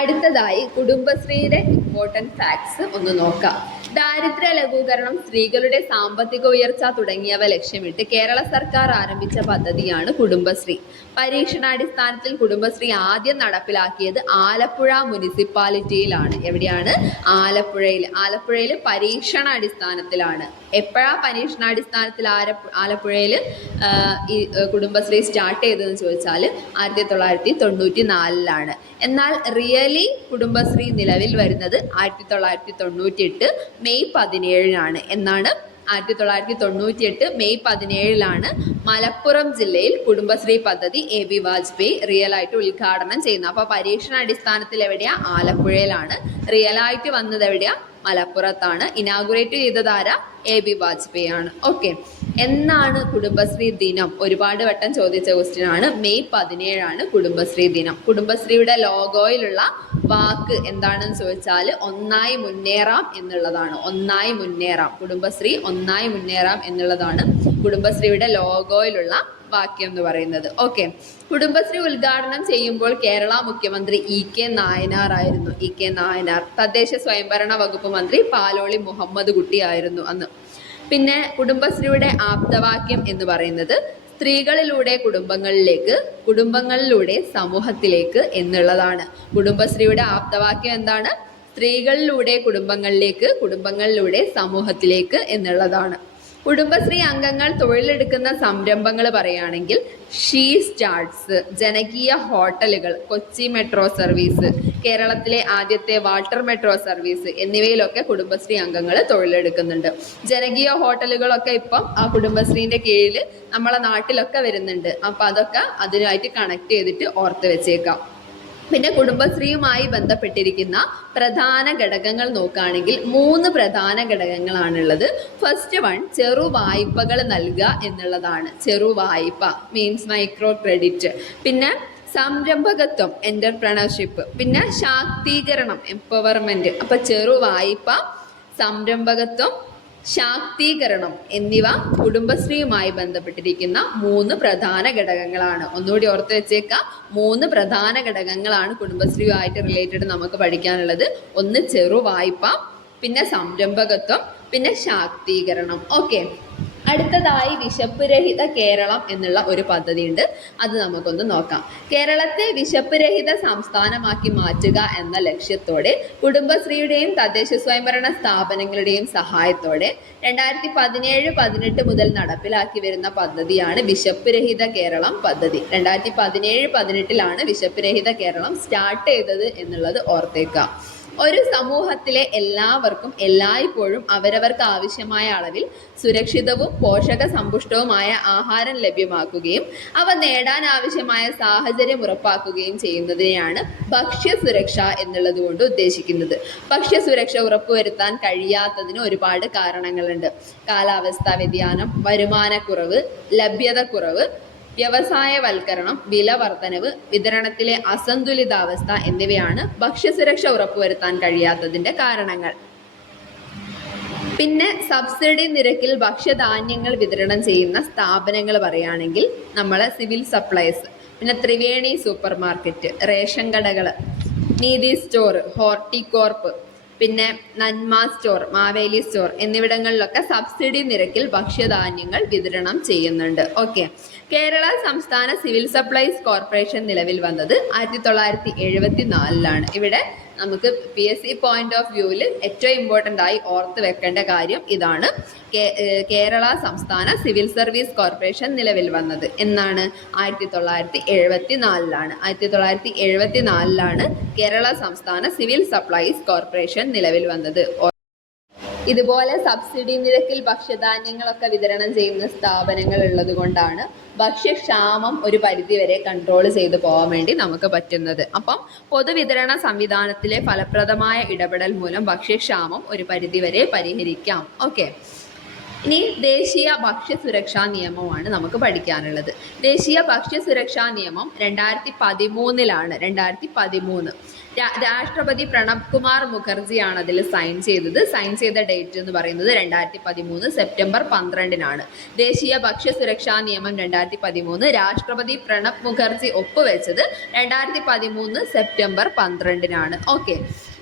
അടുത്തതായി കുടുംബശ്രീയുടെ ഇമ്പോർട്ടൻറ്റ് ഫാക്ട്സ് ഒന്ന് നോക്കാം. ദാരിദ്ര്യ ലഘൂകരണം, സ്ത്രീകളുടെ സാമ്പത്തിക ഉയർച്ച തുടങ്ങിയവ ലക്ഷ്യമിട്ട് കേരള സർക്കാർ ആരംഭിച്ച പദ്ധതിയാണ് കുടുംബശ്രീ. പരീക്ഷണാടിസ്ഥാനത്തിൽ കുടുംബശ്രീ ആദ്യം നടപ്പിലാക്കിയത് ആലപ്പുഴ മുനിസിപ്പാലിറ്റിയിലാണ്. എവിടെയാണ്? ആലപ്പുഴയിൽ പരീക്ഷണാടിസ്ഥാനത്തിലാണ്. എപ്പോഴാ പരീക്ഷണാടിസ്ഥാനത്തിൽ ആലപ്പുഴയിൽ ഈ കുടുംബശ്രീ സ്റ്റാർട്ട് ചെയ്തതെന്ന് ചോദിച്ചാൽ 1994 എന്നാൽ റിയലി കുടുംബശ്രീ നിലവിൽ വരുന്നത് 1998 മെയ് 17 എന്നാണ്. 1998 മെയ് 17 മലപ്പുറം ജില്ലയിൽ കുടുംബശ്രീ പദ്ധതി AB വാജ്പേയി റിയൽ ആയിട്ട് ഉദ്ഘാടനം ചെയ്യുന്നത്. അപ്പോൾ പരീക്ഷണാടിസ്ഥാനത്തിൽ എവിടെയാ? ആലപ്പുഴയിലാണ്. റിയൽ ആയിട്ട് വന്നത് എവിടെയാ? മലപ്പുറത്താണ്. ഇനാഗുറേറ്റ് ചെയ്തത് ആരാ? AB വാജ്പേയി ആണ്. ഓക്കെ, എന്നാണ് കുടുംബശ്രീ ദിനം? ഒരുപാട് വട്ടം ചോദിച്ച ക്വസ്റ്റ്യൻ ആണ്. മെയ് 17 കുടുംബശ്രീ ദിനം. കുടുംബശ്രീയുടെ ലോഗോയിലുള്ള വാക്ക് എന്താണെന്ന് ചോദിച്ചാൽ ഒന്നായി മുന്നേറാം എന്നുള്ളതാണ്. ഒന്നായി മുന്നേറാം. കുടുംബശ്രീ ഒന്നായി മുന്നേറാം എന്നുള്ളതാണ് കുടുംബശ്രീയുടെ ലോഗോയിലുള്ള വാക്യം എന്ന് പറയുന്നത്. ഓക്കെ, കുടുംബശ്രീ ഉദ്ഘാടനം ചെയ്യുമ്പോൾ കേരള മുഖ്യമന്ത്രി EK നായനാർ ആയിരുന്നു. EK നായനാർ. തദ്ദേശ സ്വയംഭരണ വകുപ്പ് മന്ത്രി പാലോളി മുഹമ്മദ് കുട്ടി ആയിരുന്നു അന്ന്. പിന്നെ കുടുംബശ്രീയുടെ ആപ്തവാക്യം എന്ന് പറയുന്നത് സ്ത്രീകളിലൂടെ കുടുംബങ്ങളിലേക്ക്, കുടുംബങ്ങളിലൂടെ സമൂഹത്തിലേക്ക് എന്നുള്ളതാണ്. കുടുംബശ്രീയുടെ ആപ്തവാക്യം എന്താണ്? സ്ത്രീകളിലൂടെ കുടുംബങ്ങളിലേക്ക്, കുടുംബങ്ങളിലൂടെ സമൂഹത്തിലേക്ക് എന്നുള്ളതാണ്. കുടുംബശ്രീ അംഗങ്ങൾ തൊഴിലെടുക്കുന്ന സംരംഭങ്ങൾ പറയുകയാണെങ്കിൽ ഷീ സ്റ്റാർട്ട്സ്, ജനകീയ ഹോട്ടലുകൾ, കൊച്ചി മെട്രോ സർവീസ്, കേരളത്തിലെ ആദ്യത്തെ വാട്ടർ മെട്രോ സർവീസ് എന്നിവയിലൊക്കെ കുടുംബശ്രീ അംഗങ്ങൾ തൊഴിലെടുക്കുന്നുണ്ട്. ജനകീയ ഹോട്ടലുകളൊക്കെ ഇപ്പം ആ കുടുംബശ്രീൻ്റെ കീഴിൽ നമ്മളെ നാട്ടിലൊക്കെ വരുന്നുണ്ട്. അപ്പം അതൊക്കെ അതിനായിട്ട് കണക്ട് ചെയ്തിട്ട് ഓർത്ത് വെച്ചേക്കാം. പിന്നെ കുടുംബശ്രീയുമായി ബന്ധപ്പെട്ടിരിക്കുന്ന പ്രധാന ഘടകങ്ങൾ നോക്കുകയാണെങ്കിൽ 3 പ്രധാന ഘടകങ്ങളാണുള്ളത്. ഫസ്റ്റ് വൺ ചെറു വായ്പകൾ നൽകുക എന്നുള്ളതാണ്. ചെറു വായ്പ മീൻസ് മൈക്രോ ക്രെഡിറ്റ്. പിന്നെ സംരംഭകത്വം എന്റർപ്രണർഷിപ്പ്, പിന്നെ ശാക്തീകരണം എംപവർമെന്റ്. അപ്പൊ ചെറുവായ്പ, സംരംഭകത്വം, ശാക്തീകരണം എന്നിവ കുടുംബശ്രീയുമായി ബന്ധപ്പെട്ടിരിക്കുന്ന 3 പ്രധാന ഘടകങ്ങളാണ്. ഒന്നുകൂടി ഓർത്ത് വെച്ചേക്കാം, 3 പ്രധാന ഘടകങ്ങളാണ് കുടുംബശ്രീയുമായിട്ട് റിലേറ്റഡ് നമുക്ക് പഠിക്കാനുള്ളത്. ഒന്ന് ചെറുവായ്പ, പിന്നെ സംരംഭകത്വം, പിന്നെ ശാക്തീകരണം. ഓക്കെ, അടുത്തതായി വിശപ്പ് രഹിത കേരളം എന്നുള്ള ഒരു പദ്ധതി ഉണ്ട്. അത് നമുക്കൊന്ന് നോക്കാം. കേരളത്തെ വിശപ്പ് രഹിത സംസ്ഥാനമാക്കി മാറ്റുക എന്ന ലക്ഷ്യത്തോടെ കുടുംബശ്രീയുടെയും തദ്ദേശ സ്വയംഭരണ സ്ഥാപനങ്ങളുടെയും സഹായത്തോടെ 2017-18 മുതൽ നടപ്പിലാക്കി വരുന്ന പദ്ധതിയാണ് വിശപ്പ് രഹിത കേരളം പദ്ധതി. 2017-18 വിശപ്പ് രഹിത കേരളം സ്റ്റാർട്ട് ചെയ്തത് എന്നുള്ളത് ഓർത്തേക്കാം. ഒരു സമൂഹത്തിലെ എല്ലാവർക്കും എല്ലായ്പ്പോഴും അവരവർക്ക് ആവശ്യമായ അളവിൽ സുരക്ഷിതവും പോഷക സമ്പുഷ്ടവുമായ ആഹാരം ലഭ്യമാക്കുകയും അവ നേടാൻ ആവശ്യമായ സാഹചര്യം ഉറപ്പാക്കുകയും ചെയ്യുന്നതിനെയാണ് ഭക്ഷ്യസുരക്ഷ എന്നുള്ളത് കൊണ്ട് ഉദ്ദേശിക്കുന്നത്. ഭക്ഷ്യസുരക്ഷ ഉറപ്പുവരുത്താൻ കഴിയാത്തതിന് ഒരുപാട് കാരണങ്ങളുണ്ട്. കാലാവസ്ഥാ വ്യതിയാനം, വരുമാനക്കുറവ്, ലഭ്യതക്കുറവ്, വ്യവസായവൽക്കരണം, വില വർധനവ്, വിതരണത്തിലെ അസന്തുലിതാവസ്ഥ എന്നിവയാണ് ഭക്ഷ്യസുരക്ഷ ഉറപ്പുവരുത്താൻ കഴിയാത്തതിന്റെ കാരണങ്ങൾ. പിന്നെ സബ്സിഡി നിരക്കിൽ ഭക്ഷ്യധാന്യങ്ങൾ വിതരണം ചെയ്യുന്ന സ്ഥാപനങ്ങൾ പറയുകയാണെങ്കിൽ നമ്മൾ സിവിൽ സപ്ലൈസ്, പിന്നെ ത്രിവേണി സൂപ്പർ മാർക്കറ്റ്, റേഷൻ കടകൾ, നീതി സ്റ്റോർ, ഹോർട്ടികോർപ്പ്, പിന്നെ നന്മ സ്റ്റോർ, മാവേലി സ്റ്റോർ എന്നിവിടങ്ങളിലൊക്കെ സബ്സിഡി നിരക്കിൽ ഭക്ഷ്യധാന്യങ്ങൾ വിതരണം ചെയ്യുന്നുണ്ട്. ഓക്കെ, കേരള സംസ്ഥാന സിവിൽ സപ്ലൈസ് കോർപ്പറേഷൻ നിലവിൽ വന്നത് 1974. ഇവിടെ നമുക്ക് PSC പോയിന്റ് ഓഫ് വ്യൂവിൽ ഏറ്റവും ഇമ്പോർട്ടൻ്റ് ആയി ഓർത്ത് വെക്കേണ്ട കാര്യം ഇതാണ്. കേരള സംസ്ഥാന സിവിൽ സർവീസ് കോർപ്പറേഷൻ നിലവിൽ വന്നത് എന്നാണ്? 1974. 1974 കേരള സംസ്ഥാന സിവിൽ സപ്ലൈസ് കോർപ്പറേഷൻ നിലവിൽ വന്നത്. ഇതുപോലെ സബ്സിഡി നിരക്കിൽ ഭക്ഷ്യധാന്യങ്ങളൊക്കെ വിതരണം ചെയ്യുന്ന സ്ഥാപനങ്ങൾ ഉള്ളത് കൊണ്ടാണ് ഭക്ഷ്യക്ഷാമം ഒരു പരിധിവരെ കൺട്രോൾ ചെയ്തു പോകാൻ വേണ്ടി നമുക്ക് പറ്റുന്നത്. അപ്പം പൊതുവിതരണ സംവിധാനത്തിലെ ഫലപ്രദമായ ഇടപെടൽ മൂലം ഭക്ഷ്യക്ഷാമം ഒരു പരിധിവരെ പരിഹരിക്കാം. ഓക്കെ, ഇനി ദേശീയ ഭക്ഷ്യസുരക്ഷാ നിയമമാണ് നമുക്ക് പഠിക്കാനുള്ളത്. ദേശീയ ഭക്ഷ്യസുരക്ഷാ നിയമം 2013 2013 രാഷ്ട്രപതി പ്രണബ് കുമാർ മുഖർജിയാണ് അതിൽ സൈൻ ചെയ്തത്. സൈൻ ചെയ്ത ഡേറ്റ് എന്ന് പറയുന്നത് 2013 സെപ്റ്റംബർ 12 ദേശീയ ഭക്ഷ്യസുരക്ഷാ നിയമം 2013 രാഷ്ട്രപതി പ്രണബ് മുഖർജി ഒപ്പുവെച്ചത് 2013 സെപ്റ്റംബർ 12 ഓക്കെ,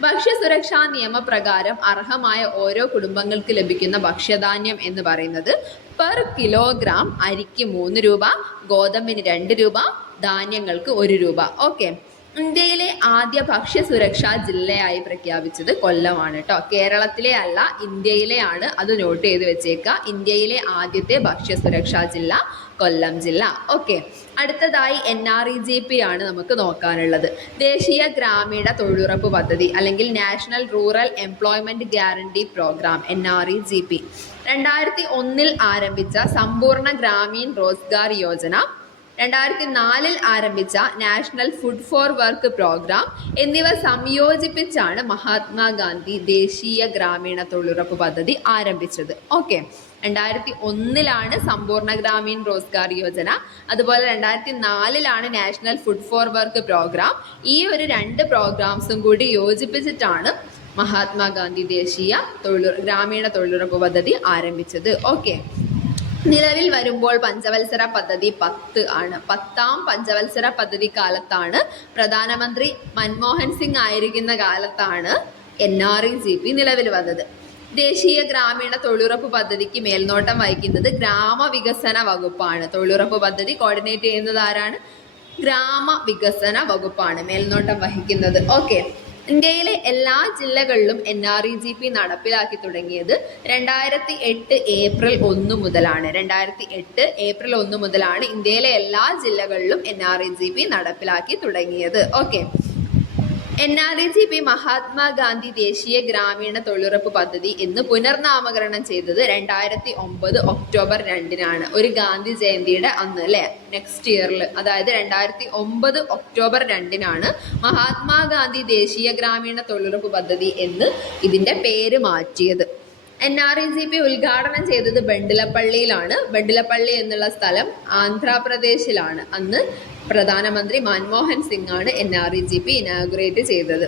ഭക്ഷ്യസുരക്ഷാ നിയമപ്രകാരം അർഹമായ ഓരോ കുടുംബങ്ങൾക്ക് ലഭിക്കുന്ന ഭക്ഷ്യധാന്യം എന്ന് പറയുന്നത് പെർ കിലോഗ്രാം അരിക്ക് 3 രൂപ, ഗോതമ്പിന് 2 രൂപ, ധാന്യങ്ങൾക്ക് 1 രൂപ. ഓക്കെ, ഇന്ത്യയിലെ ആദ്യ ഭക്ഷ്യസുരക്ഷാ ജില്ലയായി പ്രഖ്യാപിച്ചത് കൊല്ലമാണ് കേട്ടോ. കേരളത്തിലെ അല്ല, ഇന്ത്യയിലെ ആണ്. അത് നോട്ട് ചെയ്ത് വെച്ചേക്കുക. ഇന്ത്യയിലെ ആദ്യത്തെ ഭക്ഷ്യസുരക്ഷാ ജില്ല കൊല്ലം ജില്ല. ഓക്കെ, അടുത്തതായി NREGP ആണ് നമുക്ക് നോക്കാനുള്ളത്. ദേശീയ ഗ്രാമീണ തൊഴിലുറപ്പ് പദ്ധതി അല്ലെങ്കിൽ national rural employment guarantee programme NREGP 2001 ആരംഭിച്ച സമ്പൂർണ്ണ ഗ്രാമീൺ റോസ്ഗാർ യോജന, 2004 ആരംഭിച്ച national food for work programme എന്നിവ സംയോജിപ്പിച്ചാണ് മഹാത്മാഗാന്ധി ദേശീയ ഗ്രാമീണ തൊഴിലുറപ്പ് പദ്ധതി ആരംഭിച്ചത്. ഓക്കെ, 2001 സമ്പൂർണ്ണ ഗ്രാമീൺ റോസ്ഗാർ യോജന, അതുപോലെ 2004 national food for work programme. ഈ ഒരു 2 പ്രോഗ്രാംസും കൂടി യോജിപ്പിച്ചിട്ടാണ് മഹാത്മാഗാന്ധി ദേശീയ ഗ്രാമീണ തൊഴിലുറപ്പ് പദ്ധതി ആരംഭിച്ചത്. ഓക്കെ, നിലവിൽ വരുമ്പോൾ പഞ്ചവത്സര പദ്ധതി 10 ആണ്. 10ാം പഞ്ചവത്സര പദ്ധതി കാലത്താണ്, പ്രധാനമന്ത്രി മൻമോഹൻ സിംഗ് ആയിരിക്കുന്ന കാലത്താണ് NREGP നിലവിൽ വന്നത്. ദേശീയ ഗ്രാമീണ തൊഴിലുറപ്പ് പദ്ധതിക്ക് മേൽനോട്ടം വഹിക്കുന്നത് ഗ്രാമവികസന വകുപ്പാണ്. തൊഴിലുറപ്പ് പദ്ധതി കോർഡിനേറ്റ് ചെയ്യുന്നത് ആരാണ്? ഗ്രാമവികസന വകുപ്പാണ് മേൽനോട്ടം വഹിക്കുന്നത്. ഓക്കെ, ഇന്ത്യയിലെ എല്ലാ ജില്ലകളിലും NREGP നടപ്പിലാക്കി തുടങ്ങിയത് 2008 ഏപ്രിൽ 1 മുതലാണ്. 2008 ഏപ്രിൽ 1 മുതലാണ് ഇന്ത്യയിലെ എല്ലാ ജില്ലകളിലും NREGP നടപ്പിലാക്കി തുടങ്ങിയത്. ഓക്കെ, NREGP മഹാത്മാഗാന്ധി ദേശീയ ഗ്രാമീണ തൊഴിലുറപ്പ് പദ്ധതി എന്ന് പുനർനാമകരണം ചെയ്തത് 2009 ഒക്ടോബർ 2 ഒരു ഗാന്ധി ജയന്തിയുടെ അന്ന് അല്ലേ, നെക്സ്റ്റ് ഇയറിൽ, അതായത് 2009 ഒക്ടോബർ 2 മഹാത്മാഗാന്ധി ദേശീയ ഗ്രാമീണ തൊഴിലുറപ്പ് പദ്ധതി എന്ന് ഇതിൻ്റെ പേര് മാറ്റിയത്. NREGP ഉദ്ഘാടനം ചെയ്തത് ബണ്ടിലപ്പള്ളിയിലാണ്. ബണ്ടിലപ്പള്ളി എന്നുള്ള സ്ഥലം ആന്ധ്രാപ്രദേശിലാണ്. അന്ന് പ്രധാനമന്ത്രി മൻമോഹൻ സിംഗ് ആണ് NREGP ഇനാഗുറേറ്റ് ചെയ്തത്.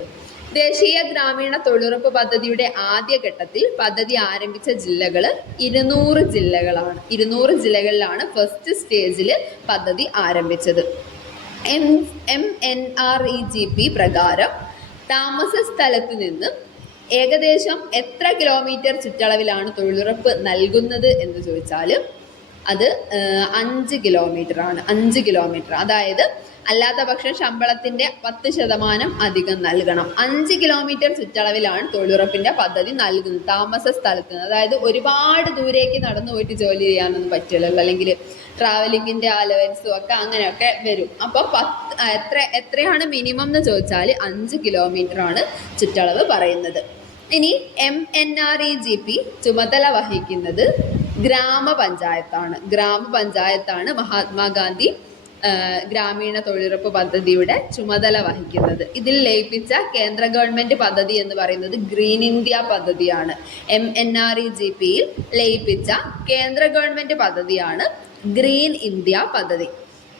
ദേശീയ ഗ്രാമീണ തൊഴിലുറപ്പ് പദ്ധതിയുടെ ആദ്യഘട്ടത്തിൽ പദ്ധതി ആരംഭിച്ച ജില്ലകൾ 200 ജില്ലകളാണ്. 200 ജില്ലകളിലാണ് ഫസ്റ്റ് സ്റ്റേജിൽ പദ്ധതി ആരംഭിച്ചത്. MNREGP പ്രകാരം താമസ സ്ഥലത്ത് നിന്ന് ഏകദേശം എത്ര കിലോമീറ്റർ ചുറ്റളവിലാണ് തൊഴിലുറപ്പ് നൽകുന്നത് എന്ന് ചോദിച്ചാൽ അത് 5 കിലോമീറ്റർ ആണ്. 5 കിലോമീറ്റർ, അതായത് അല്ലാത്ത പക്ഷം ശമ്പളത്തിന്റെ 10% അധികം നൽകണം. 5 കിലോമീറ്റർ ചുറ്റളവിലാണ് തൊഴിലുറപ്പിന്റെ പദ്ധതി നൽകുന്നത് താമസ സ്ഥലത്ത് നിന്ന്. അതായത് ഒരുപാട് ദൂരേക്ക് നടന്നു പോയിട്ട് ജോലി ചെയ്യാനൊന്നും പറ്റില്ലല്ലോ, അല്ലെങ്കിൽ ട്രാവലിങ്ങിന്റെ അലവൻസും ഒക്കെ അങ്ങനെയൊക്കെ വരും. അപ്പോൾ എത്രയാണ് മിനിമം എന്ന് ചോദിച്ചാൽ 5 കിലോമീറ്റർ ആണ് ചുറ്റളവ് പറയുന്നത്. ഇനി MNREGP ചുമതല വഹിക്കുന്നത് ഗ്രാമപഞ്ചായത്താണ് മഹാത്മാഗാന്ധി ഗ്രാമീണ തൊഴിലുറപ്പ് പദ്ധതിയുടെ ചുമതല വഹിക്കുന്നത്. ഇതിൽ ലയിപ്പിച്ച കേന്ദ്ര ഗവൺമെന്റ് പദ്ധതി എന്ന് പറയുന്നത് ഗ്രീൻ ഇന്ത്യ പദ്ധതിയാണ്. MNREGPയിൽ ലയിപ്പിച്ച കേന്ദ്ര ഗവൺമെന്റ് പദ്ധതിയാണ് ഗ്രീൻ ഇന്ത്യ പദ്ധതി.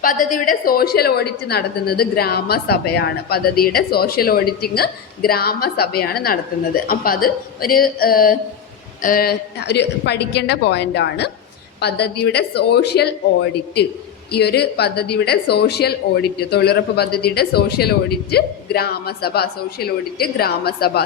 പദ്ധതിയുടെ സോഷ്യൽ ഓഡിറ്റ് നടത്തുന്നത് ഗ്രാമസഭയാണ്. പദ്ധതിയുടെ സോഷ്യൽ ഓഡിറ്റിംഗ് ഗ്രാമസഭയാണ് നടത്തുന്നത്. അപ്പം അത് ഒരു പഠിക്കേണ്ട പോയിന്റാണ്. പദ്ധതിയുടെ സോഷ്യൽ ഓഡിറ്റ്, ഈ ഒരു പദ്ധതിയുടെ സോഷ്യൽ ഓഡിറ്റ്, തൊഴിലുറപ്പ് പദ്ധതിയുടെ സോഷ്യൽ ഓഡിറ്റ് ഗ്രാമസഭ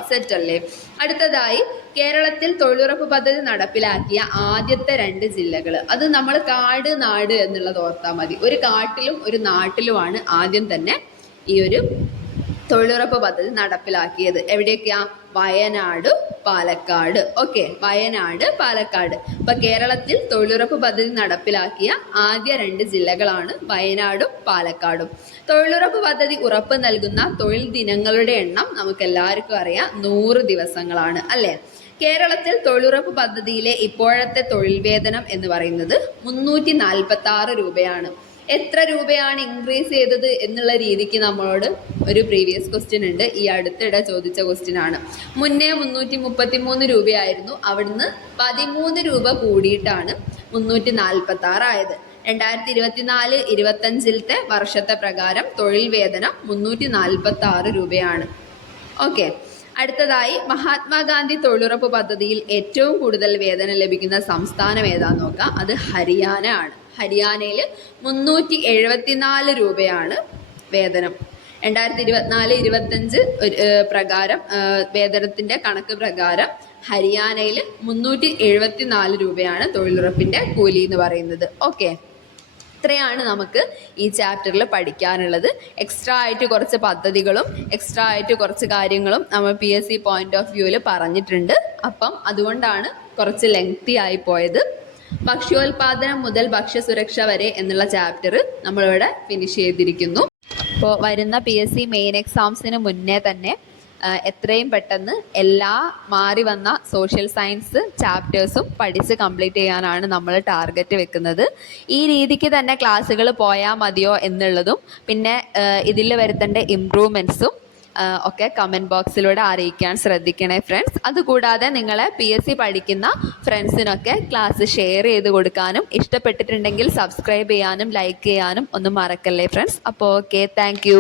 സെറ്റ് അല്ലേ. അടുത്തതായി കേരളത്തിൽ തൊഴിലുറപ്പ് പദ്ധതി നടപ്പിലാക്കിയ ആദ്യത്തെ 2 ജില്ലകൾ, അത് നമ്മൾ കാട് നാട് എന്നുള്ളത് ഓർത്താൽ മതി. ഒരു കാട്ടിലും ഒരു നാട്ടിലുമാണ് ആദ്യം തന്നെ ഈ ഒരു തൊഴിലുറപ്പ് പദ്ധതി നടപ്പിലാക്കിയത്. എവിടെയൊക്കെയാ? വയനാട്, പാലക്കാട്. ഓക്കെ, വയനാട്, പാലക്കാട്. അപ്പൊ കേരളത്തിൽ തൊഴിലുറപ്പ് പദ്ധതി നടപ്പിലാക്കിയ ആദ്യ 2 ജില്ലകളാണ് വയനാടും പാലക്കാടും. തൊഴിലുറപ്പ് പദ്ധതി ഉറപ്പ് നൽകുന്ന തൊഴിൽ ദിനങ്ങളുടെ എണ്ണം നമുക്ക് എല്ലാവർക്കും അറിയാം, 100 ദിവസങ്ങളാണ് അല്ലേ. കേരളത്തിൽ തൊഴിലുറപ്പ് പദ്ധതിയിലെ ഇപ്പോഴത്തെ തൊഴിൽ വേതനം എന്ന് പറയുന്നത് 346 രൂപയാണ്. എത്ര രൂപയാണ് ഇൻക്രീസ് ചെയ്തത് എന്നുള്ള രീതിക്ക് നമ്മളോട് ഒരു പ്രീവിയസ് ക്വസ്റ്റ്യൻ ഉണ്ട്. ഈ അടുത്തിടെ ചോദിച്ച ക്വസ്റ്റ്യൻ ആണ്. മുന്നേ 333 രൂപയായിരുന്നു, അവിടുന്ന് 13 രൂപ കൂടിയിട്ടാണ് 346 ആയത്. 2024-25 വർഷത്തെ പ്രകാരം തൊഴിൽ വേതനം 346 രൂപയാണ്. ഓക്കെ, അടുത്തതായി മഹാത്മാഗാന്ധി തൊഴിലുറപ്പ് പദ്ധതിയിൽ ഏറ്റവും കൂടുതൽ വേതനം ലഭിക്കുന്ന സംസ്ഥാനം ഏതാന്ന് നോക്കാം. അത് ഹരിയാന ആണ്. ഹരിയാനയിൽ 374 രൂപയാണ് വേതനം. 2024-25 പ്രകാരം വേതനത്തിന്റെ കണക്ക് പ്രകാരം ഹരിയാനയിൽ 374 രൂപയാണ് തൊഴിലുറപ്പിന്റെ കൂലി എന്ന് പറയുന്നത്. ഓക്കെ, ഇത്രയാണ് നമുക്ക് ഈ ചാപ്റ്ററിൽ പഠിക്കാനുള്ളത്. എക്സ്ട്രാ ആയിട്ട് കുറച്ച് പദ്ധതികളും എക്സ്ട്രാ ആയിട്ട് കുറച്ച് കാര്യങ്ങളും നമ്മൾ PSC പോയിന്റ് ഓഫ് വ്യൂവിൽ പറഞ്ഞിട്ടുണ്ട്. അപ്പം അതുകൊണ്ടാണ് കുറച്ച് ലെങ്തി ആയി പോയത്. ഭക്ഷ്യോൽപാദനം മുതൽ ഭക്ഷ്യസുരക്ഷ വരെ എന്നുള്ള ചാപ്റ്റർ നമ്മളിവിടെ ഫിനിഷ് ചെയ്തിരിക്കുന്നു. അപ്പോൾ വരുന്ന PSC മെയിൻ എക്സാംസിന് മുന്നേ തന്നെ എത്രയും പെട്ടെന്ന് എല്ലാ മാറി വന്ന സോഷ്യൽ സയൻസ് ചാപ്റ്റേഴ്സും പഠിച്ച് കംപ്ലീറ്റ് ചെയ്യാനാണ് നമ്മൾ ടാർഗറ്റ് വെക്കുന്നത്. ഈ രീതിക്ക് തന്നെ ക്ലാസ്സുകൾ പോയാൽ മതിയോ എന്നുള്ളതും പിന്നെ ഇതിൽ വരുത്തേണ്ട ഇംപ്രൂവ്മെൻറ്റ്സും ഒക്കെ കമൻറ്റ് ബോക്സിലൂടെ അറിയിക്കാൻ ശ്രദ്ധിക്കണേ ഫ്രണ്ട്സ്. അതുകൂടാതെ നിങ്ങളെ PSC പഠിക്കുന്ന ഫ്രണ്ട്സിനൊക്കെ ക്ലാസ് ഷെയർ ചെയ്ത് കൊടുക്കാനും ഇഷ്ടപ്പെട്ടിട്ടുണ്ടെങ്കിൽ സബ്സ്ക്രൈബ് ചെയ്യാനും ലൈക്ക് ചെയ്യാനും ഒന്നും മറക്കല്ലേ ഫ്രണ്ട്സ്. അപ്പോൾ ഓക്കെ, താങ്ക്